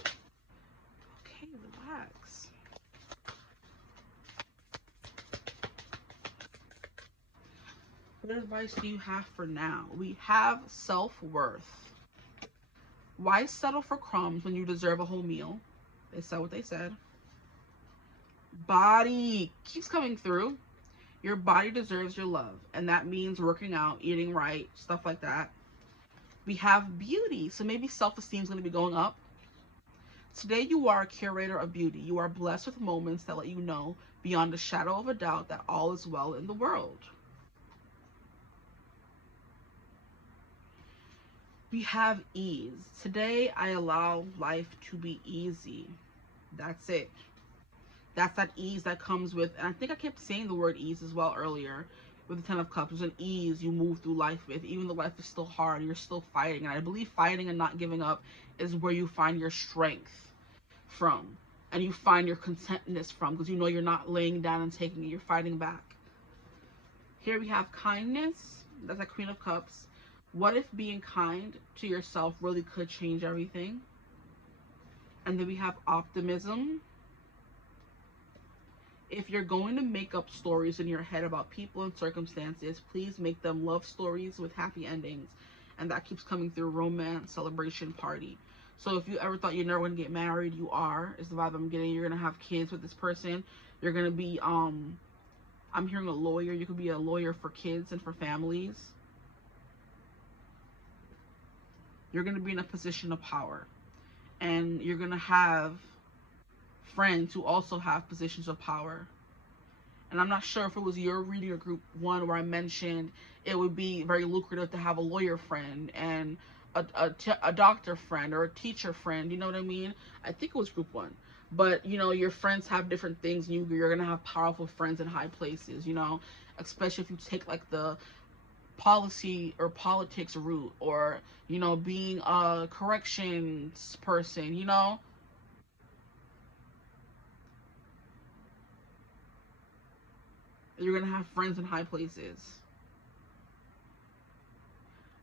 Okay, relax. What advice do you have for now? We have self-worth. Why settle for crumbs when you deserve a whole meal? They said what they said. Body keeps coming through. Your body deserves your love. And that means working out, eating right, stuff like that. We have beauty. So maybe self-esteem is going to be going up. Today you are a curator of beauty. You are blessed with moments that let you know beyond a shadow of a doubt that all is well in the world. We have ease. Today I allow life to be easy. That's it. That's that ease that comes with, and I think I kept saying the word ease as well earlier with the Ten of Cups. There's an ease you move through life with, even though life is still hard, you're still fighting. And I believe fighting and not giving up is where you find your strength from, and you find your contentness from, because you know you're not laying down and taking it, you're fighting back. Here we have kindness. That's a Queen of Cups. What if being kind to yourself really could change everything? And then we have optimism. If you're going to make up stories in your head about people and circumstances, please make them love stories with happy endings. And that keeps coming through: romance, celebration, party. So if you ever thought you're never going to get married, you are, is the vibe I'm getting. You're going to have kids with this person. You're going to be, I'm hearing a lawyer. You could be a lawyer for kids and for families. You're going to be in a position of power. And you're going to have friends who also have positions of power. And I'm not sure if it was your reading or group 1 where I mentioned it would be very lucrative to have a lawyer friend and a doctor friend or a teacher friend. You know what I mean? I think it was group 1. But, you know, your friends have different things. You're going to have powerful friends in high places, you know, especially if you take like the policy or politics route, or, you know, being a corrections person, you know. You're going to have friends in high places.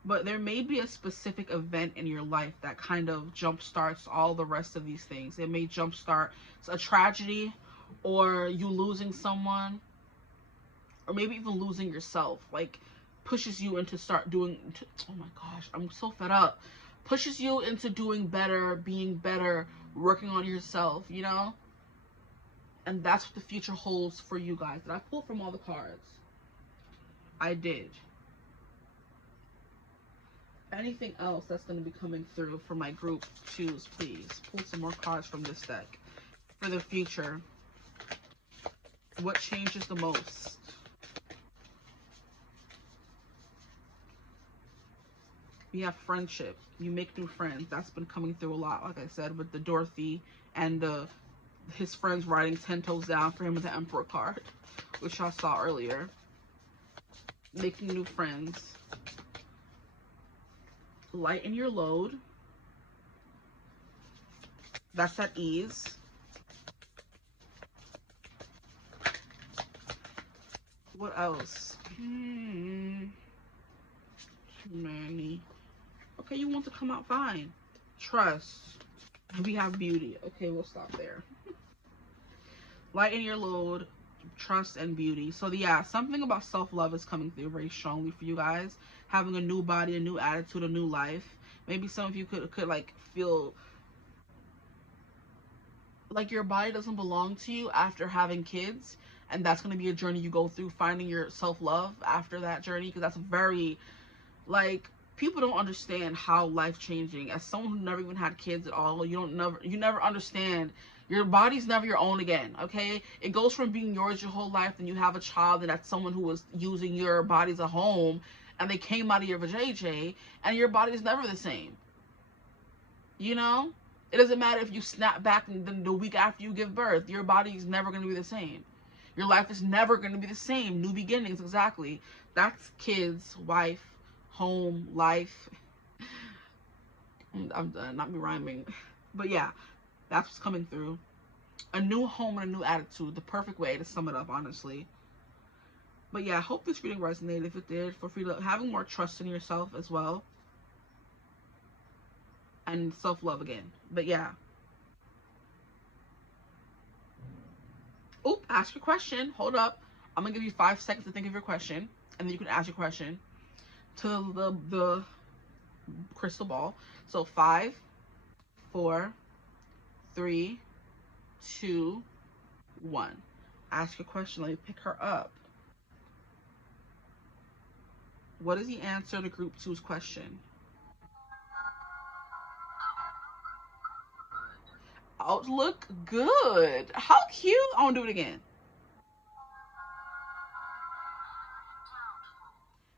But there may be a specific event in your life that kind of jumpstarts all the rest of these things. It may jumpstart a tragedy, or you losing someone, or maybe even losing yourself. Like, pushes you into start doing, oh my gosh, I'm so fed up. Pushes you into doing better, being better, working on yourself, you know? And that's what the future holds for you guys. Did I pull from all the cards? I did. Anything else that's going to be coming through for my group 2s, please pull some more cards from this deck for the future. What changes the most? We have friendship. You make new friends. That's been coming through a lot, like I said, with the Dorothy and his friends writing 10 toes down for him with the Emperor card, which I saw earlier. Making new friends. Lighten your load. That's at ease. What else? Manny. Okay, you want to come out fine. Trust. We have beauty. Okay, we'll stop there. Lighten your load, trust, and beauty. So yeah, something about self-love is coming through very strongly for you guys. Having a new body, a new attitude, a new life. Maybe some of you could like feel like your body doesn't belong to you after having kids, and that's going to be a journey you go through, finding your self-love after that journey, because that's very, like, people don't understand how life-changing. As someone who never even had kids at all, you never understand. Your body's never your own again, okay? It goes from being yours your whole life, then you have a child, and that's someone who was using your body as a home, and they came out of your vajayjay, and your body's never the same. You know? It doesn't matter if you snap back the week after you give birth. Your body's never going to be the same. Your life is never going to be the same. New beginnings, exactly. That's kids, wife, home, life. I'm done. Not me rhyming. But yeah, that's what's coming through. A new home and a new attitude. The perfect way to sum it up, honestly. But yeah, I hope this reading resonated. If it did, feel free to having more trust in yourself as well. And self-love again. But yeah. Oop, ask your question. Hold up. I'm going to give you 5 seconds to think of your question. And then you can ask your question to the crystal ball. So 5, 4, 3, 2, 1. Ask your question. Let me pick her up. What is the answer to group 2's question? Outlook good. How cute. I want to do it again.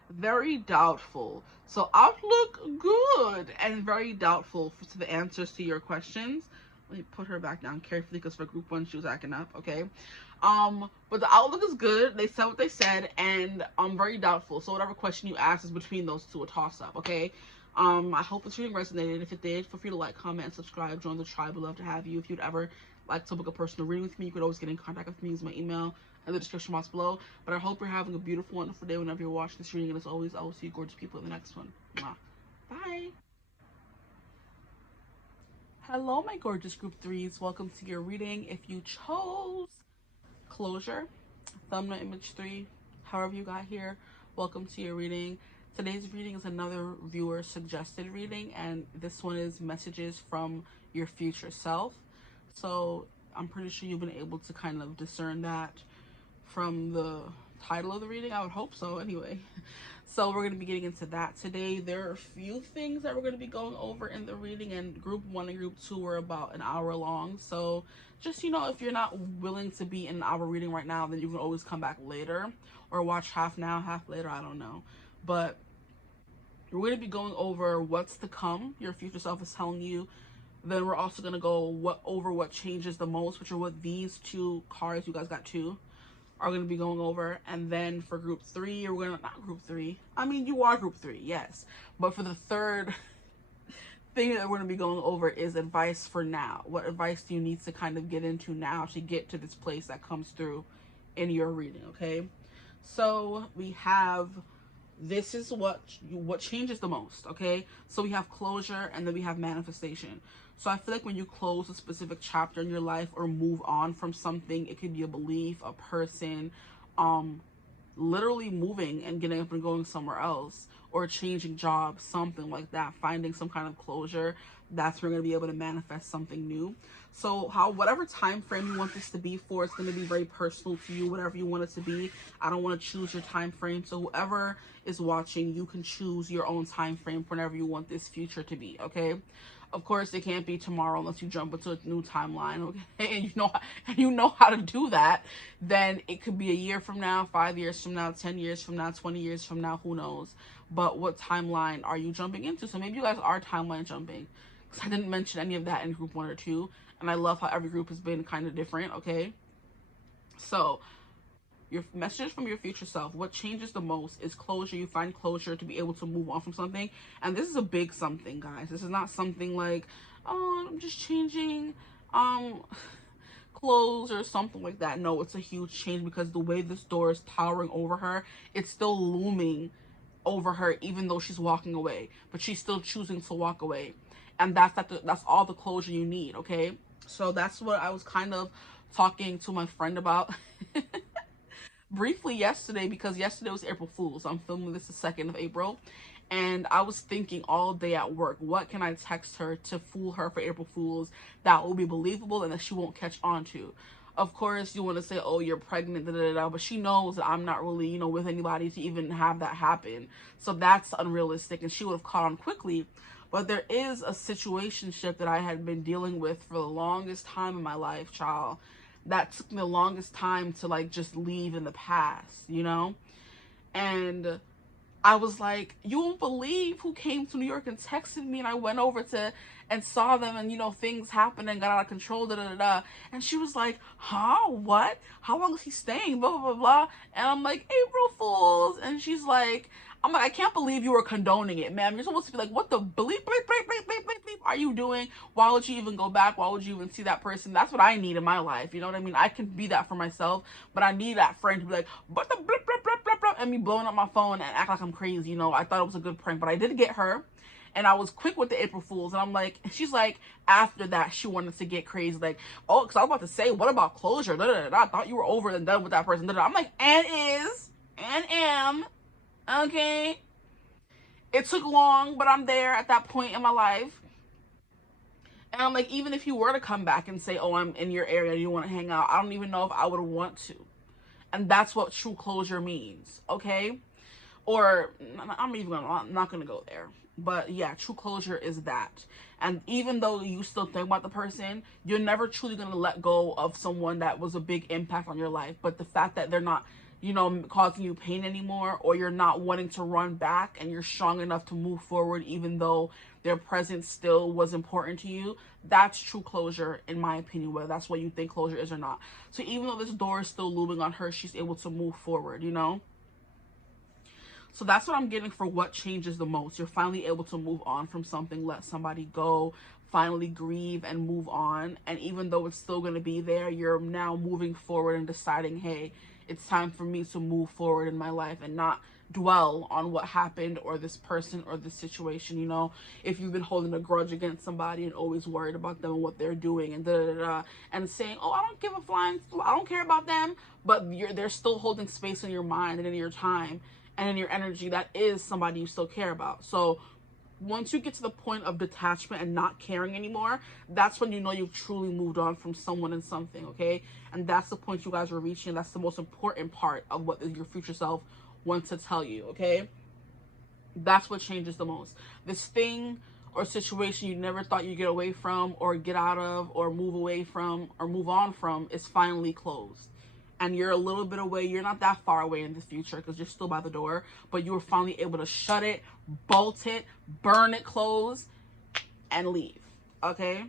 Very doubtful. So outlook good and very doubtful to the answers to your questions. Let me put her back down carefully because for group 1 she was acting up, okay? But the outlook is good. They said what they said, and I'm very doubtful. So whatever question you ask is between those two, a toss-up, okay? I hope this reading resonated. If it did, feel free to like, comment, and subscribe. Join the tribe. We'd love to have you. If you'd ever like to book a personal reading with me, you could always get in contact with me. Use my email in the description box below. But I hope you're having a beautiful, wonderful day whenever you're watching this reading. And as always, I will see you gorgeous people in the next one. Mwah. Bye. Hello, my gorgeous group threes. Welcome to your reading. If you chose closure, thumbnail image 3, however you got here, welcome to your reading. Today's reading is another viewer suggested reading, and this one is messages from your future self. So I'm pretty sure you've been able to kind of discern that from the title of the reading. I would hope so anyway. So we're going to be getting into that today. There are a few things that we're going to be going over in the reading, and group 1 and group 2 were about an hour long. So just, you know, if you're not willing to be in an hour reading right now, then you can always come back later or watch half now, half later. I don't know. But we're going to be going over what's to come, your future self is telling you. Then we're also going to go over what changes the most, which are what these 2 cards, you guys got 2, are going to be going over. And then for group 3, we're going to, not group 3, I mean, you are group 3, yes. But for the third thing that we're going to be going over is advice for now. What advice do you need to kind of get into now to get to this place that comes through in your reading, okay? So we have, this is what changes the most, okay? So we have closure, and then we have manifestation. So I feel like when you close a specific chapter in your life or move on from something, it could be a belief, a person, literally moving and getting up and going somewhere else, or changing jobs, something like that, finding some kind of closure. That's where you're going to be able to manifest something new. So whatever time frame you want this to be for, it's going to be very personal to you, whatever you want it to be. I don't want to choose your time frame. So whoever is watching, you can choose your own time frame for whenever you want this future to be, okay? Of course, it can't be tomorrow unless you jump into a new timeline, okay? And you know how to do that. Then it could be a year from now, 5 years from now, 10 years from now, 20 years from now, who knows? But what timeline are you jumping into? So maybe you guys are timeline jumping, because I didn't mention any of that in group 1 or 2. And I love how every group has been kind of different, okay? So your message from your future self, what changes the most is closure. You find closure to be able to move on from something. And this is a big something, guys. This is not something like, oh, I'm just changing clothes or something like that. No, it's a huge change, because the way this door is towering over her, it's still looming over her even though she's walking away, but she's still choosing to walk away. And that's all the closure you need, okay? So that's what I was kind of talking to my friend about briefly yesterday, because yesterday was April Fool's. I'm filming this the 2nd of April, and I was thinking all day at work, what can I text her to fool her for April Fool's that will be believable and that she won't catch on to? Of course, you want to say, oh, you're pregnant, da, da, da, but she knows that I'm not really, you know, with anybody to even have that happen. So that's unrealistic, and she would have caught on quickly. But there is a situationship that I had been dealing with for the longest time in my life, child. That took me the longest time to, like, just leave in the past, you know? And I was like, you won't believe who came to New York and texted me, and I went over to and saw them, and, you know, things happened and got out of control, da da da da. And she was like, huh, what? How long is he staying? Blah, blah, blah, blah. And I'm like, April Fools. And she's like, I'm like, I can't believe you were condoning it, ma'am. You're supposed to be like, what the bleep, bleep, bleep, bleep, bleep, bleep, bleep are you doing? Why would you even go back? Why would you even see that person? That's what I need in my life. You know what I mean? I can be that for myself, but I need that friend to be like, what the blip, blip, blip, blip, blip, and me blowing up my phone and act like I'm crazy. You know, I thought it was a good prank, but I did get her. And I was quick with the April Fools. And I'm like, she's like, after that, she wanted to get crazy. Like, oh, because I was about to say, what about closure? Da, da, da, da. I thought you were over and done with that person. Da, da, da. I'm like, and is, and am, okay? It took long, but I'm there at that point in my life. And I'm like, even if you were to come back and say, oh, I'm in your area and you want to hang out, I don't even know if I would want to. And that's what true closure means, okay? Or, I'm not going to go there. But yeah, true closure is that. And even though you still think about the person, you're never truly going to let go of someone that was a big impact on your life. But the fact that they're not, you know, causing you pain anymore, or you're not wanting to run back and you're strong enough to move forward even though their presence still was important to you, that's true closure, in my opinion, whether that's what you think closure is or not. So even though this door is still looming on her, she's able to move forward, you know? So that's what I'm getting for what changes the most. You're finally able to move on from something, let somebody go, finally grieve and move on. And even though it's still going to be there, you're now moving forward and deciding, hey, it's time for me to move forward in my life and not dwell on what happened or this person or this situation. You know, if you've been holding a grudge against somebody and always worried about them and what they're doing and and saying, oh, I don't give a flying, I don't care about them, but they're still holding space in your mind and in your time and in your energy. That is somebody you still care about. So once you get to the point of detachment and not caring anymore, that's when you know you've truly moved on from someone and something, okay? And that's the point you guys are reaching. That's the most important part of what your future self wants to tell you, okay? That's what changes the most. This thing or situation you never thought you'd get away from or get out of or move away from or move on from is finally closed. And you're a little bit away. You're not that far away in the future because you're still by the door, but you were finally able to shut it, bolt it, burn it closed, and leave, okay?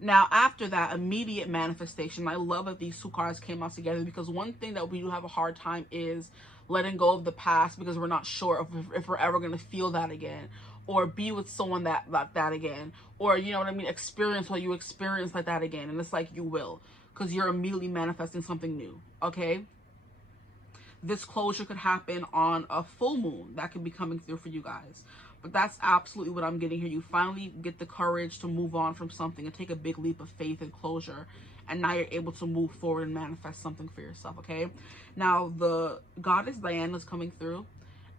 Now, after that, immediate manifestation. I love that these two cards came out together because one thing that we do have a hard time is letting go of the past because we're not sure if we're ever going to feel that again or be with someone like that again, or, you know what I mean, experience what you experienced like that again. And it's like you will, because you're immediately manifesting something new, okay? This closure could happen on a full moon. That could be coming through for you guys. But that's absolutely what I'm getting here. You finally get the courage to move on from something and take a big leap of faith and closure. And now you're able to move forward and manifest something for yourself, okay? Now, the goddess Diana is coming through.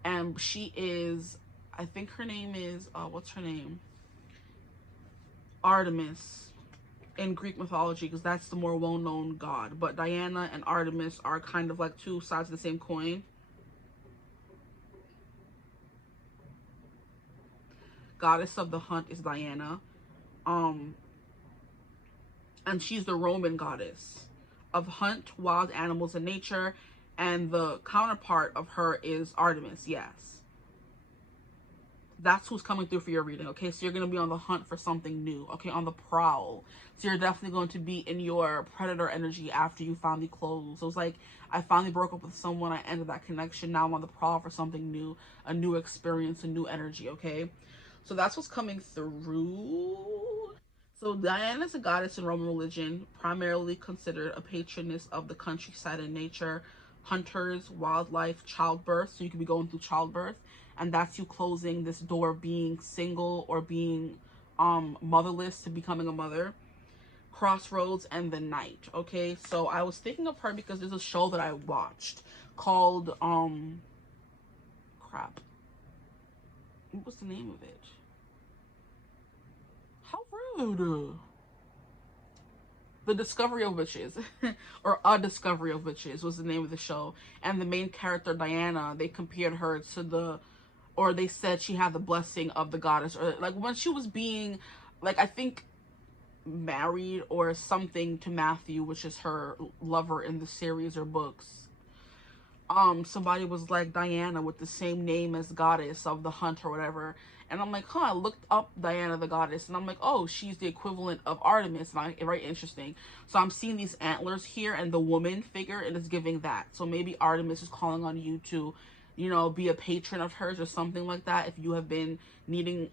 And she is, I think her name is, what's her name? Artemis in Greek mythology, because that's the more well-known god. But Diana and Artemis are kind of like two sides of the same coin. Goddess of the hunt is Diana. And she's the Roman goddess of hunt, wild animals, and nature. And the counterpart of her is Artemis, yes. That's who's coming through for your reading, okay? So you're going to be on the hunt for something new, okay? On the prowl. So you're definitely going to be in your predator energy after you finally close. So it's like, I finally broke up with someone, I ended that connection, now I'm on the prowl for something new, a new experience, a new energy, okay? So that's what's coming through. So Diana is a goddess in Roman religion, primarily considered a patroness of the countryside and nature, hunters, wildlife, childbirth. So you could be going through childbirth, and that's you closing this door, being single or being motherless to becoming a mother. Crossroads and the night, okay? So I was thinking of her because there's a show that I watched called crap. What was the name of it? How rude. The Discovery of Witches, or A Discovery of Witches was the name of the show. And the main character, Diana, they compared her to or they said she had the blessing of the goddess. Or like when she was being, like, I think married or something to Matthew, which is her lover in the series or books. Somebody was like Diana with the same name as goddess of the hunt or whatever. And I'm like, huh, I looked up Diana the goddess and I'm like, oh, she's the equivalent of Artemis. And very interesting. So I'm seeing these antlers here and the woman figure, and it's giving that. So maybe Artemis is calling on you to, you know, be a patron of hers or something like that if you have been needing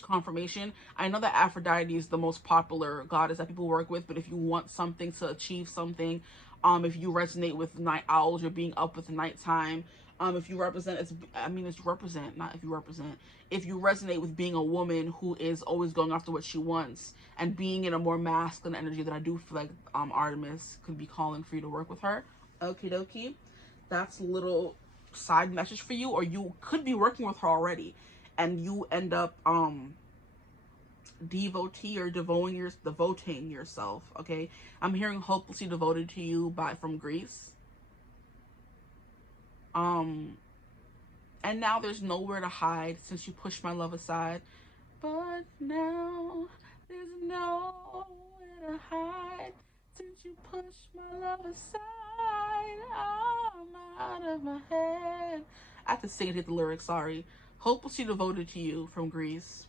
confirmation. I know that Aphrodite is the most popular goddess that people work with, but if you want something to achieve something, if you resonate with night owls, you're being up with the nighttime. If you represent, if you resonate with being a woman who is always going after what she wants and being in a more masculine energy, that I do feel like Artemis could be calling for you to work with her. Okie dokie. That's a little side message for you, or you could be working with her already and you end up devoting yourself, okay? I'm hearing hopelessly devoted to you from Greece. And now there's nowhere to hide since you pushed my love aside. But now there's nowhere to hide since you pushed my love aside. I'm out of my head. I have to sing it, hit the lyrics, sorry. Hopelessly devoted to you from Greece.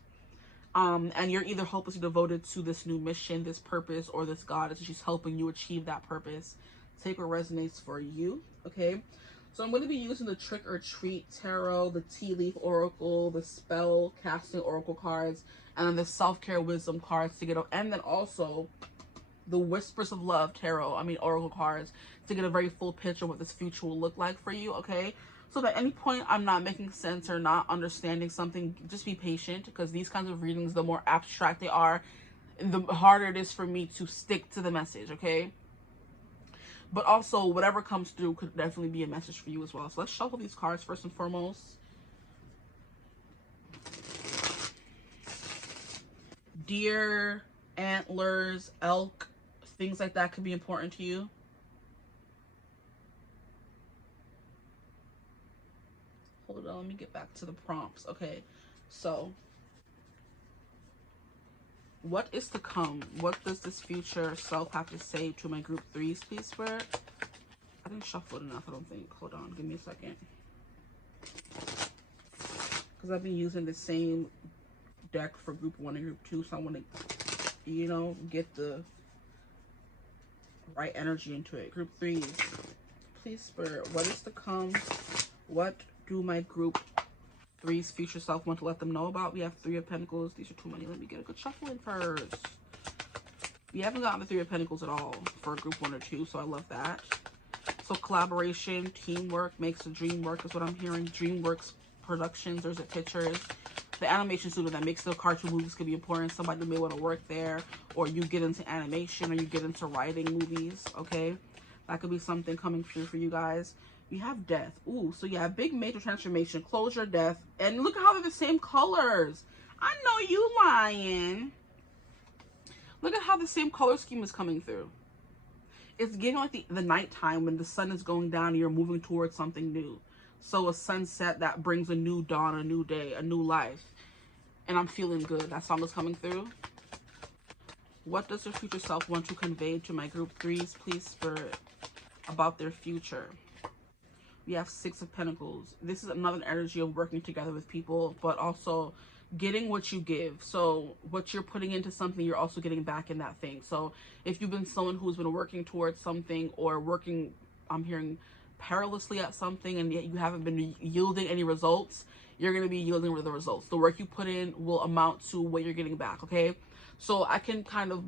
And you're either hopelessly devoted to this new mission, this purpose, or this goddess, and she's helping you achieve that purpose. Take what resonates for you, okay? So I'm going to be using the Trick or Treat Tarot, the Tea Leaf Oracle, the Spell Casting Oracle cards, and then the Self-Care Wisdom cards to get up. And then also the Whispers of Love tarot, oracle cards, to get a very full picture of what this future will look like for you, okay? So if at any point I'm not making sense or not understanding something, just be patient, because these kinds of readings, the more abstract they are, the harder it is for me to stick to the message, okay? But also, whatever comes through could definitely be a message for you as well. So let's shuffle these cards first and foremost. Deer, antlers, elk, things like that could be important to you. Hold on, let me get back to the prompts. Okay, so what is to come? What does this future self have to say to my group threes, please, Spirit? I didn't shuffle it enough, I don't think. Hold on, give me a second. Because I've been using the same deck for group 1 and group 2, so I want to, you know, get the right energy into it. Group 3, please, Spirit, what is to come? What do my group 3's future self want to let them know about? We have 3 of Pentacles. These are too many. Let me get a good shuffle in first. We haven't gotten the 3 of Pentacles at all for group 1 or 2, so I love that. So collaboration, teamwork makes the dream work is what I'm hearing. DreamWorks Productions, there's a pictures. The animation studio that makes the cartoon movies could be important. Somebody may want to work there, or you get into animation, or you get into writing movies, okay? That could be something coming through for you guys. We have death. Ooh, so yeah, big major transformation, closure, death. And look at how they're the same colors. I know you lying. Look at how the same color scheme is coming through. It's getting like the nighttime when the sun is going down and you're moving towards something new. So a sunset that brings a new dawn, a new day, a new life. And I'm feeling good. That song is coming through. What does your future self want to convey to my group 3s, please, Spirit, about their future? We have 6 of Pentacles. This is another energy of working together with people, but also getting what you give. So what you're putting into something, you're also getting back in that thing. So if you've been someone who's been working towards something, or working, I'm hearing, perilously at something, and yet you haven't been yielding any results, you're going to be yielding with the results. The work you put in will amount to what you're getting back, okay? So I can kind of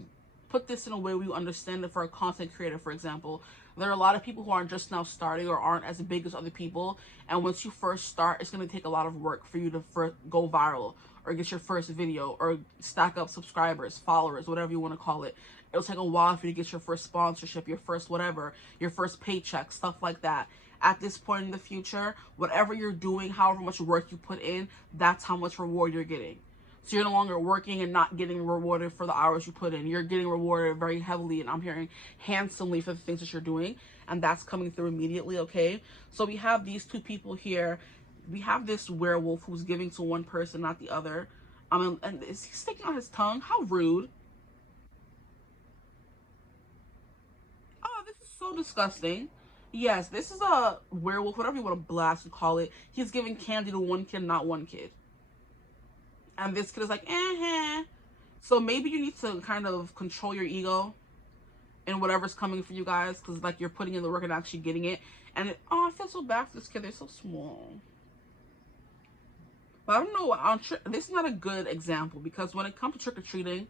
put this in a way where you understand it for a content creator, for example. There are a lot of people who are just now starting or aren't as big as other people. And once you first start, it's going to take a lot of work for you to go viral, or get your first video, or stack up subscribers, followers, whatever you want to call it. It'll take a while for you to get your first sponsorship, your first whatever, your first paycheck, stuff like that. At this point in the future, whatever you're doing, however much work you put in, that's how much reward you're getting. So you're no longer working and not getting rewarded for the hours you put in. You're getting rewarded very heavily, and I'm hearing handsomely, for the things that you're doing. And that's coming through immediately, okay? So we have these 2 people here. We have this werewolf who's giving to one person, not the other. And is he sticking out his tongue? How rude. Oh, this is so disgusting. Yes, this is a werewolf, whatever you want to blast and call it. He's giving candy to one kid, not one kid. And this kid is like, eh. So maybe you need to kind of control your ego and whatever's coming for you guys, because like you're putting in the work and actually getting it. And I feel so bad for this kid. They're so small. But I don't know. This is not a good example, because when it comes to trick-or-treating,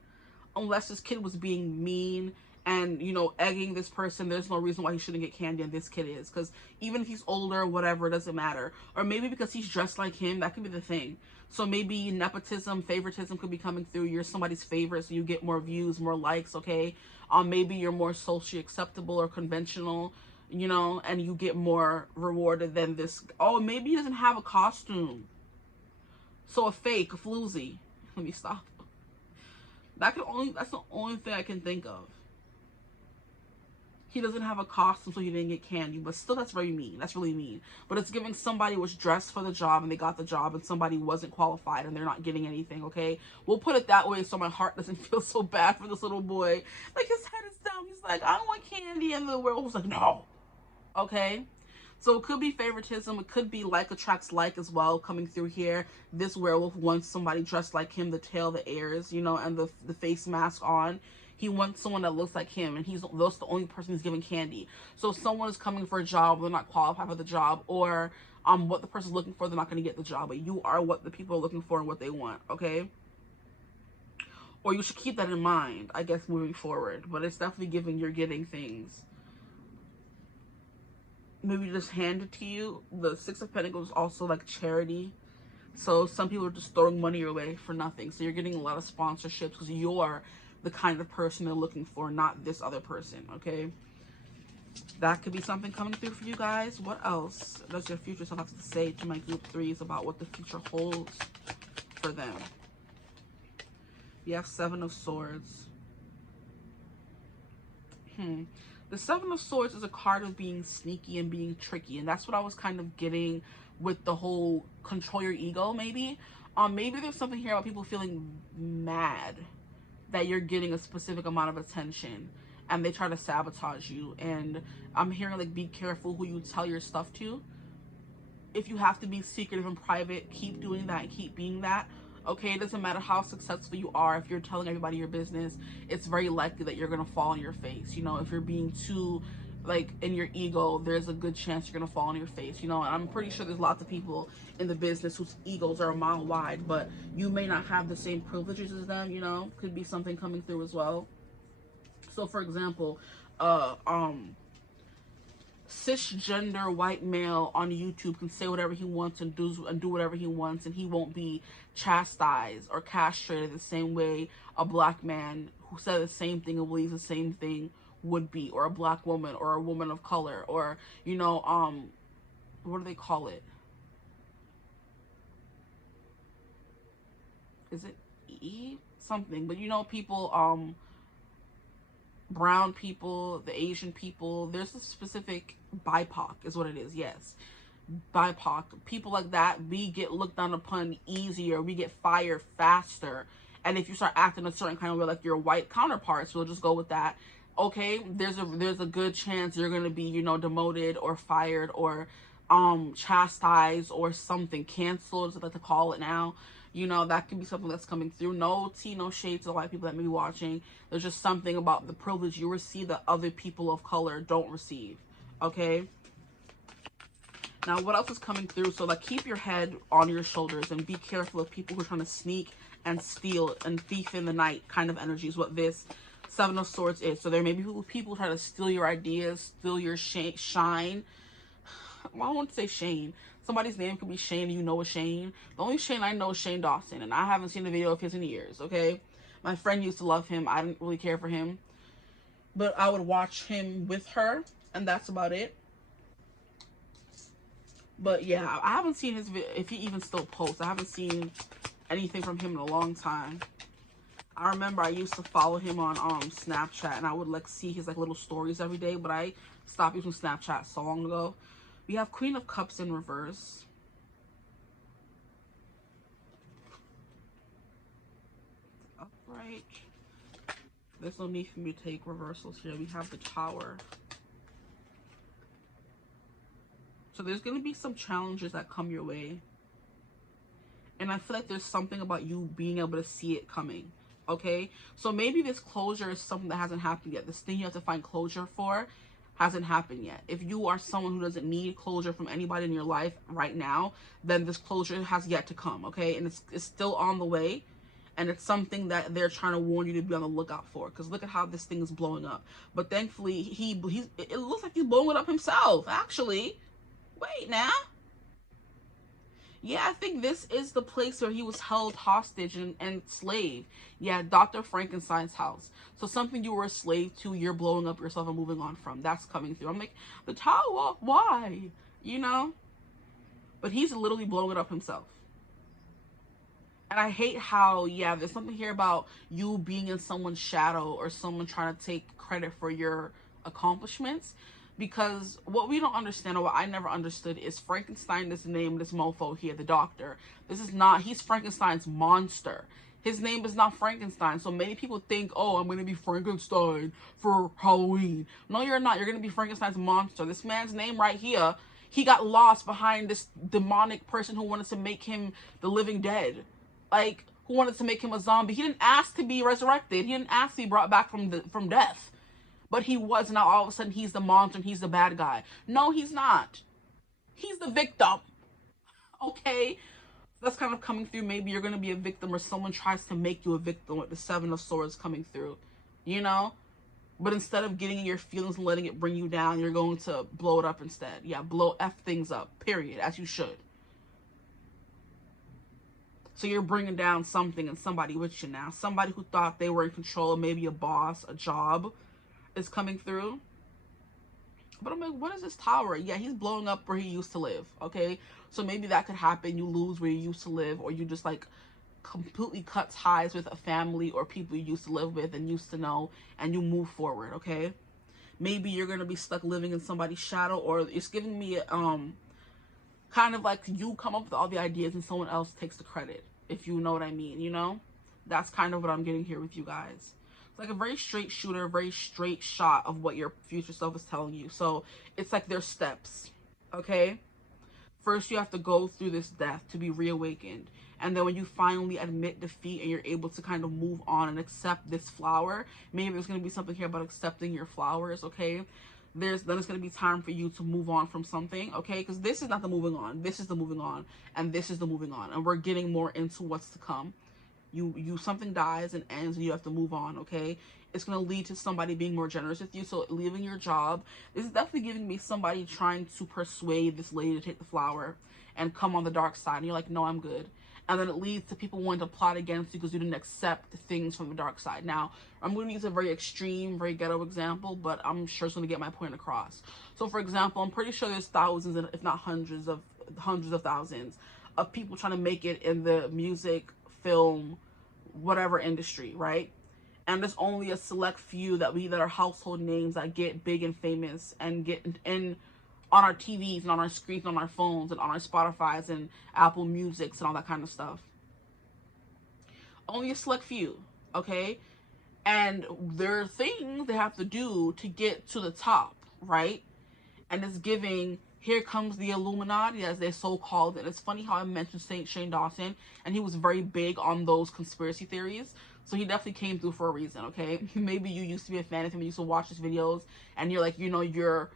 unless this kid was being mean and, you know, egging this person, there's no reason why he shouldn't get candy, and this kid is. Because even if he's older, whatever, it doesn't matter. Or maybe because he's dressed like him, that could be the thing. So maybe nepotism, favoritism could be coming through. You're somebody's favorite, so you get more views, more likes, okay? Maybe you're more socially acceptable or conventional, you know, and you get more rewarded than this. Oh, maybe he doesn't have a costume. So a fake, a floozy. Let me stop. That's the only thing I can think of. He doesn't have a costume, so he didn't get candy. But still, that's very mean. That's really mean. But it's giving somebody was dressed for the job and they got the job, and somebody wasn't qualified and they're not getting anything, okay? We'll put it that way so my heart doesn't feel so bad for this little boy. Like, his head is down. He's like, I don't want candy. And the werewolf's like, no. Okay? So it could be favoritism. It could be like attracts like as well coming through here. This werewolf wants somebody dressed like him, the tail, the ears, you know, and the face mask on. He wants someone that looks like him, and that's the only person he's giving candy. So if someone is coming for a job, they're not qualified for the job, or what the person's looking for, they're not going to get the job. But you are what the people are looking for and what they want, okay? or you should keep that in mind, I guess, moving forward. But it's definitely giving you're getting things maybe just handed to you. The Six of Pentacles is also like charity. So some people are just throwing money your way for nothing. So you're getting a lot of sponsorships because you're the kind of person they're looking for, not this other person, okay? That could be something coming through for you guys. What else does your future self have to say to my group threes about what the future holds for them? We have Seven of Swords. The Seven of Swords is a card of being sneaky and being tricky. And that's what I was kind of getting with the whole control your ego, maybe. Maybe there's something here about people feeling mad that you're getting a specific amount of attention and they try to sabotage you. And I'm hearing like, be careful who you tell your stuff to. If you have to be secretive and private, keep doing that and keep being that. Okay, it doesn't matter how successful you are. If you're telling everybody your business, it's very likely that you're gonna fall on your face. You know, if you're being too like in your ego, there's a good chance you're gonna fall on your face. You know, and I'm pretty sure there's lots of people in the business whose egos are a mile wide, but you may not have the same privileges as them. You know, could be something coming through as well. So for example, cisgender white male on YouTube can say whatever he wants and do whatever he wants, and he won't be chastised or castrated the same way a black man who said the same thing and believes the same thing would be, or a black woman or a woman of color, or you know, what do they call it? Is it something? But you know, people, brown people, the Asian people, there's a specific BIPOC is what it is. Yes, BIPOC people like that, we get looked down upon easier, we get fired faster. And if you start acting a certain kind of way like your white counterparts, we'll just go with that. Okay, there's a good chance you're gonna be, you know, demoted or fired or chastised or something, canceled, as I like to call it now. You know, that could be something that's coming through. No tea, no shade to the white people that may be watching. There's just something about the privilege you receive that other people of color don't receive. Okay? Now, what else is coming through? So, like, keep your head on your shoulders and be careful of people who are trying to sneak and steal and thief in the night kind of energy is what this Seven of Swords is. So there may be people trying to steal your ideas, steal your shine. Well, I won't say Shane. Somebody's name could be Shane and you know a Shane. The only Shane I know is Shane Dawson, and I haven't seen a video of his in years, okay? My friend used to love him. I didn't really care for him. But I would watch him with her, and that's about it. But yeah, I haven't seen his video, if he even still posts. I haven't seen anything from him in a long time. I remember I used to follow him on Snapchat, and I would like see his like little stories every day, but I stopped using Snapchat so long ago. We have Queen of Cups in reverse. Upright. There's no need for me to take reversals here. We have the Tower. So there's going to be some challenges that come your way. And I feel like there's something about you being able to see it coming. Okay? So maybe this closure is something that hasn't happened yet. This thing you have to find closure for hasn't happened yet. If you are someone who doesn't need closure from anybody in your life right now, then this closure has yet to come, okay? And it's still on the way, and it's something that they're trying to warn you to be on the lookout for, because look at how this thing is blowing up. But thankfully, it looks like he's blowing it up himself, actually. Wait, now. Yeah, I think this is the place where he was held hostage and slave. Yeah, Dr. Frankenstein's house. So something you were a slave to, you're blowing up yourself and moving on from. That's coming through. I'm like, the Tower, why? You know? But he's literally blowing it up himself. And I hate how, yeah, there's something here about you being in someone's shadow or someone trying to take credit for your accomplishments. Because what we don't understand, or what I never understood, is Frankenstein is the name of this mofo here, the doctor. This is not, he's Frankenstein's monster. His name is not Frankenstein. So many people think, oh, I'm going to be Frankenstein for Halloween. No, you're not. You're going to be Frankenstein's monster. This man's name right here, he got lost behind this demonic person who wanted to make him the living dead. Like, who wanted to make him a zombie. He didn't ask to be resurrected. He didn't ask to be brought back from death. But he was. Now all of a sudden he's the monster and he's the bad guy. No, he's not. He's the victim. Okay? That's kind of coming through. Maybe you're going to be a victim, or someone tries to make you a victim with the Seven of Swords coming through, you know? But instead of getting in your feelings and letting it bring you down, you're going to blow it up instead. Yeah, blow things up, period, as you should. So you're bringing down something and somebody with you now. Somebody who thought they were in control, maybe a boss, a job, is coming through. But I'm like, what is this Tower? Yeah, he's blowing up where he used to live, okay? So maybe that could happen. You lose where you used to live, or you just, like, completely cut ties with a family or people you used to live with and used to know, and you move forward, okay? Maybe you're going to be stuck living in somebody's shadow, or it's giving me kind of like you come up with all the ideas and someone else takes the credit, if you know what I mean, you know? That's kind of what I'm getting here with you guys. It's like a very straight shooter, very straight shot of what your future self is telling you. So it's like there's steps, okay? First, you have to go through this death to be reawakened. And then when you finally admit defeat and you're able to kind of move on and accept this flower, maybe there's going to be something here about accepting your flowers, okay? Then it's going to be time for you to move on from something, okay? Because this is not the moving on. This is the moving on. And this is the moving on. And we're getting more into what's to come. Something dies and ends and you have to move on, okay? It's going to lead to somebody being more generous with you. So leaving your job, this is definitely giving me somebody trying to persuade this lady to take the flower and come on the dark side. And you're like, no, I'm good. And then it leads to people wanting to plot against you because you didn't accept things from the dark side. Now, I'm going to use a very extreme, very ghetto example, but I'm sure it's going to get my point across. So, for example, I'm pretty sure there's thousands, if not hundreds of thousands of people trying to make it in the music, film, whatever industry, right? And there's only a select few that are household names that get big and famous and get in on our TVs and on our screens, and on our phones and on our Spotify's and Apple Musics and all that kind of stuff. Only a select few, okay? And there are things they have to do to get to the top, right? And it's giving, here comes the Illuminati, as they so called it. It's funny how I mentioned Shane Dawson, and he was very big on those conspiracy theories. So he definitely came through for a reason, okay? Maybe you used to be a fan of him, you used to watch his videos, and you're like, you know, you're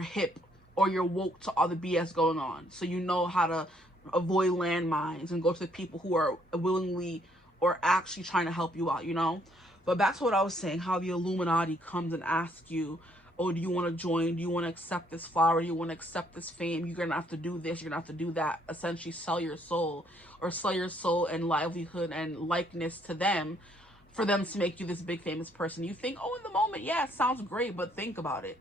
hip or you're woke to all the BS going on. So you know how to avoid landmines and go to the people who are willingly or actually trying to help you out, you know? But back to what I was saying, how the Illuminati comes and asks you, oh, do you want to join? Do you want to accept this flower? Do you want to accept this fame? You're going to have to do this. You're going to have to do that. Essentially sell your soul, or sell your soul and livelihood and likeness to them for them to make you this big famous person. You think, oh, in the moment, yeah, it sounds great, but think about it.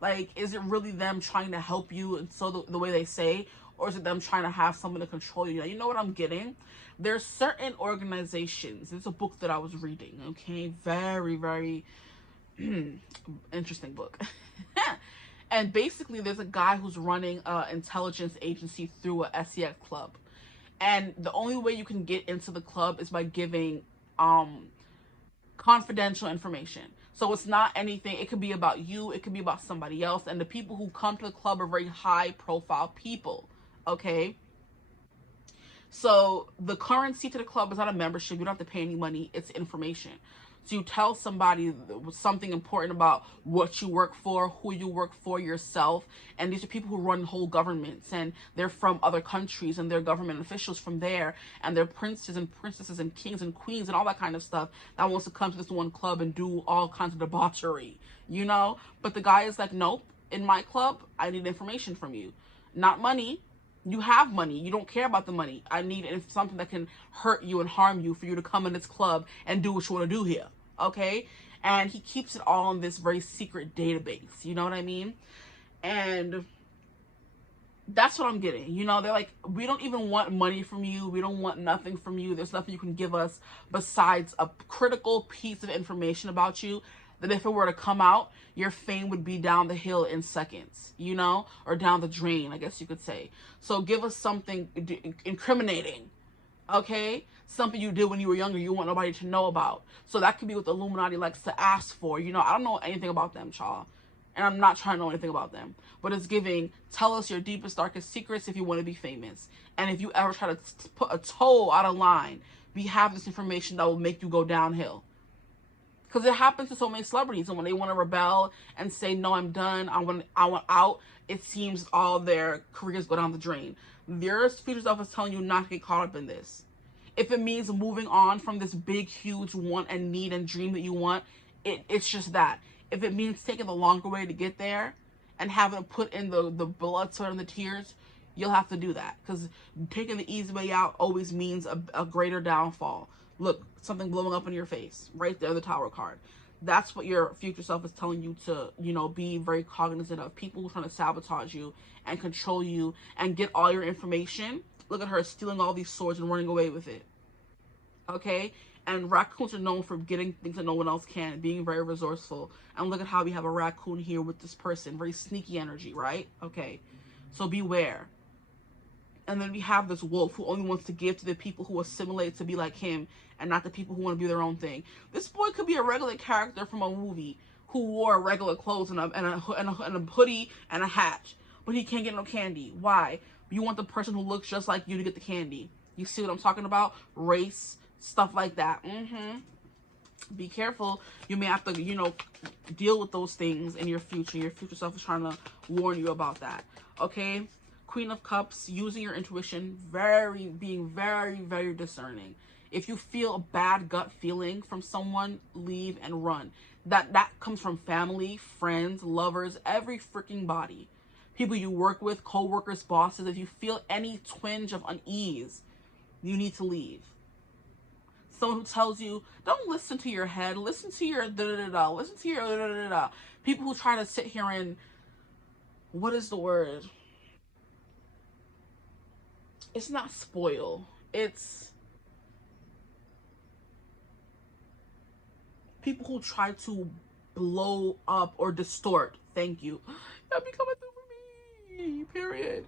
Like, is it really them trying to help you, and so the way they say, or is it them trying to have someone to control you? Now, you know what I'm getting? There's certain organizations. It's a book that I was reading, okay? Very, very interesting book. And basically, there's a guy who's running an intelligence agency through a SEX club. And the only way you can get into the club is by giving confidential information. So it's not anything, it could be about you, it could be about somebody else. And the people who come to the club are very high profile people, okay? So the currency to the club is not a membership. You don't have to pay any money. It's information. So you tell somebody something important about what you work for, who you work for, yourself. And these are people who run whole governments, and they're from other countries, and they're government officials from there, and they're princes and princesses and kings and queens and all that kind of stuff that wants to come to this one club and do all kinds of debauchery, you know? But the guy is like, nope, in my club, I need information from you. Not money. You have money. You don't care about the money. I need something that can hurt you and harm you for you to come in this club and do what you want to do here. Okay? And he keeps it all in this very secret database. You know what I mean? And that's what I'm getting. You know, they're like, we don't even want money from you. We don't want nothing from you. There's nothing you can give us besides a critical piece of information about you that if it were to come out, your fame would be down the hill in seconds, you know, or down the drain, I guess you could say. So give us something incriminating, okay? Something you did when you were younger you want nobody to know about. So that could be what the Illuminati likes to ask for. You know, I don't know anything about them, y'all. And I'm not trying to know anything about them. But it's giving, tell us your deepest, darkest secrets if you want to be famous. And if you ever try to put a toe out of line, we have this information that will make you go downhill. Because it happens to so many celebrities, and when they want to rebel and say, no, I'm done, I want out, it seems all their careers go down the drain. Your future self is telling you not to get caught up in this. If it means moving on from this big, huge want and need and dream that you want, it's just that. If it means taking the longer way to get there and having to put in the blood, sweat, and the tears, you'll have to do that. Because taking the easy way out always means a greater downfall. Look, something blowing up in your face. Right there, the Tower card. That's what your future self is telling you to, you know, be very cognizant of. People who are trying to sabotage you and control you and get all your information. Look at her stealing all these swords and running away with it. Okay? And raccoons are known for getting things that no one else can, being very resourceful. And look at how we have a raccoon here with this person. Very sneaky energy, right? Okay. So beware. And then we have this wolf who only wants to give to the people who assimilate to be like him and not the people who want to be their own thing. This boy could be a regular character from a movie who wore regular clothes and a hoodie and a hat, but he can't get no candy. Why? You want the person who looks just like you to get the candy. You see what I'm talking about? Race, stuff like that. Be careful. You may have to, you know, deal with those things in your future. Your future self is trying to warn you about that. Okay? Queen of Cups, using your intuition, being very discerning. If you feel a bad gut feeling from someone, leave and run. That comes from family, friends, lovers, every freaking body. People you work with, co-workers, bosses. If you feel any twinge of unease, you need to leave. Someone who tells you, don't listen to your head, listen to your da-da-da-da, listen to your da-da-da-da. People who try to sit here and, what is the word? It's not spoil. It's people who try to blow up or distort. Thank you. That'd be coming through for me. Period.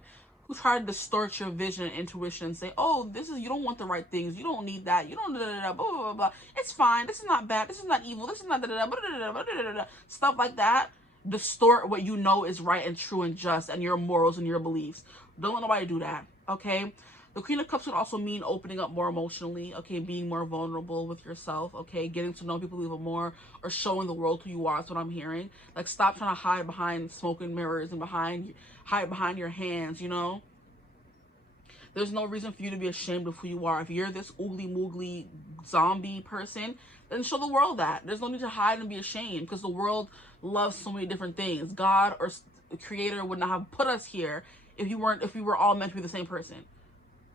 Who try to distort your vision and intuition and say, oh, this is, you don't want the right things. You don't need that. You don't, blah, blah, blah, blah, blah. It's fine. This is not bad. This is not evil. This is not, stuff like that. Distort what you know is right and true and just and your morals and your beliefs. Don't let nobody do that. Okay? The Queen of Cups would also mean opening up more emotionally, okay, being more vulnerable with yourself, okay, getting to know people a little more, or showing the world who you are. That's what I'm hearing. Like, stop trying to hide behind smoke and mirrors and hide behind your hands, you know? There's no reason for you to be ashamed of who you are. If you're this oogly moogly zombie person, then show the world that. There's no need to hide and be ashamed, because the world loves so many different things. God or the Creator would not have put us here if we were all meant to be the same person.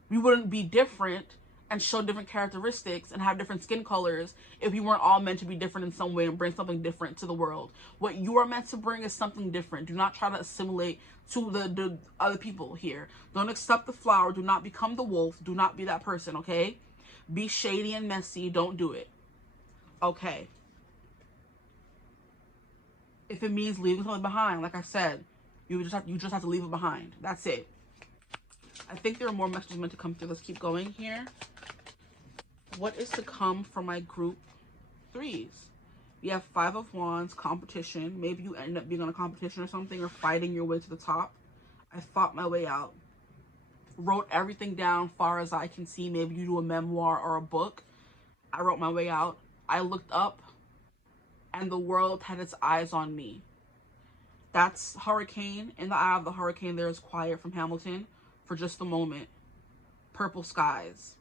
We wouldn't be different and show different characteristics and have different skin colors if we weren't all meant to be different in some way and bring something different to the world. What you are meant to bring is something different. Do not try to assimilate to the other people here. Don't accept the flower. Do not become the wolf. Do not be that person, okay? Be shady and messy. Don't do it. Okay. If it means leaving something behind, like I said, you just have to leave it behind. That's it. I think there are more messages meant to come through. Let's keep going here. What is to come for my group threes? We have Five of Wands, competition. Maybe you end up being on a competition or something, or fighting your way to the top. I fought my way out. Wrote everything down far as I can see. Maybe you do a memoir or a book. I wrote my way out. I looked up and the world had its eyes on me. That's Hurricane. In the eye of the hurricane, there is quiet from Hamilton. For just a moment. Purple skies.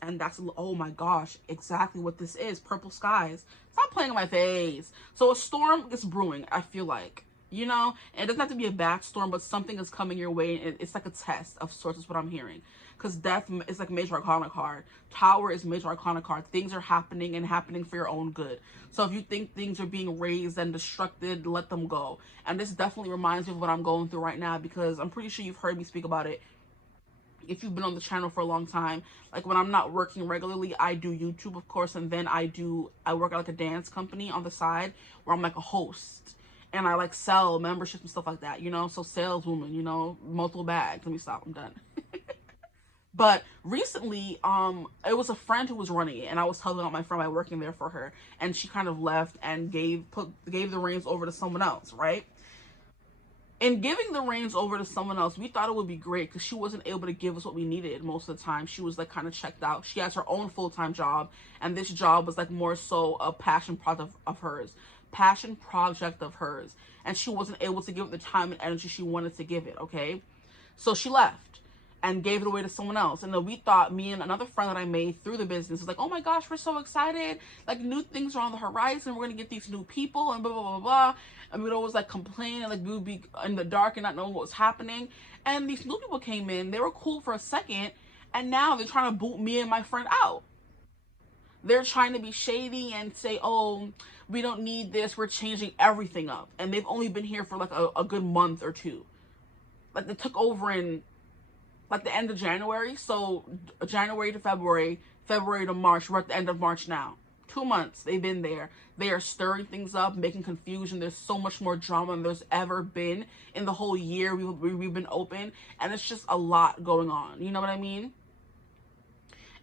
And that's, oh my gosh, exactly what this is. Purple skies. Stop playing in my face. So a storm is brewing, I feel like. You know? And it doesn't have to be a bad storm, but something is coming your way. And it's like a test of sorts is what I'm hearing. Because death is like major arcana card. Tower is major arcana card. Things are happening and happening for your own good. So if you think things are being raised and destructed, let them go. And this definitely reminds me of what I'm going through right now, because I'm pretty sure you've heard me speak about it. If you've been on the channel for a long time, like when I'm not working regularly, I do YouTube, of course, and then I work at like a dance company on the side where I'm like a host, and I like sell memberships and stuff like that, you know, so saleswoman, you know, multiple bags. Let me stop, I'm done. But recently, it was a friend who was running it, and I was telling out my friend by working there for her, and she kind of left and gave the reins over to someone else, right? In giving the reins over to someone else, we thought it would be great because she wasn't able to give us what we needed most of the time. She was like kind of checked out. She has her own full-time job, and this job was like more so a passion project of hers. And she wasn't able to give it the time and energy she wanted to give it, okay? So she left. and gave it away to someone else. And then we thought, me and another friend that I made through the business was like, oh my gosh, we're so excited. Like, new things are on the horizon. We're going to get these new people and blah, blah, blah, blah. And we'd always like complain and like we would be in the dark and not knowing what was happening. And these new people came in. They were cool for a second. And now they're trying to boot me and my friend out. They're trying to be shady and say, oh, we don't need this. We're changing everything up. And they've only been here for like a good month or two. Like, they took over in like the end of January. So January to February, February to March. We're at the end of March now. 2 months they've been there. They are stirring things up, making confusion. There's so much more drama than there's ever been in the whole year we've been open. And it's just a lot going on. You know what I mean?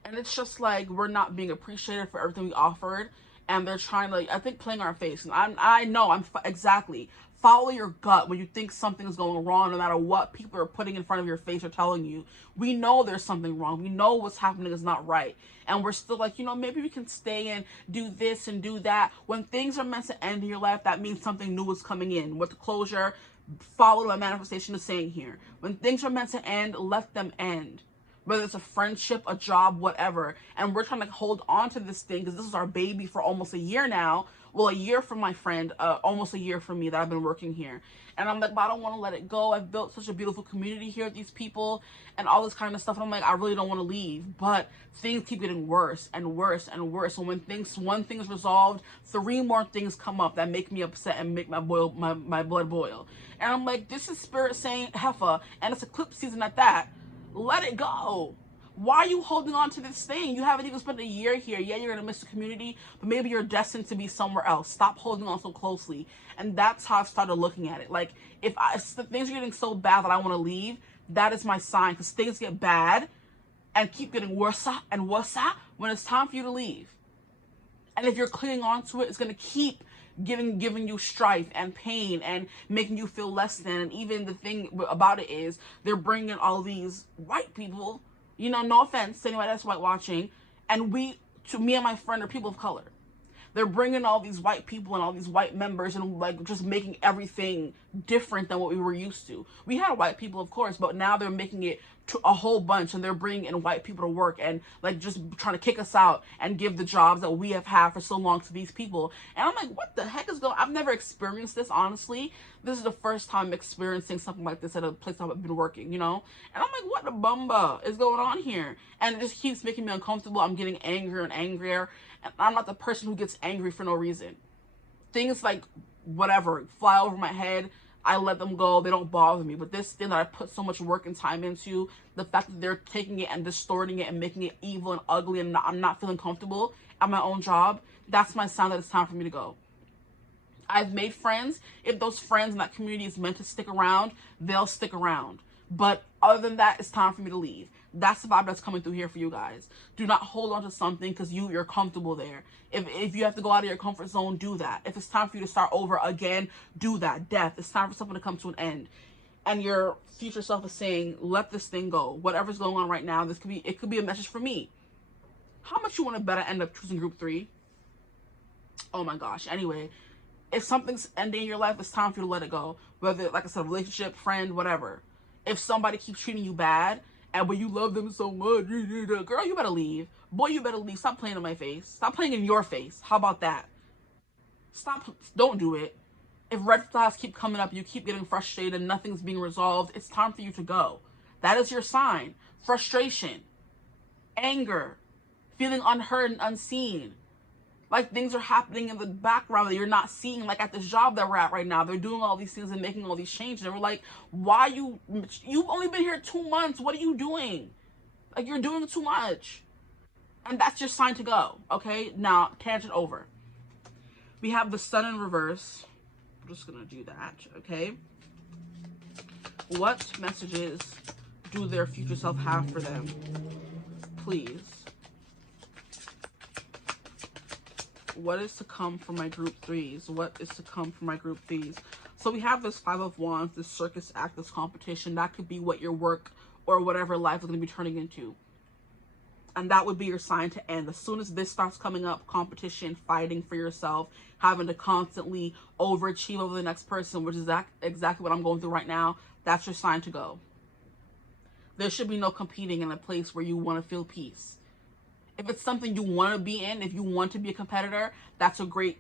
And it's just like, we're not being appreciated for everything we offered. And they're trying to, like, I think, playing our face. And I know, exactly. Follow your gut when you think something is going wrong, no matter what people are putting in front of your face or telling you. We know there's something wrong. We know what's happening is not right. And we're still like, you know, maybe we can stay and do this and do that. When things are meant to end in your life, that means something new is coming in. What the closure, follow my manifestation is saying here. When things are meant to end, let them end. Whether it's a friendship, a job, whatever. And we're trying to hold on to this thing because this is our baby for almost a year now. Well, a year for my friend, almost a year for me that I've been working here. And I'm like, but I don't want to let it go. I've built such a beautiful community here with these people and all this kind of stuff. And I'm like, I really don't want to leave. But things keep getting worse and worse and worse. And when one thing's resolved, 3 more things come up that make me upset and make my blood boil. And I'm like, this is spirit saying, heifer, and it's eclipse season at that. Let it go. Why are you holding on to this thing? You haven't even spent a year here. Yeah, you're going to miss the community, but maybe you're destined to be somewhere else. Stop holding on so closely. And that's how I started looking at it. Like, if the things are getting so bad that I want to leave, that is my sign. Because things get bad and keep getting worse and worse when it's time for you to leave. And if you're clinging on to it, it's going to keep giving you strife and pain and making you feel less than. And even the thing about it is they're bringing all these white people, you know, no offense to anybody that's white watching, and me and my friend are people of color. They're bringing all these white people and all these white members and like just making everything different than what we were used to. We had white people, of course, but now they're making it to a whole bunch, and they're bringing in white people to work and like just trying to kick us out and give the jobs that we have had for so long to these people. And I'm like, what the heck is going on? I've never experienced this, honestly. This is the first time experiencing something like this at a place I've been working, you know? And I'm like, what the bumba is going on here? And it just keeps making me uncomfortable. I'm getting angrier and angrier. And I'm not the person who gets angry for no reason. Things like, whatever, fly over my head, I let them go. They don't bother me. But this thing that I put so much work and time into, the fact that they're taking it and distorting it and making it evil and ugly, and I'm not feeling comfortable at my own job, that's my sign that it's time for me to go. I've made friends. If those friends in that community is meant to stick around, they'll stick around. But other than that, it's time for me to leave. That's the vibe that's coming through here for you guys. Do not hold on to something because you're comfortable there. If you have to go out of your comfort zone, do that. If it's time for you to start over again, do that. Death. It's time for something to come to an end. And your future self is saying, let this thing go. Whatever's going on right now, it could be a message for me. How much you want to bet I end up choosing group 3? Oh my gosh. Anyway, if something's ending in your life, it's time for you to let it go. Whether, like I said, relationship, friend, whatever. If somebody keeps treating you bad, and when you love them so much, girl, you better leave. Boy, you better leave. Stop playing in my face. Stop playing in your face. How about that? Stop. Don't do it. If red flags keep coming up, you keep getting frustrated and nothing's being resolved, it's time for you to go. That is your sign. Frustration, anger, feeling unheard and unseen. Like things are happening in the background that you're not seeing. Like at this job that we're at right now, they're doing all these things and making all these changes. And we're like, why you've only been here 2 months. What are you doing? Like, you're doing too much. And that's your sign to go. Okay, now tangent over. We have the sun in reverse. I'm just gonna do that. Okay, what messages do their future self have for them, please? What is to come for my group 3s? What is to come for my group 3s? So we have this 5 of Wands, this circus act, this competition. That could be what your work or whatever life is going to be turning into. And that would be your sign to end. As soon as this starts coming up, competition, fighting for yourself, having to constantly overachieve over the next person, which is exactly what I'm going through right now, that's your sign to go. There should be no competing in a place where you want to feel peace. If it's something you want to be in, if you want to be a competitor, that's a great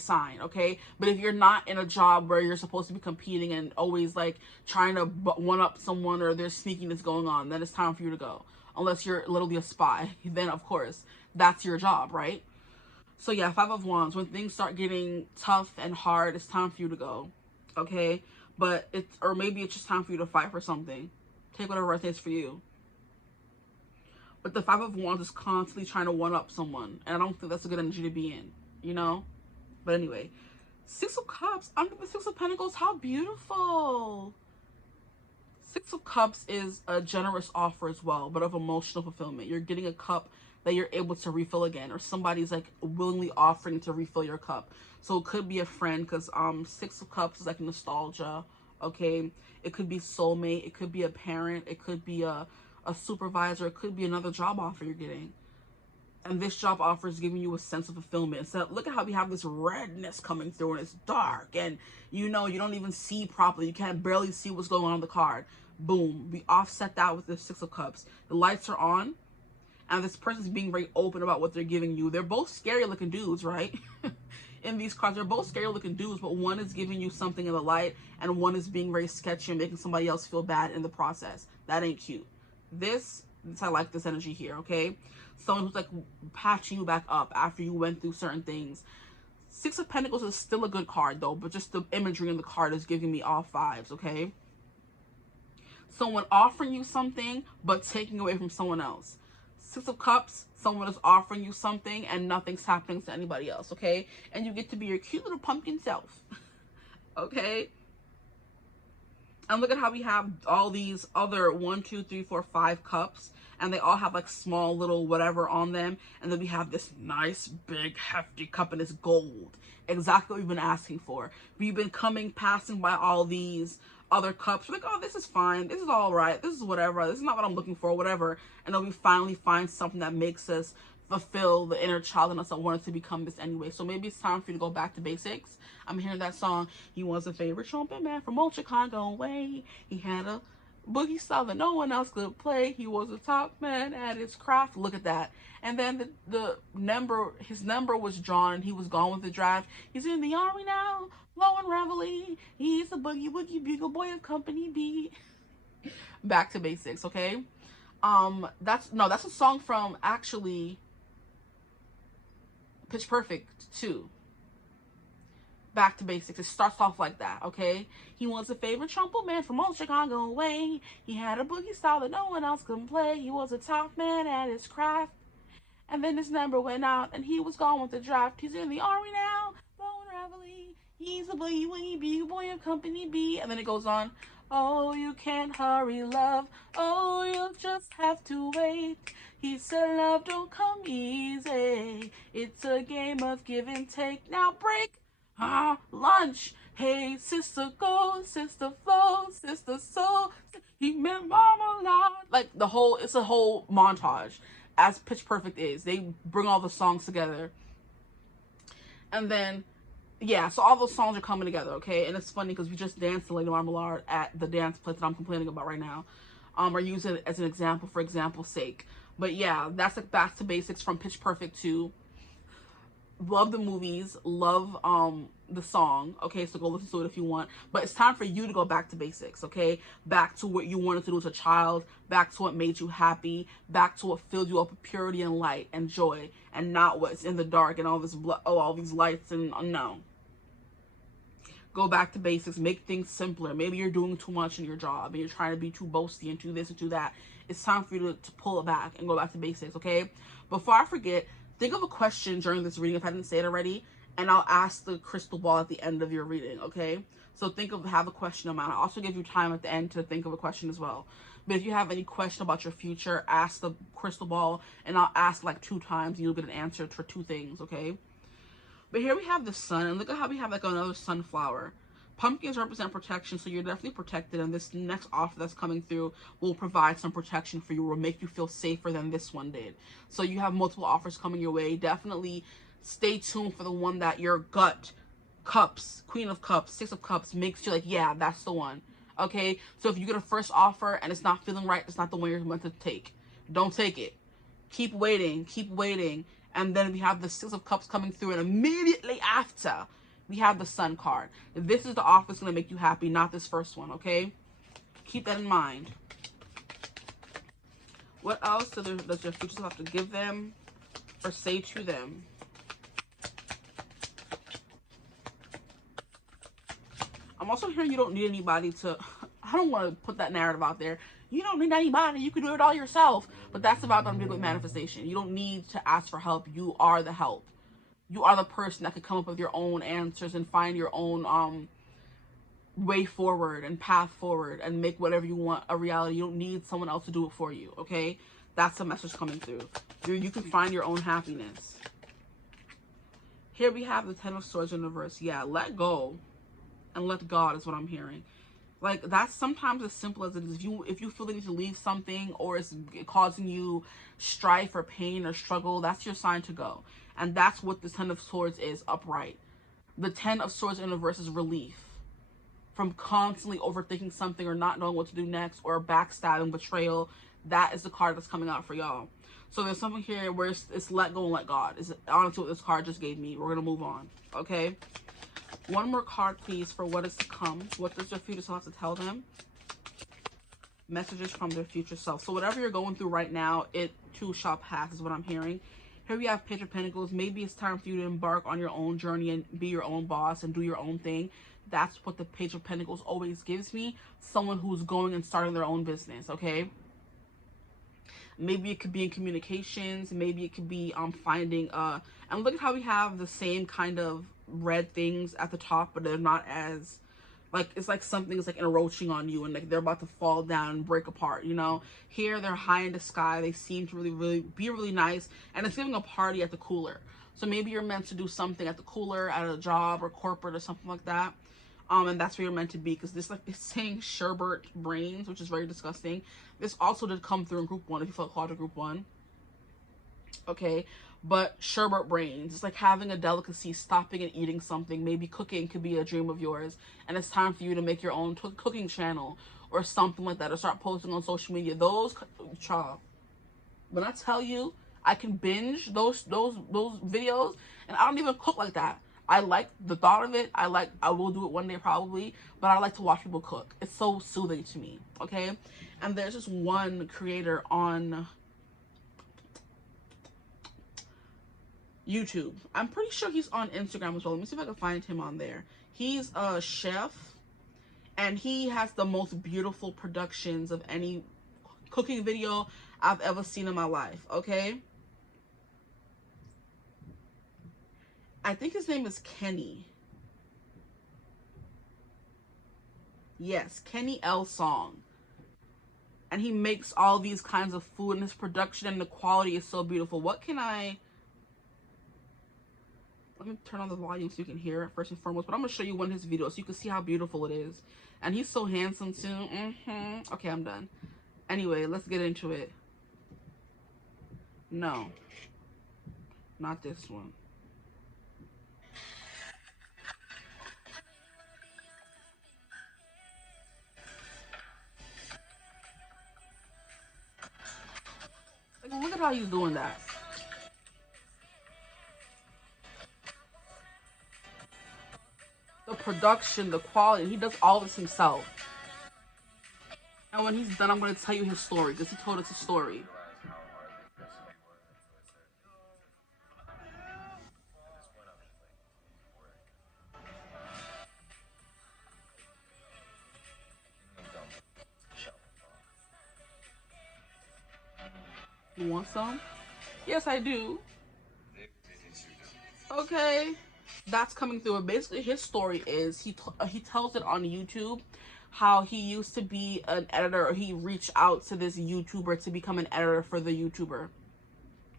sign, okay? But if you're not in a job where you're supposed to be competing and always like trying to one up someone, or there's sneakiness going on, then it's time for you to go. Unless you're literally a spy, then of course that's your job, right? So yeah, Five of Wands, when things start getting tough and hard, it's time for you to go, okay? But it's, or maybe it's just time for you to fight for something. Take whatever it is for you. But the Five of Wands is constantly trying to one-up someone. And I don't think that's a good energy to be in, you know? But anyway, Six of Cups under the Six of Pentacles. How beautiful. Six of Cups is a generous offer as well, but of emotional fulfillment. You're getting a cup that you're able to refill again. Or somebody's like willingly offering to refill your cup. So it could be a friend, because Six of Cups is like nostalgia, okay? It could be soulmate. It could be a parent. It could be a supervisor. It could be another job offer you're getting, and this job offer is giving you a sense of fulfillment. So look at how we have this redness coming through, and it's dark, and you know, you don't even see properly, you can't barely see what's going on the card. Boom, we offset that with the Six of Cups. The lights are on, and this person's being very open about what they're giving you. They're both scary looking dudes, right? In these cards, they're both scary looking dudes, but one is giving you something in the light, and one is being very sketchy and making somebody else feel bad in the process. That ain't cute. This I like this energy here, okay? Someone who's like patching you back up after you went through certain things. Six of Pentacles is still a good card though, but just the imagery in the card is giving me all fives, okay? Someone offering you something but taking away from someone else. Six of Cups, someone is offering you something and nothing's happening to anybody else, okay? And you get to be your cute little pumpkin self, okay? And look at how we have all these other 1, 2, 3, 4, 5 cups, and they all have like small little whatever on them. And then we have this nice big hefty cup, and it's gold. Exactly what we've been asking for. We've been passing by all these other cups. We're like, oh, this is fine. This is all right. This is whatever. This is not what I'm looking for, whatever. And then we finally find something that makes us fulfill the inner child in us that wanted to become this anyway. So maybe it's time for you to go back to basics. I'm hearing that song. He was a favorite trumpet man from old Chicago way. He had a boogie style that no one else could play. He was a top man at his craft. Look at that. And then his number was drawn, and he was gone with the draft. He's in the army now, blowing reveille. He's the boogie woogie bugle boy of Company B. Back to basics, okay? That's a song from actually Pitch Perfect 2. Back to basics. It starts off like that, okay? He was a favorite trumpet man from old Chicago way. He had a boogie style that no one else could play. He was a top man at his craft. And then his number went out, and he was gone with the draft. He's in the army now, blowing reveille. He's a boogie woogie big boy of Company B. And then it goes on. Oh, you can't hurry, love. Oh, you'll just have to wait. He said love don't come easy. It's a game of give and take. Now break. Lunch. Hey, sister go, sister flow, sister soul. He meant marmalade. Like it's a whole montage, as Pitch Perfect is. They bring all the songs together. And then, yeah, so all those songs are coming together, okay? And it's funny because we just danced to Lady Marmalade at the dance place that I'm complaining about right now. Or use it as an example for example's sake. But yeah, that's like back to basics from Pitch Perfect 2. Love the movies, love the song, okay? So go listen to it if you want. But it's time for you to go back to basics, okay? Back to what you wanted to do as a child, back to what made you happy, back to what filled you up with purity and light and joy, and not what's in the dark and all this all these lights and no. Go back to basics. Make things simpler. Maybe you're doing too much in your job and you're trying to be too boasty and do this and do that. It's time for you to pull it back and go back to basics, okay? Before I forget, think of a question during this reading if I didn't say it already, and I'll ask the crystal ball at the end of your reading, okay? So have a question in mind. I'll also give you time at the end to think of a question as well. But if you have any question about your future, ask the crystal ball, and I'll ask like 2 times, and you'll get an answer for 2 things, okay? But here we have the sun, and look at how we have like another sunflower. Pumpkins represent protection, so you're definitely protected, and this next offer that's coming through will provide some protection for you, will make you feel safer than this one did. So you have multiple offers coming your way. Definitely stay tuned for the one that your gut, Cups, Queen of Cups, Six of Cups, makes you like, yeah, that's the one. Okay, so if you get a first offer and it's not feeling right, it's not the one you're meant to take. Don't take it. Keep waiting, keep waiting. And then we have the Six of Cups coming through, and immediately after, we have the Sun card. This is the offer that's going to make you happy, not this first one, okay? Keep that in mind. What else does your future self have to give them or say to them? I'm also hearing you don't need anybody to... I don't want to put that narrative out there. You don't need anybody. You can do it all yourself. But that's about what I'm doing with manifestation. You don't need to ask for help. You are the help. You are the person that can come up with your own answers and find your own way forward and path forward and make whatever you want a reality. You don't need someone else to do it for you, okay? That's the message coming through. You can find your own happiness. Here we have the Ten of Swords in reverse. Yeah, let go and let God is what I'm hearing. Like, that's sometimes as simple as it is. If you feel the need to leave something, or it's causing you strife or pain or struggle, that's your sign to go. And that's what the Ten of Swords is, upright. The Ten of Swords in reverse is relief from constantly overthinking something or not knowing what to do next, or backstabbing, betrayal. That is the card that's coming out for y'all. So there's something here where it's let go and let God. It's honestly what this card just gave me. We're going to move on, okay? One more card, please, for what is to come. What does your future self have to tell them? Messages from their future self. So whatever you're going through right now, it too shall pass is what I'm hearing. Here we have Page of Pentacles. Maybe it's time for you to embark on your own journey and be your own boss and do your own thing. That's what the Page of Pentacles always gives me. Someone who's going and starting their own business, okay? Maybe it could be in communications. Maybe it could be finding and look at how we have the same kind of red things at the top, but they're not as like, it's like something is like encroaching on you and like they're about to fall down and break apart, you know. Here they're high in the sky. They seem to really be really nice, and it's giving a party at the cooler. So maybe you're meant to do something at the cooler at a job or corporate or something like that. And that's where you're meant to be, because this, like, it's saying sherbet brains, which is very disgusting. This also did come through in group 1, if you felt called to group 1. Okay, but sherbet brains, it's like having a delicacy, stopping and eating something. Maybe cooking could be a dream of yours, and it's time for you to make your own cooking channel or something like that, or start posting on social media. Those, child, when I tell you, I can binge those videos, and I don't even cook like that. I like the thought of it. I will do it one day probably, but I like to watch people cook. It's so soothing to me, okay? And there's just one creator on YouTube. I'm pretty sure he's on Instagram as well. Let me see if I can find him on there. He's a chef, and he has the most beautiful productions of any cooking video I've ever seen in my life, okay? I think his name is Kenny. Yes, Kenny L Song. And he makes all these kinds of food, and his production and the quality is so beautiful. What can I... Let me turn on the volume so you can hear it first and foremost. But I'm going to show you one of his videos so you can see how beautiful it is. And he's so handsome too. Okay, I'm done. Anyway, let's get into it. No. Not this one. Like, look at how he's doing that. The production, the quality, he does all this himself. And when he's done, I'm going to tell you his story, because he told us a story. You want some? Yes, I do. Okay. That's coming through. And basically, his story is, he tells it on YouTube, how he used to be an editor, or he reached out to this YouTuber to become an editor for the YouTuber.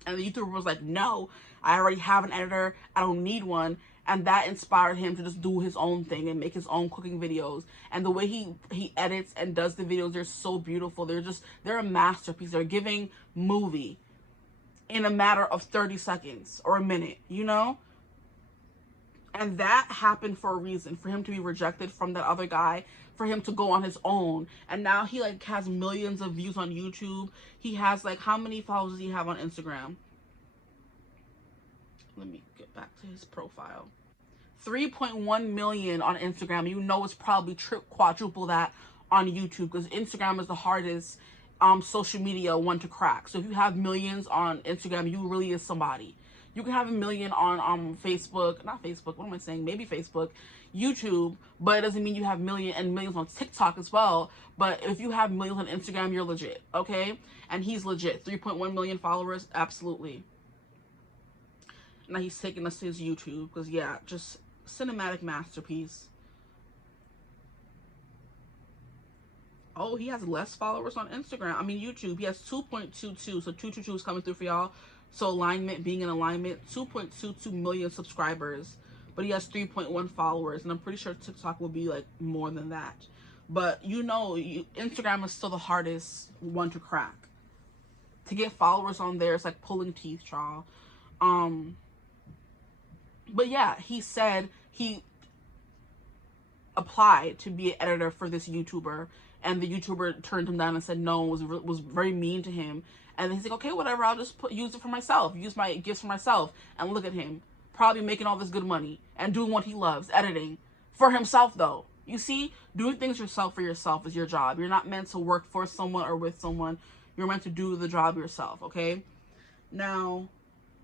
And the YouTuber was like, no, I already have an editor. I don't need one. And that inspired him to just do his own thing and make his own cooking videos. And the way he edits and does the videos, they're so beautiful. They're a masterpiece. They're giving movie in a matter of 30 seconds or a minute, you know? And that happened for a reason, for him to be rejected from that other guy, for him to go on his own. And now he like has millions of views on YouTube. He has like, how many followers does he have on Instagram? Let me get back to his profile. 3.1 million on Instagram. You know it's probably quadruple that on YouTube, because Instagram is the hardest social media one to crack. So if you have millions on Instagram, you really is somebody. You can have a million on Facebook, not Facebook, what am I saying? Maybe Facebook, YouTube, but it doesn't mean you have millions on TikTok as well. But if you have millions on Instagram, you're legit, okay? And he's legit. 3.1 million followers, absolutely. Now he's taking us to his YouTube, because yeah, just cinematic masterpiece. Oh, he has less followers on Instagram. I mean, YouTube. He has 2.22. So 222 is coming through for y'all. So alignment, being in alignment, 2.22 million subscribers. But he has 3.1 followers. And I'm pretty sure TikTok will be like more than that. But you know, Instagram is still the hardest one to crack. To get followers on there, it's like pulling teeth, y'all. But yeah, he said he applied to be an editor for this YouTuber, and the YouTuber turned him down and said no, was very mean to him. And then he's like, okay, whatever, I'll just use it for myself, use my gifts for myself. And look at him, probably making all this good money and doing what he loves, editing for himself though. You see, doing things yourself for yourself is your job. You're not meant to work for someone or with someone. You're meant to do the job yourself, okay? Now,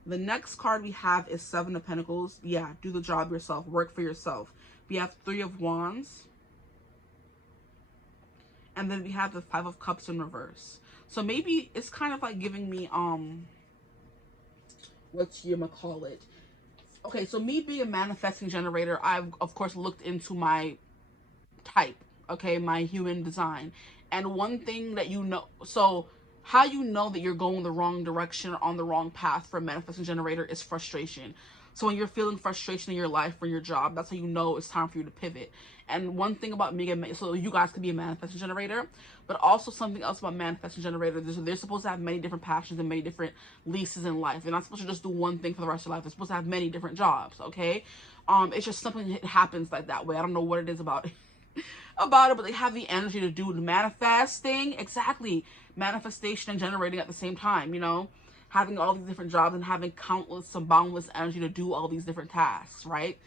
the next card we have is Seven of Pentacles. Yeah, do the job yourself. Work for yourself. We have Three of Wands. And then we have the Five of Cups in reverse. So maybe it's kind of like giving me, what's you gonna call it? Okay, so me being a manifesting generator, I've, of course, looked into my type, okay, my human design. And one thing that you know, so how you know that you're going the wrong direction or on the wrong path for a manifesting generator is frustration. So when you're feeling frustration in your life or your job, that's how you know it's time for you to pivot. And one thing about me, so you guys could be a manifesting generator, but also something else about manifesting generators, they're supposed to have many different passions and many different leases in life. They're not supposed to just do one thing for the rest of your life. They're supposed to have many different jobs, okay? It's just something that happens like that way. I don't know what it is about it. But they have the energy to do the manifesting, exactly, manifestation and generating at the same time, you know, having all these different jobs and having countless and boundless energy to do all these different tasks, right?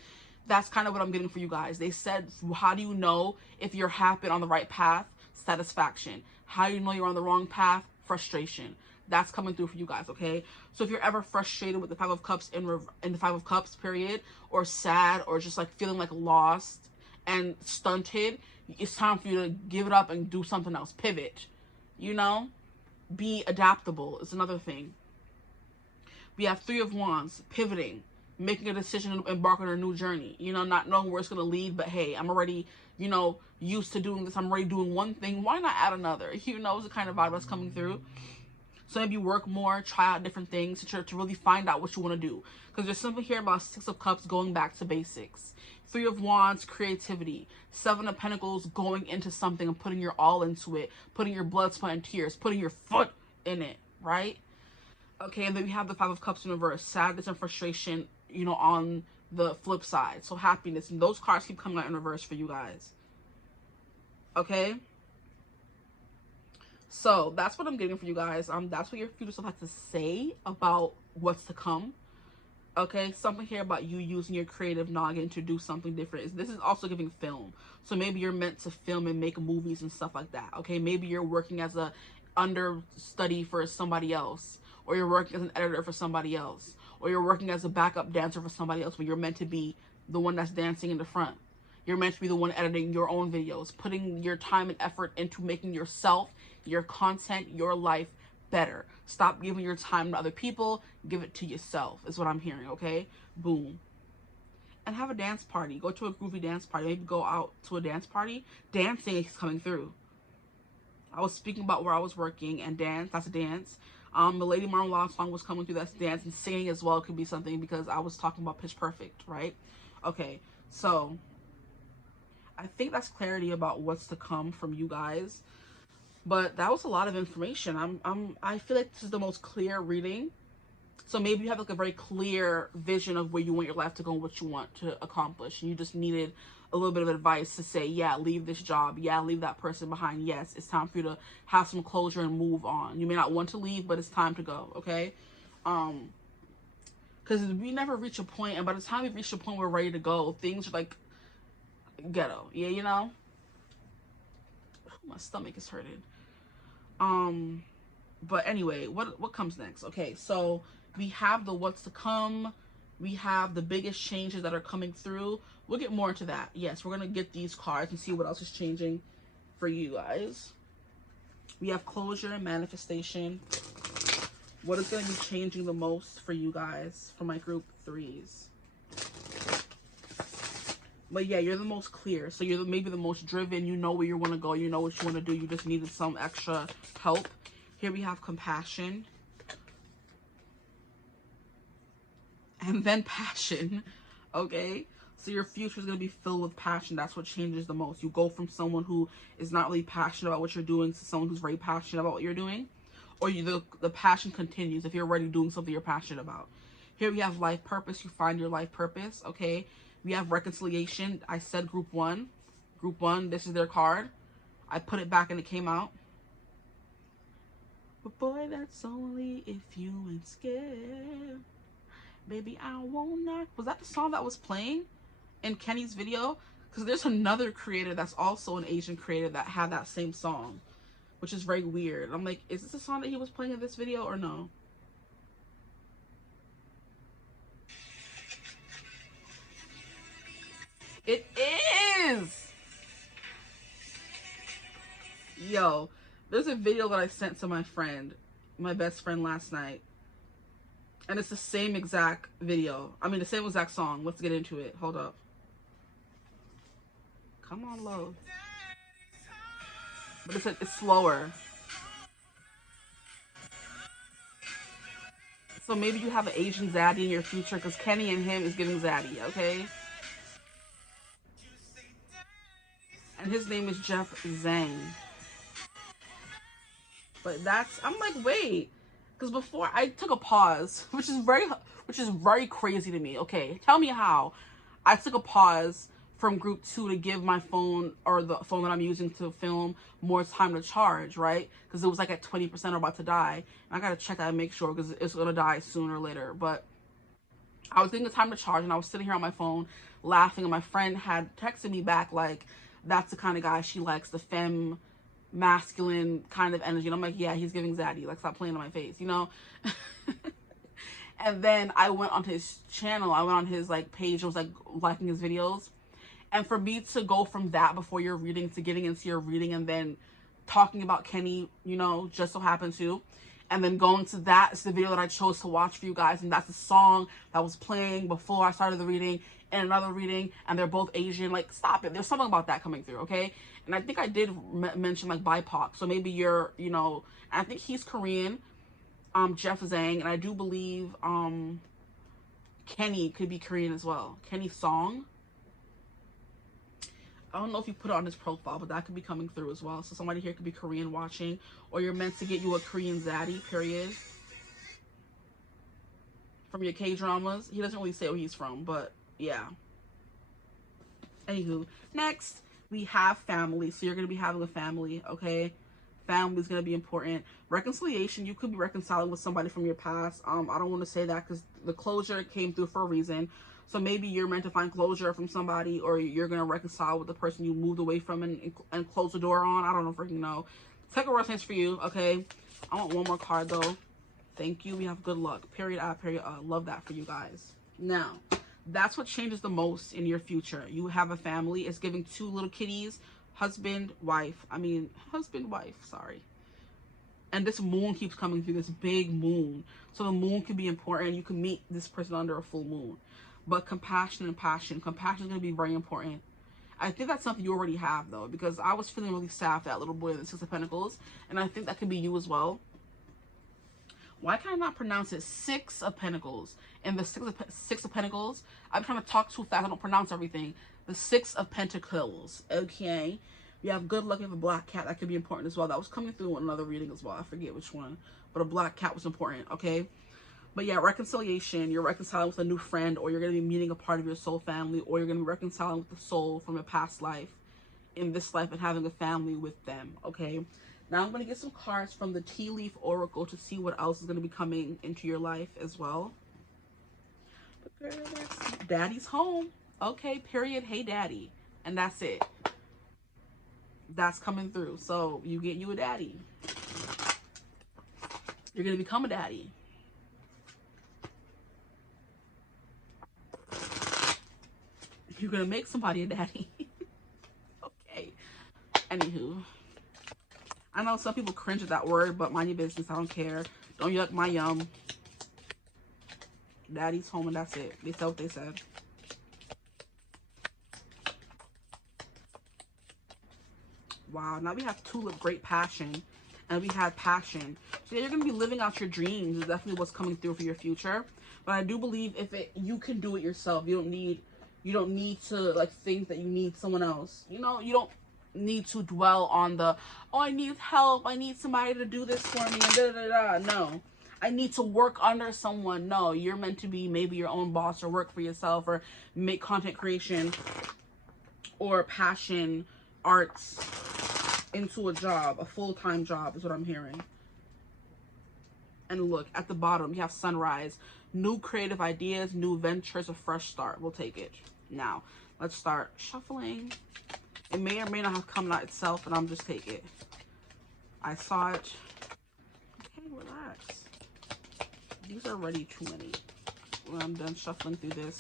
That's kind of what I'm getting for you guys. They said, how do you know if you're happy on the right path? Satisfaction. How do you know you're on the wrong path? Frustration. That's coming through for you guys, okay? So if you're ever frustrated with the Five of Cups in the Five of Cups period, or sad, or just like feeling like lost and stunted, it's time for you to give it up and do something else. Pivot, you know? Be adaptable is another thing. We have Three of Wands, pivoting, making a decision to embark on a new journey, you know, not knowing where it's going to lead, but hey, I'm already, you know, used to doing this. I'm already doing one thing. Why not add another? You know, it's the kind of vibe that's coming through. So maybe work more, try out different things to really find out what you want to do. Because there's something here about Six of Cups, going back to basics. Three of Wands, creativity. Seven of Pentacles, going into something and putting your all into it. Putting your blood, sweat, and tears. Putting your foot in it, right? Okay, and then we have the Five of Cups in reverse. Sadness and frustration, you know, on the flip side. So happiness. And those cards keep coming out in reverse for you guys. Okay? So that's what I'm getting for you guys. That's what your future self has to say about what's to come. Okay, something here about you using your creative noggin to do something different. This is also giving film. So maybe you're meant to film and make movies and stuff like that. Okay, maybe you're working as a understudy for somebody else, or you're working as an editor for somebody else, or you're working as a backup dancer for somebody else, when you're meant to be the one that's dancing in the front. You're meant to be the one editing your own videos, putting your time and effort into making yourself, your content, your life better. Stop giving your time to other people. Give it to yourself is what I'm hearing, okay? Boom. And have a dance party. Go to a groovy dance party. Maybe go out to a dance party. Dancing is coming through. I was speaking about where I was working, and dance, that's a dance. The Lady Marmalade song was coming through, that's dance. And singing as well could be something, because I was talking about Pitch Perfect, right? Okay, so I think that's clarity about what's to come from you guys. But that was a lot of information. I feel like this is the most clear reading So maybe you have like a very clear vision of where you want your life to go and what you want to accomplish. And you just needed a little bit of advice to say, yeah, leave this job. Yeah, leave that person behind. Yes, it's time for you to have some closure and move on. You may not want to leave, but it's time to go, okay? Because we never reach a point, and by the time we reach a point we're ready to go, things are like ghetto. Yeah, you know? My stomach is hurting. But anyway, what comes next? Okay, so we have the what's to come. We have the biggest changes that are coming through. We'll get more into that. Yes, we're going to get these cards and see what else is changing for you guys. We have closure and manifestation. What is going to be changing the most for you guys, for my group 3s? But yeah, you're the most clear. So you're maybe the most driven. You know where you want to go. You know what you want to do. You just needed some extra help. Here we have compassion. And then passion. Okay? So your future is going to be filled with passion. That's what changes the most. You go from someone who is not really passionate about what you're doing to someone who's very passionate about what you're doing. Or the passion continues if you're already doing something you're passionate about. Here we have life purpose. You find your life purpose. Okay? We have reconciliation. I said group 1. Group 1, this is their card. I put it back and it came out. But boy, that's only if you ain't scared. Baby, I won't knock. Was that the song that was playing in Kenny's video? Because there's another creator that's also an Asian creator that had that same song, which is very weird. I'm like, is this a song that he was playing in this video or no? It is! Yo, there's a video that I sent to my friend, my best friend last night. And it's the same exact video. I mean, the same exact song. Let's get into it. Hold up. Come on, load. But it's slower. So maybe you have an Asian zaddy in your future because Kenny and him is getting zaddy, okay? And his name is 𝐓𝐶. But that's, I'm like, wait. Because before I took a pause, which is very crazy to me. Okay, tell me how. I took a pause from group 2 to give my phone, or the phone that I'm using to film, more time to charge, right? Because it was like at 20% or about to die. And I gotta check that and make sure because it's gonna die sooner or later. But I was getting the time to charge and I was sitting here on my phone laughing, and my friend had texted me back like, that's the kind of guy she likes, the femme masculine kind of energy. And I'm like, yeah, he's giving zaddy. Like, stop playing in my face, you know? And then I went on his channel. I went on his like page. I was like liking his videos. And for me to go from that before your reading to getting into your reading and then talking about Kenny, you know, just so happened to, and then going to that, it's the video that I chose to watch for you guys. And that's the song that was playing before I started the reading and another reading. And they're both Asian. Like, stop it. There's something about that coming through, okay? And I think I did mention, like, BIPOC. So maybe you're, you know, I think he's Korean, 𝐓𝐶. And I do believe Kenny could be Korean as well. Kenny Song. I don't know if you put it on his profile, but that could be coming through as well. So somebody here could be Korean watching, or you're meant to get you a Korean zaddy, period. From your K-dramas. He doesn't really say where he's from, but yeah. Anywho, next we have family. So you're going to be having a family, okay? Family is going to be important. Reconciliation, you could be reconciling with somebody from your past. I don't want to say that because the closure came through for a reason. So maybe you're meant to find closure from somebody, or you're going to reconcile with the person you moved away from and close the door on. I don't know, freaking know. Take a reference for you, okay? I want one more card, though. Thank you. We have good luck. Period, period. Love that for you guys. Now, that's what changes the most in your future. You have a family. It's giving 2 little kitties. Husband, wife. I mean, husband, wife. Sorry. And this moon keeps coming through, this big moon. So the moon can be important. You can meet this person under a full moon. But compassion and passion. Compassion is going to be very important. I think that's something you already have, though, because I was feeling really sad for that little boy in the 6 of Pentacles. And I think that could be you as well. Why can I not pronounce it? 6 of Pentacles. And the 6 of Pentacles, I'm trying to talk too fast. I don't pronounce everything. The 6 of Pentacles. Okay. We have good luck with a black cat. That could be important as well. That was coming through in another reading as well. I forget which one. But a black cat was important. Okay. But yeah, reconciliation, you're reconciling with a new friend, or you're going to be meeting a part of your soul family, or you're going to be reconciling with the soul from a past life in this life and having a family with them, okay? Now I'm going to get some cards from the Tea Leaf Oracle to see what else is going to be coming into your life as well. But girl, that's daddy's home. Okay, period. Hey, daddy. And that's it. That's coming through. So you get you a daddy. You're going to become a daddy. You're going to make somebody a daddy. Okay. Anywho. I know some people cringe at that word, but mind your business. I don't care. Don't yuck my yum. Daddy's home and that's it. They said what they said. Wow. Now we have Tulip, great passion. And we have passion. So you're going to be living out your dreams. Is definitely what's coming through for your future. But I do believe you can do it yourself. You don't need to like think that you need someone else. You know, you don't need to dwell on the, oh, I need help. I need somebody to do this for me. And da da da. No. I need to work under someone. No, you're meant to be maybe your own boss or work for yourself or make content creation or passion arts into a job, a full-time job is what I'm hearing. And look, at the bottom, you have sunrise, new creative ideas, new ventures, a fresh start. We'll take it. Now, let's start shuffling. It may or may not have come out itself, and I'm just take it. I saw it. Okay, relax. These are already too many. When I'm done shuffling through this,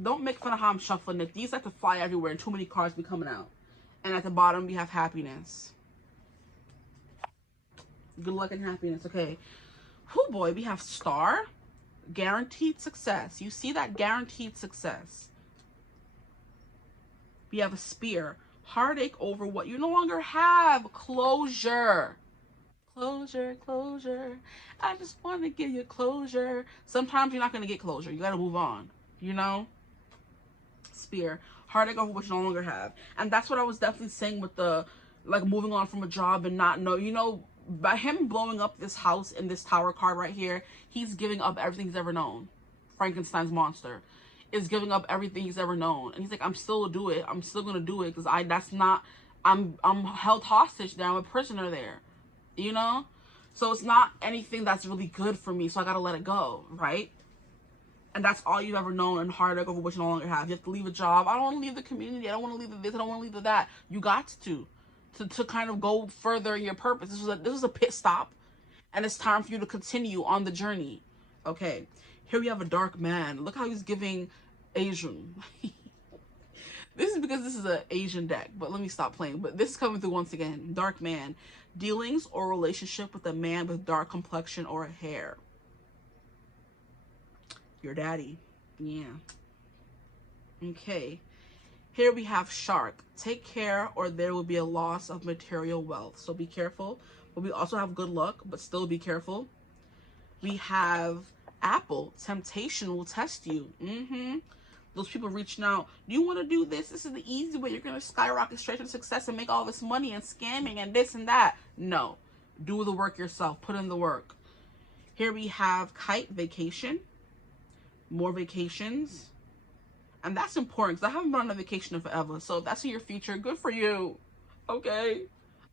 don't make fun of how I'm shuffling it. These like to fly everywhere, and too many cards be coming out. And at the bottom, we have happiness. Good luck and happiness. Okay. Oh boy, we have star. Guaranteed success. You see that? Guaranteed success. We have a spear. Heartache over what you no longer have. Closure. Closure, closure. I just want to give you closure. Sometimes you're not going to get closure. You got to move on. You know? Spear. Heartache over what you no longer have. And that's what I was definitely saying with the, like, moving on from a job and not know, you know, by him blowing up this house in this tower card right here, he's giving up everything he's ever known. Frankenstein's monster is giving up everything he's ever known. And he's like, I'm still do it. I'm still going to do it because I'm held hostage there. I'm a prisoner there, you know? So it's not anything that's really good for me. So I got to let it go, right? And that's all you've ever known, and heartache over what you no longer have. You have to leave a job. I don't want to leave the community. I don't want to leave the this. I don't want to leave the that. You got to kind of go further in your purpose. This was a pit stop, and it's time for you to continue on the journey. Okay, here we have a dark man. Look how he's giving Asian. This is because this is an Asian deck, but let me stop playing. But this is coming through once again. Dark man. Dealings or relationship with a man with dark complexion or hair. Your daddy. Yeah. Okay. Here we have shark. Take care or there will be a loss of material wealth. So be careful. But we also have good luck, but still be careful. We have apple. Temptation will test you. Those people reaching out. Do you want to do this? This is the easy way. You're going to skyrocket straight to success and make all this money and scamming and this and that. No. Do the work yourself. Put in the work. Here we have kite, vacation. More vacations. And that's important because I haven't been on a vacation in forever. So if that's in your future, good for you. Okay?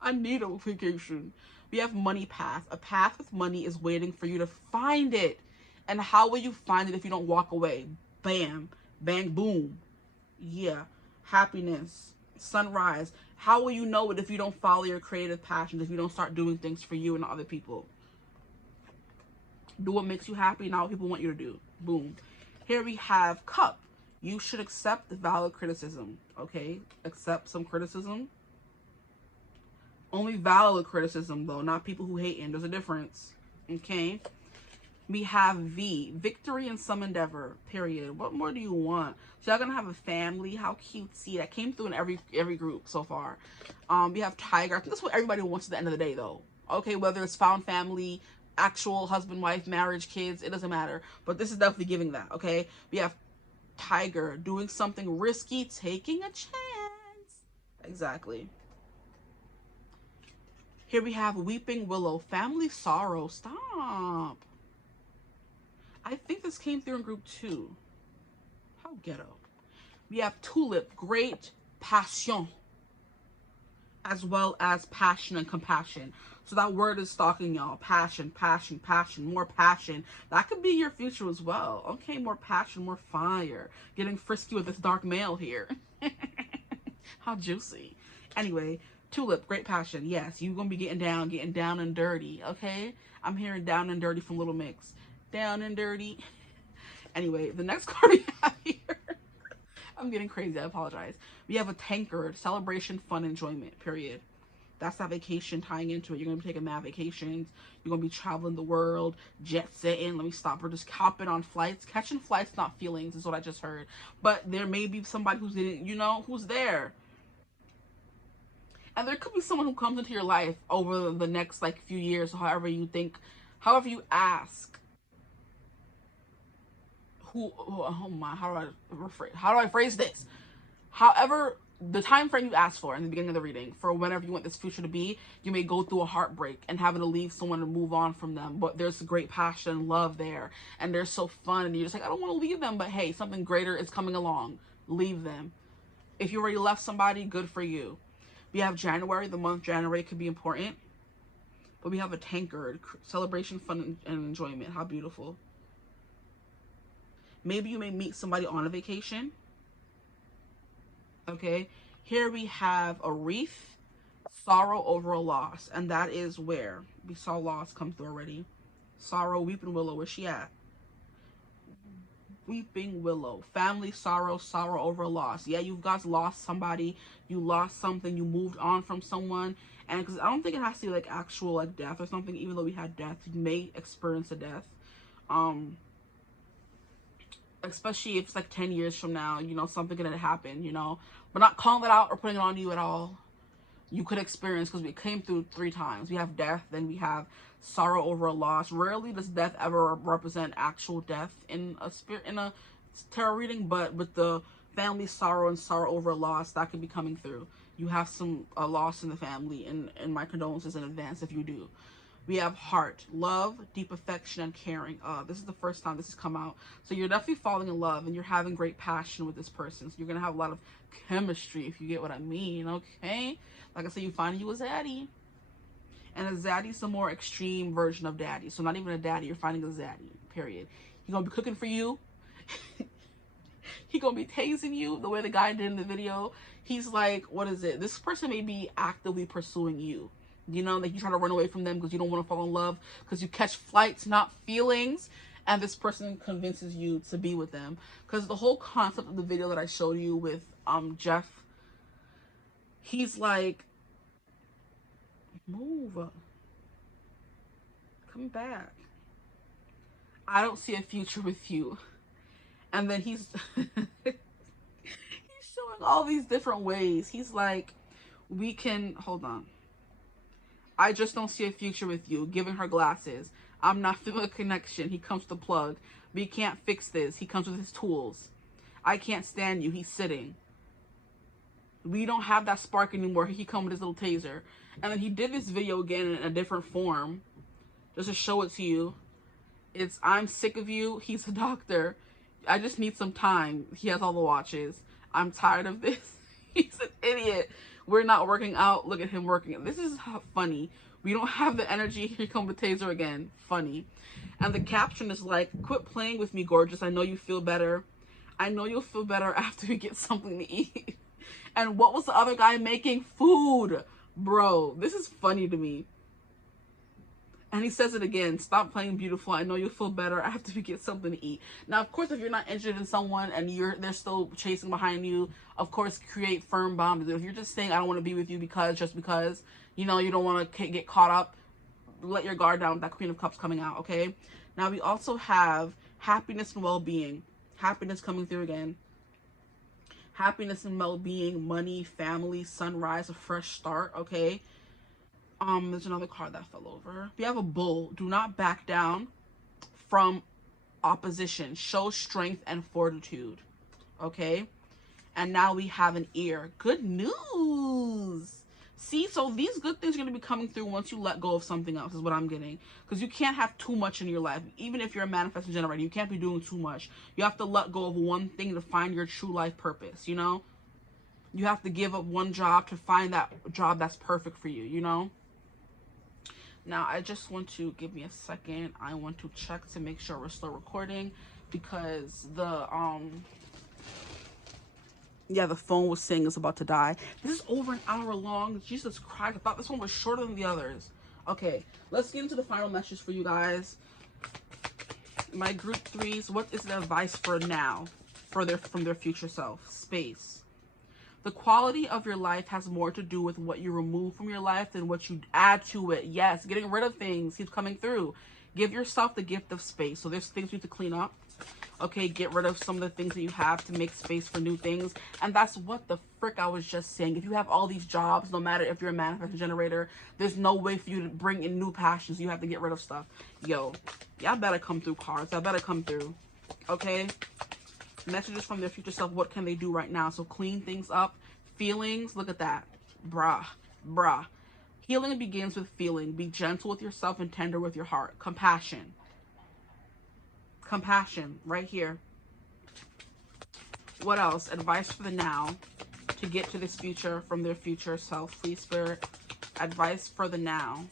I need a vacation. We have money path. A path with money is waiting for you to find it. And how will you find it if you don't walk away? Bam. Bang, boom. Yeah. Happiness. Sunrise. How will you know it if you don't follow your creative passions, if you don't start doing things for you and other people? Do what makes you happy, not what people want you to do. Boom. Here we have cup. You should accept the valid criticism. Okay? Accept some criticism. Only valid criticism, though, not people who hate you. There's a difference. Okay? We have V. Victory in some endeavor. Period. What more do you want? So y'all gonna have a family. How cutesy. That came through in every group so far. We have tiger. I think that's what everybody wants at the end of the day, though. Okay? Whether it's found family, actual husband, wife, marriage, kids, it doesn't matter. But this is definitely giving that, okay? We have tiger, doing something risky, taking a chance. Exactly. Here we have weeping willow, family sorrow. Stop. I think this came through in group 2. How ghetto. We have tulip, great passion, as well as passion and compassion. So that word is stalking y'all. Passion, passion, passion, more passion. That could be your future as well. Okay, more passion, more fire. Getting frisky with this dark male here. How juicy. Anyway, tulip, great passion. Yes, you're going to be getting down and dirty. Okay? I'm hearing down and dirty from Little Mix. Down and dirty. Anyway, the next card we have here. I'm getting crazy. I apologize. We have a tankard, celebration, fun, enjoyment, period. That's that vacation tying into it. You're going to be taking mad vacations. You're going to be traveling the world, jet setting. Let me stop. We're just hopping on flights. Catching flights, not feelings, is what I just heard. But there may be somebody who's, you know, who's there. And there could be someone who comes into your life over the next, like, few years, however you think, however you ask. Oh my, how do I phrase this? However, the time frame you asked for in the beginning of the reading, for whenever you want this future to be, you may go through a heartbreak and having to leave someone to move on from them. But there's great passion and love there. And they're so fun. And you're just like, I don't want to leave them. But hey, something greater is coming along. Leave them. If you already left somebody, good for you. We have January. The month January could be important. But we have a tankard, celebration, fun, and enjoyment. How beautiful. Maybe you may meet somebody on a vacation. Okay, here we have a wreath, sorrow over a loss, and that is where we saw loss come through already. Sorrow, weeping willow, where's she at? Weeping willow, family sorrow, sorrow over a loss. Yeah, you guys lost somebody, you lost something, you moved on from someone, and because I don't think it has to be like actual like death or something. Even though we had death, you may experience a death. Especially if it's like 10 years from now, you know, something gonna happen, you know. We're not calling that out or putting it on you at all. You could experience, because we came through 3 times. We have death, then we have sorrow over a loss. Rarely does death ever represent actual death in a tarot reading, but with the family sorrow and sorrow over a loss, that could be coming through. You have some loss in the family, and my condolences in advance if you do. We have heart, love, deep affection, and caring. This is the first time this has come out. So you're definitely falling in love, and you're having great passion with this person. So you're going to have a lot of chemistry, if you get what I mean, okay? Like I said, you find you a zaddy. And a zaddy's the more extreme version of daddy. So not even a daddy, you're finding a zaddy, period. He's going to be cooking for you. He's going to be tasing you the way the guy did in the video. He's like, what is it? This person may be actively pursuing you. You know, like you try to run away from them because you don't want to fall in love, because you catch flights, not feelings, and this person convinces you to be with them. Because the whole concept of the video that I showed you with Jeff, he's like, move, come back, I don't see a future with you. And then he's he's showing all these different ways. He's like, we can, hold on, I just don't see a future with you. Giving her glasses. I'm not feeling a connection. He comes to plug. We can't fix this. He comes with his tools. I can't stand you. He's sitting. We don't have that spark anymore. He comes with his little taser. And then he did this video again in a different form, just to show it to you. It's, I'm sick of you. He's a doctor. I just need some time. He has all the watches. I'm tired of this. He's an idiot. We're not working out. Look at him working. This is funny. We don't have the energy. Here comes the taser again. Funny. And the caption is like, quit playing with me, gorgeous. I know you feel better. I know you'll feel better after you get something to eat. And what was the other guy making? Food. Bro, this is funny to me. And he says it again. Stop playing beautiful. I know you'll feel better after you get something to eat. Now, of course, if you're not interested in someone and they're still chasing behind you, of course, create firm boundaries. If you're just saying, I don't want to be with you just because, you know, you don't want to get caught up, let your guard down with that Queen of Cups coming out, okay? Now, we also have happiness and well-being. Happiness coming through again. Happiness and well-being, money, family, sunrise, a fresh start, okay? There's another card that fell over. We have a bull. Do not back down from opposition. Show strength and fortitude. Okay? And now we have an ear. Good news. See, so these good things are going to be coming through once you let go of something else, is what I'm getting. Because you can't have too much in your life. Even if you're a manifesting generator, you can't be doing too much. You have to let go of one thing to find your true life purpose, you know? You have to give up one job to find that job that's perfect for you, you know? Now, I just want to, give me a second. I want to check to make sure we're still recording, because the phone was saying it's about to die. This is over an hour long. Jesus Christ, I thought this one was shorter than the others. Okay, let's get into the final message for you guys. My group threes, what is the advice for now from their future self? Space. The quality of your life has more to do with what you remove from your life than what you add to it. Yes, getting rid of things keeps coming through. Give yourself the gift of space. So there's things you need to clean up. Okay, get rid of some of the things that you have to make space for new things. And that's what the frick I was just saying. If you have all these jobs, no matter if you're a manifesting generator, there's no way for you to bring in new passions. You have to get rid of stuff. Yo, y'all better come through, cards. Y'all better come through. Okay? Messages from their future self. What can they do right now? So clean things up. Feelings. Look at that. Bruh. Healing begins with feeling. Be gentle with yourself and tender with your heart. Compassion. Compassion, right here. What else? Advice for the now to get to this future from their future self, please, Spirit. Advice for the now.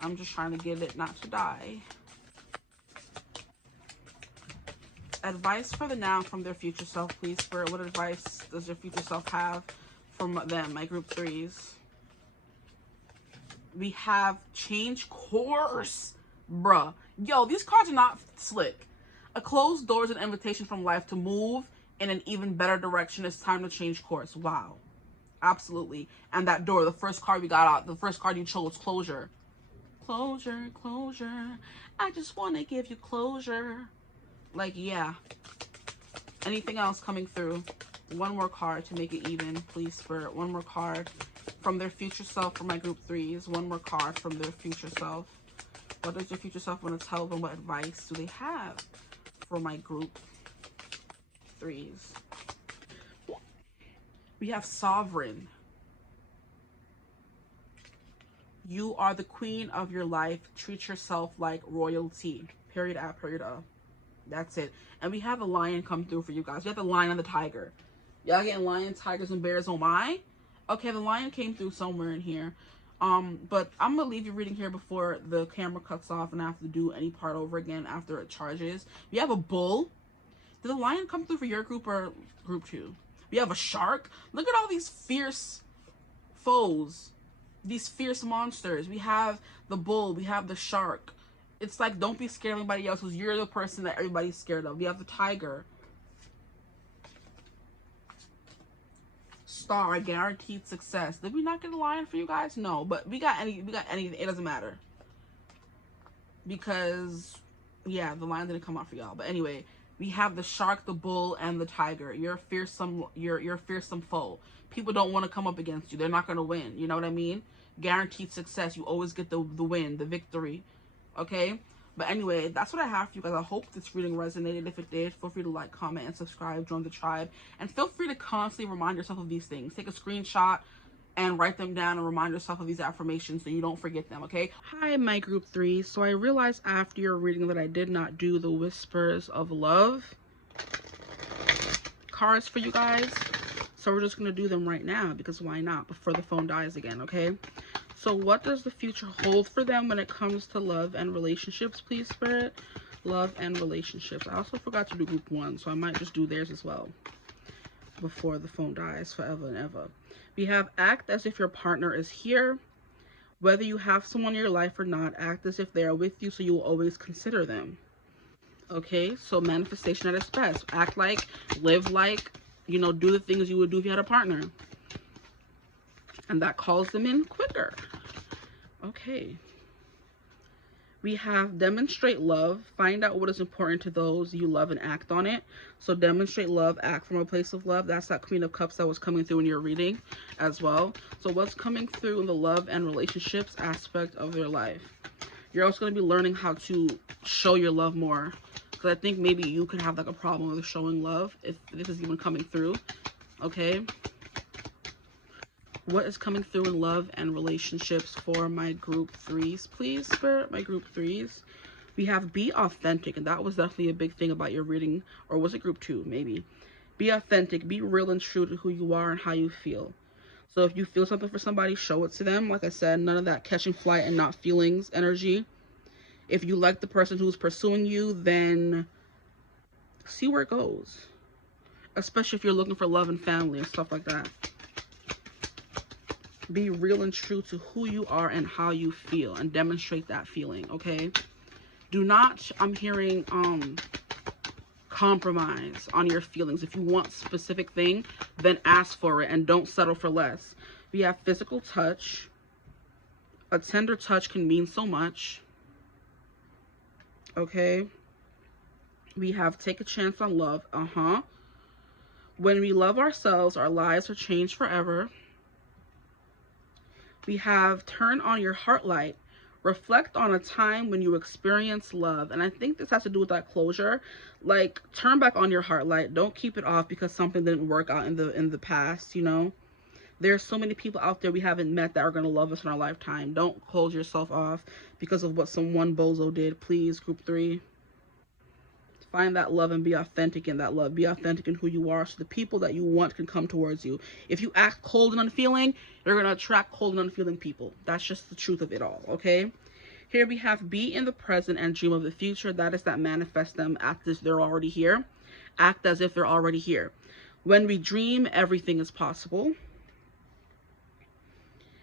I'm just trying to get it not to die. Advice for the now from their future self, please, Spirit. What advice does your future self have from them, my group threes? We have change course. Bruh. Yo, these cards are not slick. A closed door is an invitation from life to move in an even better direction. It's time to change course. Wow. Absolutely. And that door, the first card we got out, the first card you chose, closure. Closure. I just want to give you closure. Like, yeah. Anything else coming through? One more card to make it even, please, Spirit. One more card from their future self for my group threes. One more card from their future self. What does your future self want to tell them? What advice do they have for my group threes? We have sovereign. You are the queen of your life. Treat yourself like royalty. Period. Period. That's it. And we have a lion come through for you guys. We have the lion and the tiger. Y'all getting lions, tigers, and bears? Oh my. Okay, the lion came through somewhere in here. But I'm gonna leave you reading here before the camera cuts off and I have to do any part over again after it charges. We have a bull. Did the lion come through for your group or group two? We have a shark. Look at all these fierce foes, these fierce monsters. We have the bull. We have the shark. It's like, don't be scared of anybody else because you're the person that everybody's scared of. We have the tiger. Star, guaranteed success. Did we not get a lion for you guys? No, but we got anything. It doesn't matter. Because, yeah, the lion didn't come out for y'all. But anyway, we have the shark, the bull, and the tiger. You're a fearsome, you're a fearsome foe. People don't want to come up against you. They're not going to win. You know what I mean? Guaranteed success. You always get the win, the victory. Okay? But anyway, that's what I have for you guys. I hope this reading resonated. If it did, feel free to like, comment, and subscribe. Join the tribe. And feel free to constantly remind yourself of these things. Take a screenshot and write them down and remind yourself of these affirmations so you don't forget them, okay? Hi, my group three. So I realized after your reading that I did not do the Whispers of Love cards for you guys. So we're just going to do them right now because why not? Before the phone dies again, okay? So what does the future hold for them when it comes to love and relationships, please, Spirit? Love and relationships. I also forgot to do group one, so I might just do theirs as well before the phone dies forever and ever. We have act as if your partner is here. Whether you have someone in your life or not, act as if they are with you so you will always consider them. Okay, so manifestation at its best. Act like, live like, you know, do the things you would do if you had a partner. And that calls them in quicker. Okay. We have demonstrate love. Find out what is important to those you love and act on it. So demonstrate love, act from a place of love. That's that Queen of Cups that was coming through in your reading as well. So what's coming through in the love and relationships aspect of your life? You're also going to be learning how to show your love more. Because I think maybe you could have like a problem with showing love if this is even coming through. Okay. What is coming through in love and relationships for my group 3s, please, Spirit? My group 3s. We have be authentic, and that was definitely a big thing about your reading. Or was it group 2? Maybe. Be authentic. Be real and true to who you are and how you feel. So if you feel something for somebody, show it to them. Like I said, none of that catching flight and not feelings energy. If you like the person who's pursuing you, then see where it goes. Especially if you're looking for love and family and stuff like that. Be real and true to who you are and how you feel, and demonstrate that feeling, okay? Do not, I'm hearing, compromise on your feelings. If you want a specific thing, then ask for it and don't settle for less. We have physical touch. A tender touch can mean so much. Okay. We have take a chance on love. When we love ourselves, our lives are changed forever. We have turn on your heart light. Reflect on a time when you experienced love. And I think this has to do with that closure. Like, turn back on your heart light. Don't keep it off because something didn't work out in the past, you know. There's so many people out there we haven't met that are going to love us in our lifetime. Don't close yourself off because of what someone bozo did. Please, group 3. Find that love and be authentic in that love. Be authentic in who you are so the people that you want can come towards you. If you act cold and unfeeling, you're going to attract cold and unfeeling people. That's just the truth of it all, okay? Here we have be in the present and dream of the future. That is that manifest them, act as they're already here. Act as if they're already here. When we dream, everything is possible.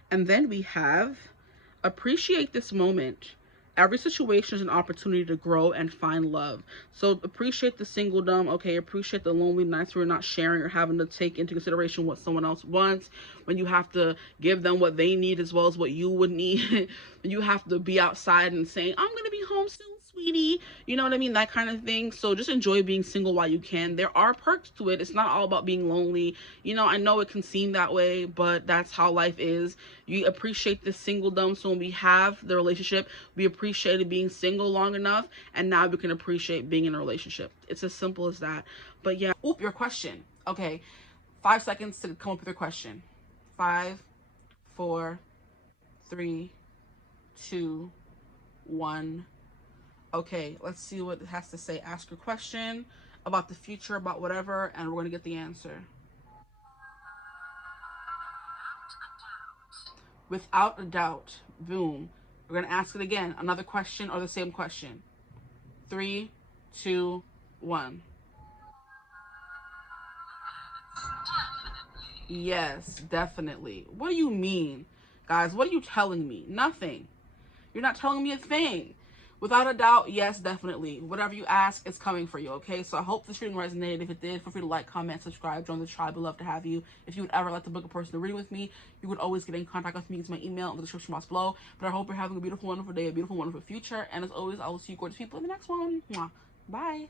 And then we have appreciate this moment. Every situation is an opportunity to grow and find love. So appreciate the singledom, okay? Appreciate the lonely nights where you're not sharing or having to take into consideration what someone else wants. When you have to give them what they need as well as what you would need. When you have to be outside and saying, I'm going to be home soon, sweetie. You know what I mean? That kind of thing. So just enjoy being single while you can. There are perks to it. It's not all about being lonely. You know, I know it can seem that way, but that's how life is. You appreciate the singledom. So when we have the relationship, we appreciated being single long enough, and now we can appreciate being in a relationship. It's as simple as that. But yeah. Oop, your question. Okay. 5 seconds to come up with your question. 5, 4, 3, 2, 1. Okay, let's see what it has to say. Ask your question about the future, about whatever, and we're going to get the answer. Without a doubt. Boom. We're going to ask it again. Another question or the same question. 3, 2, 1. Yes, definitely. What do you mean? Guys, what are you telling me? Nothing. You're not telling me a thing. Without a doubt, yes, definitely. Whatever you ask, it's coming for you, okay? So I hope this reading resonated. If it did, feel free to like, comment, subscribe, join the tribe. We'd love to have you. If you would ever like to book a personal reading with me, you would always get in contact with me. Use my email in the description box below. But I hope you're having a beautiful, wonderful day, a beautiful, wonderful future. And as always, I will see you gorgeous people in the next one. Mwah. Bye.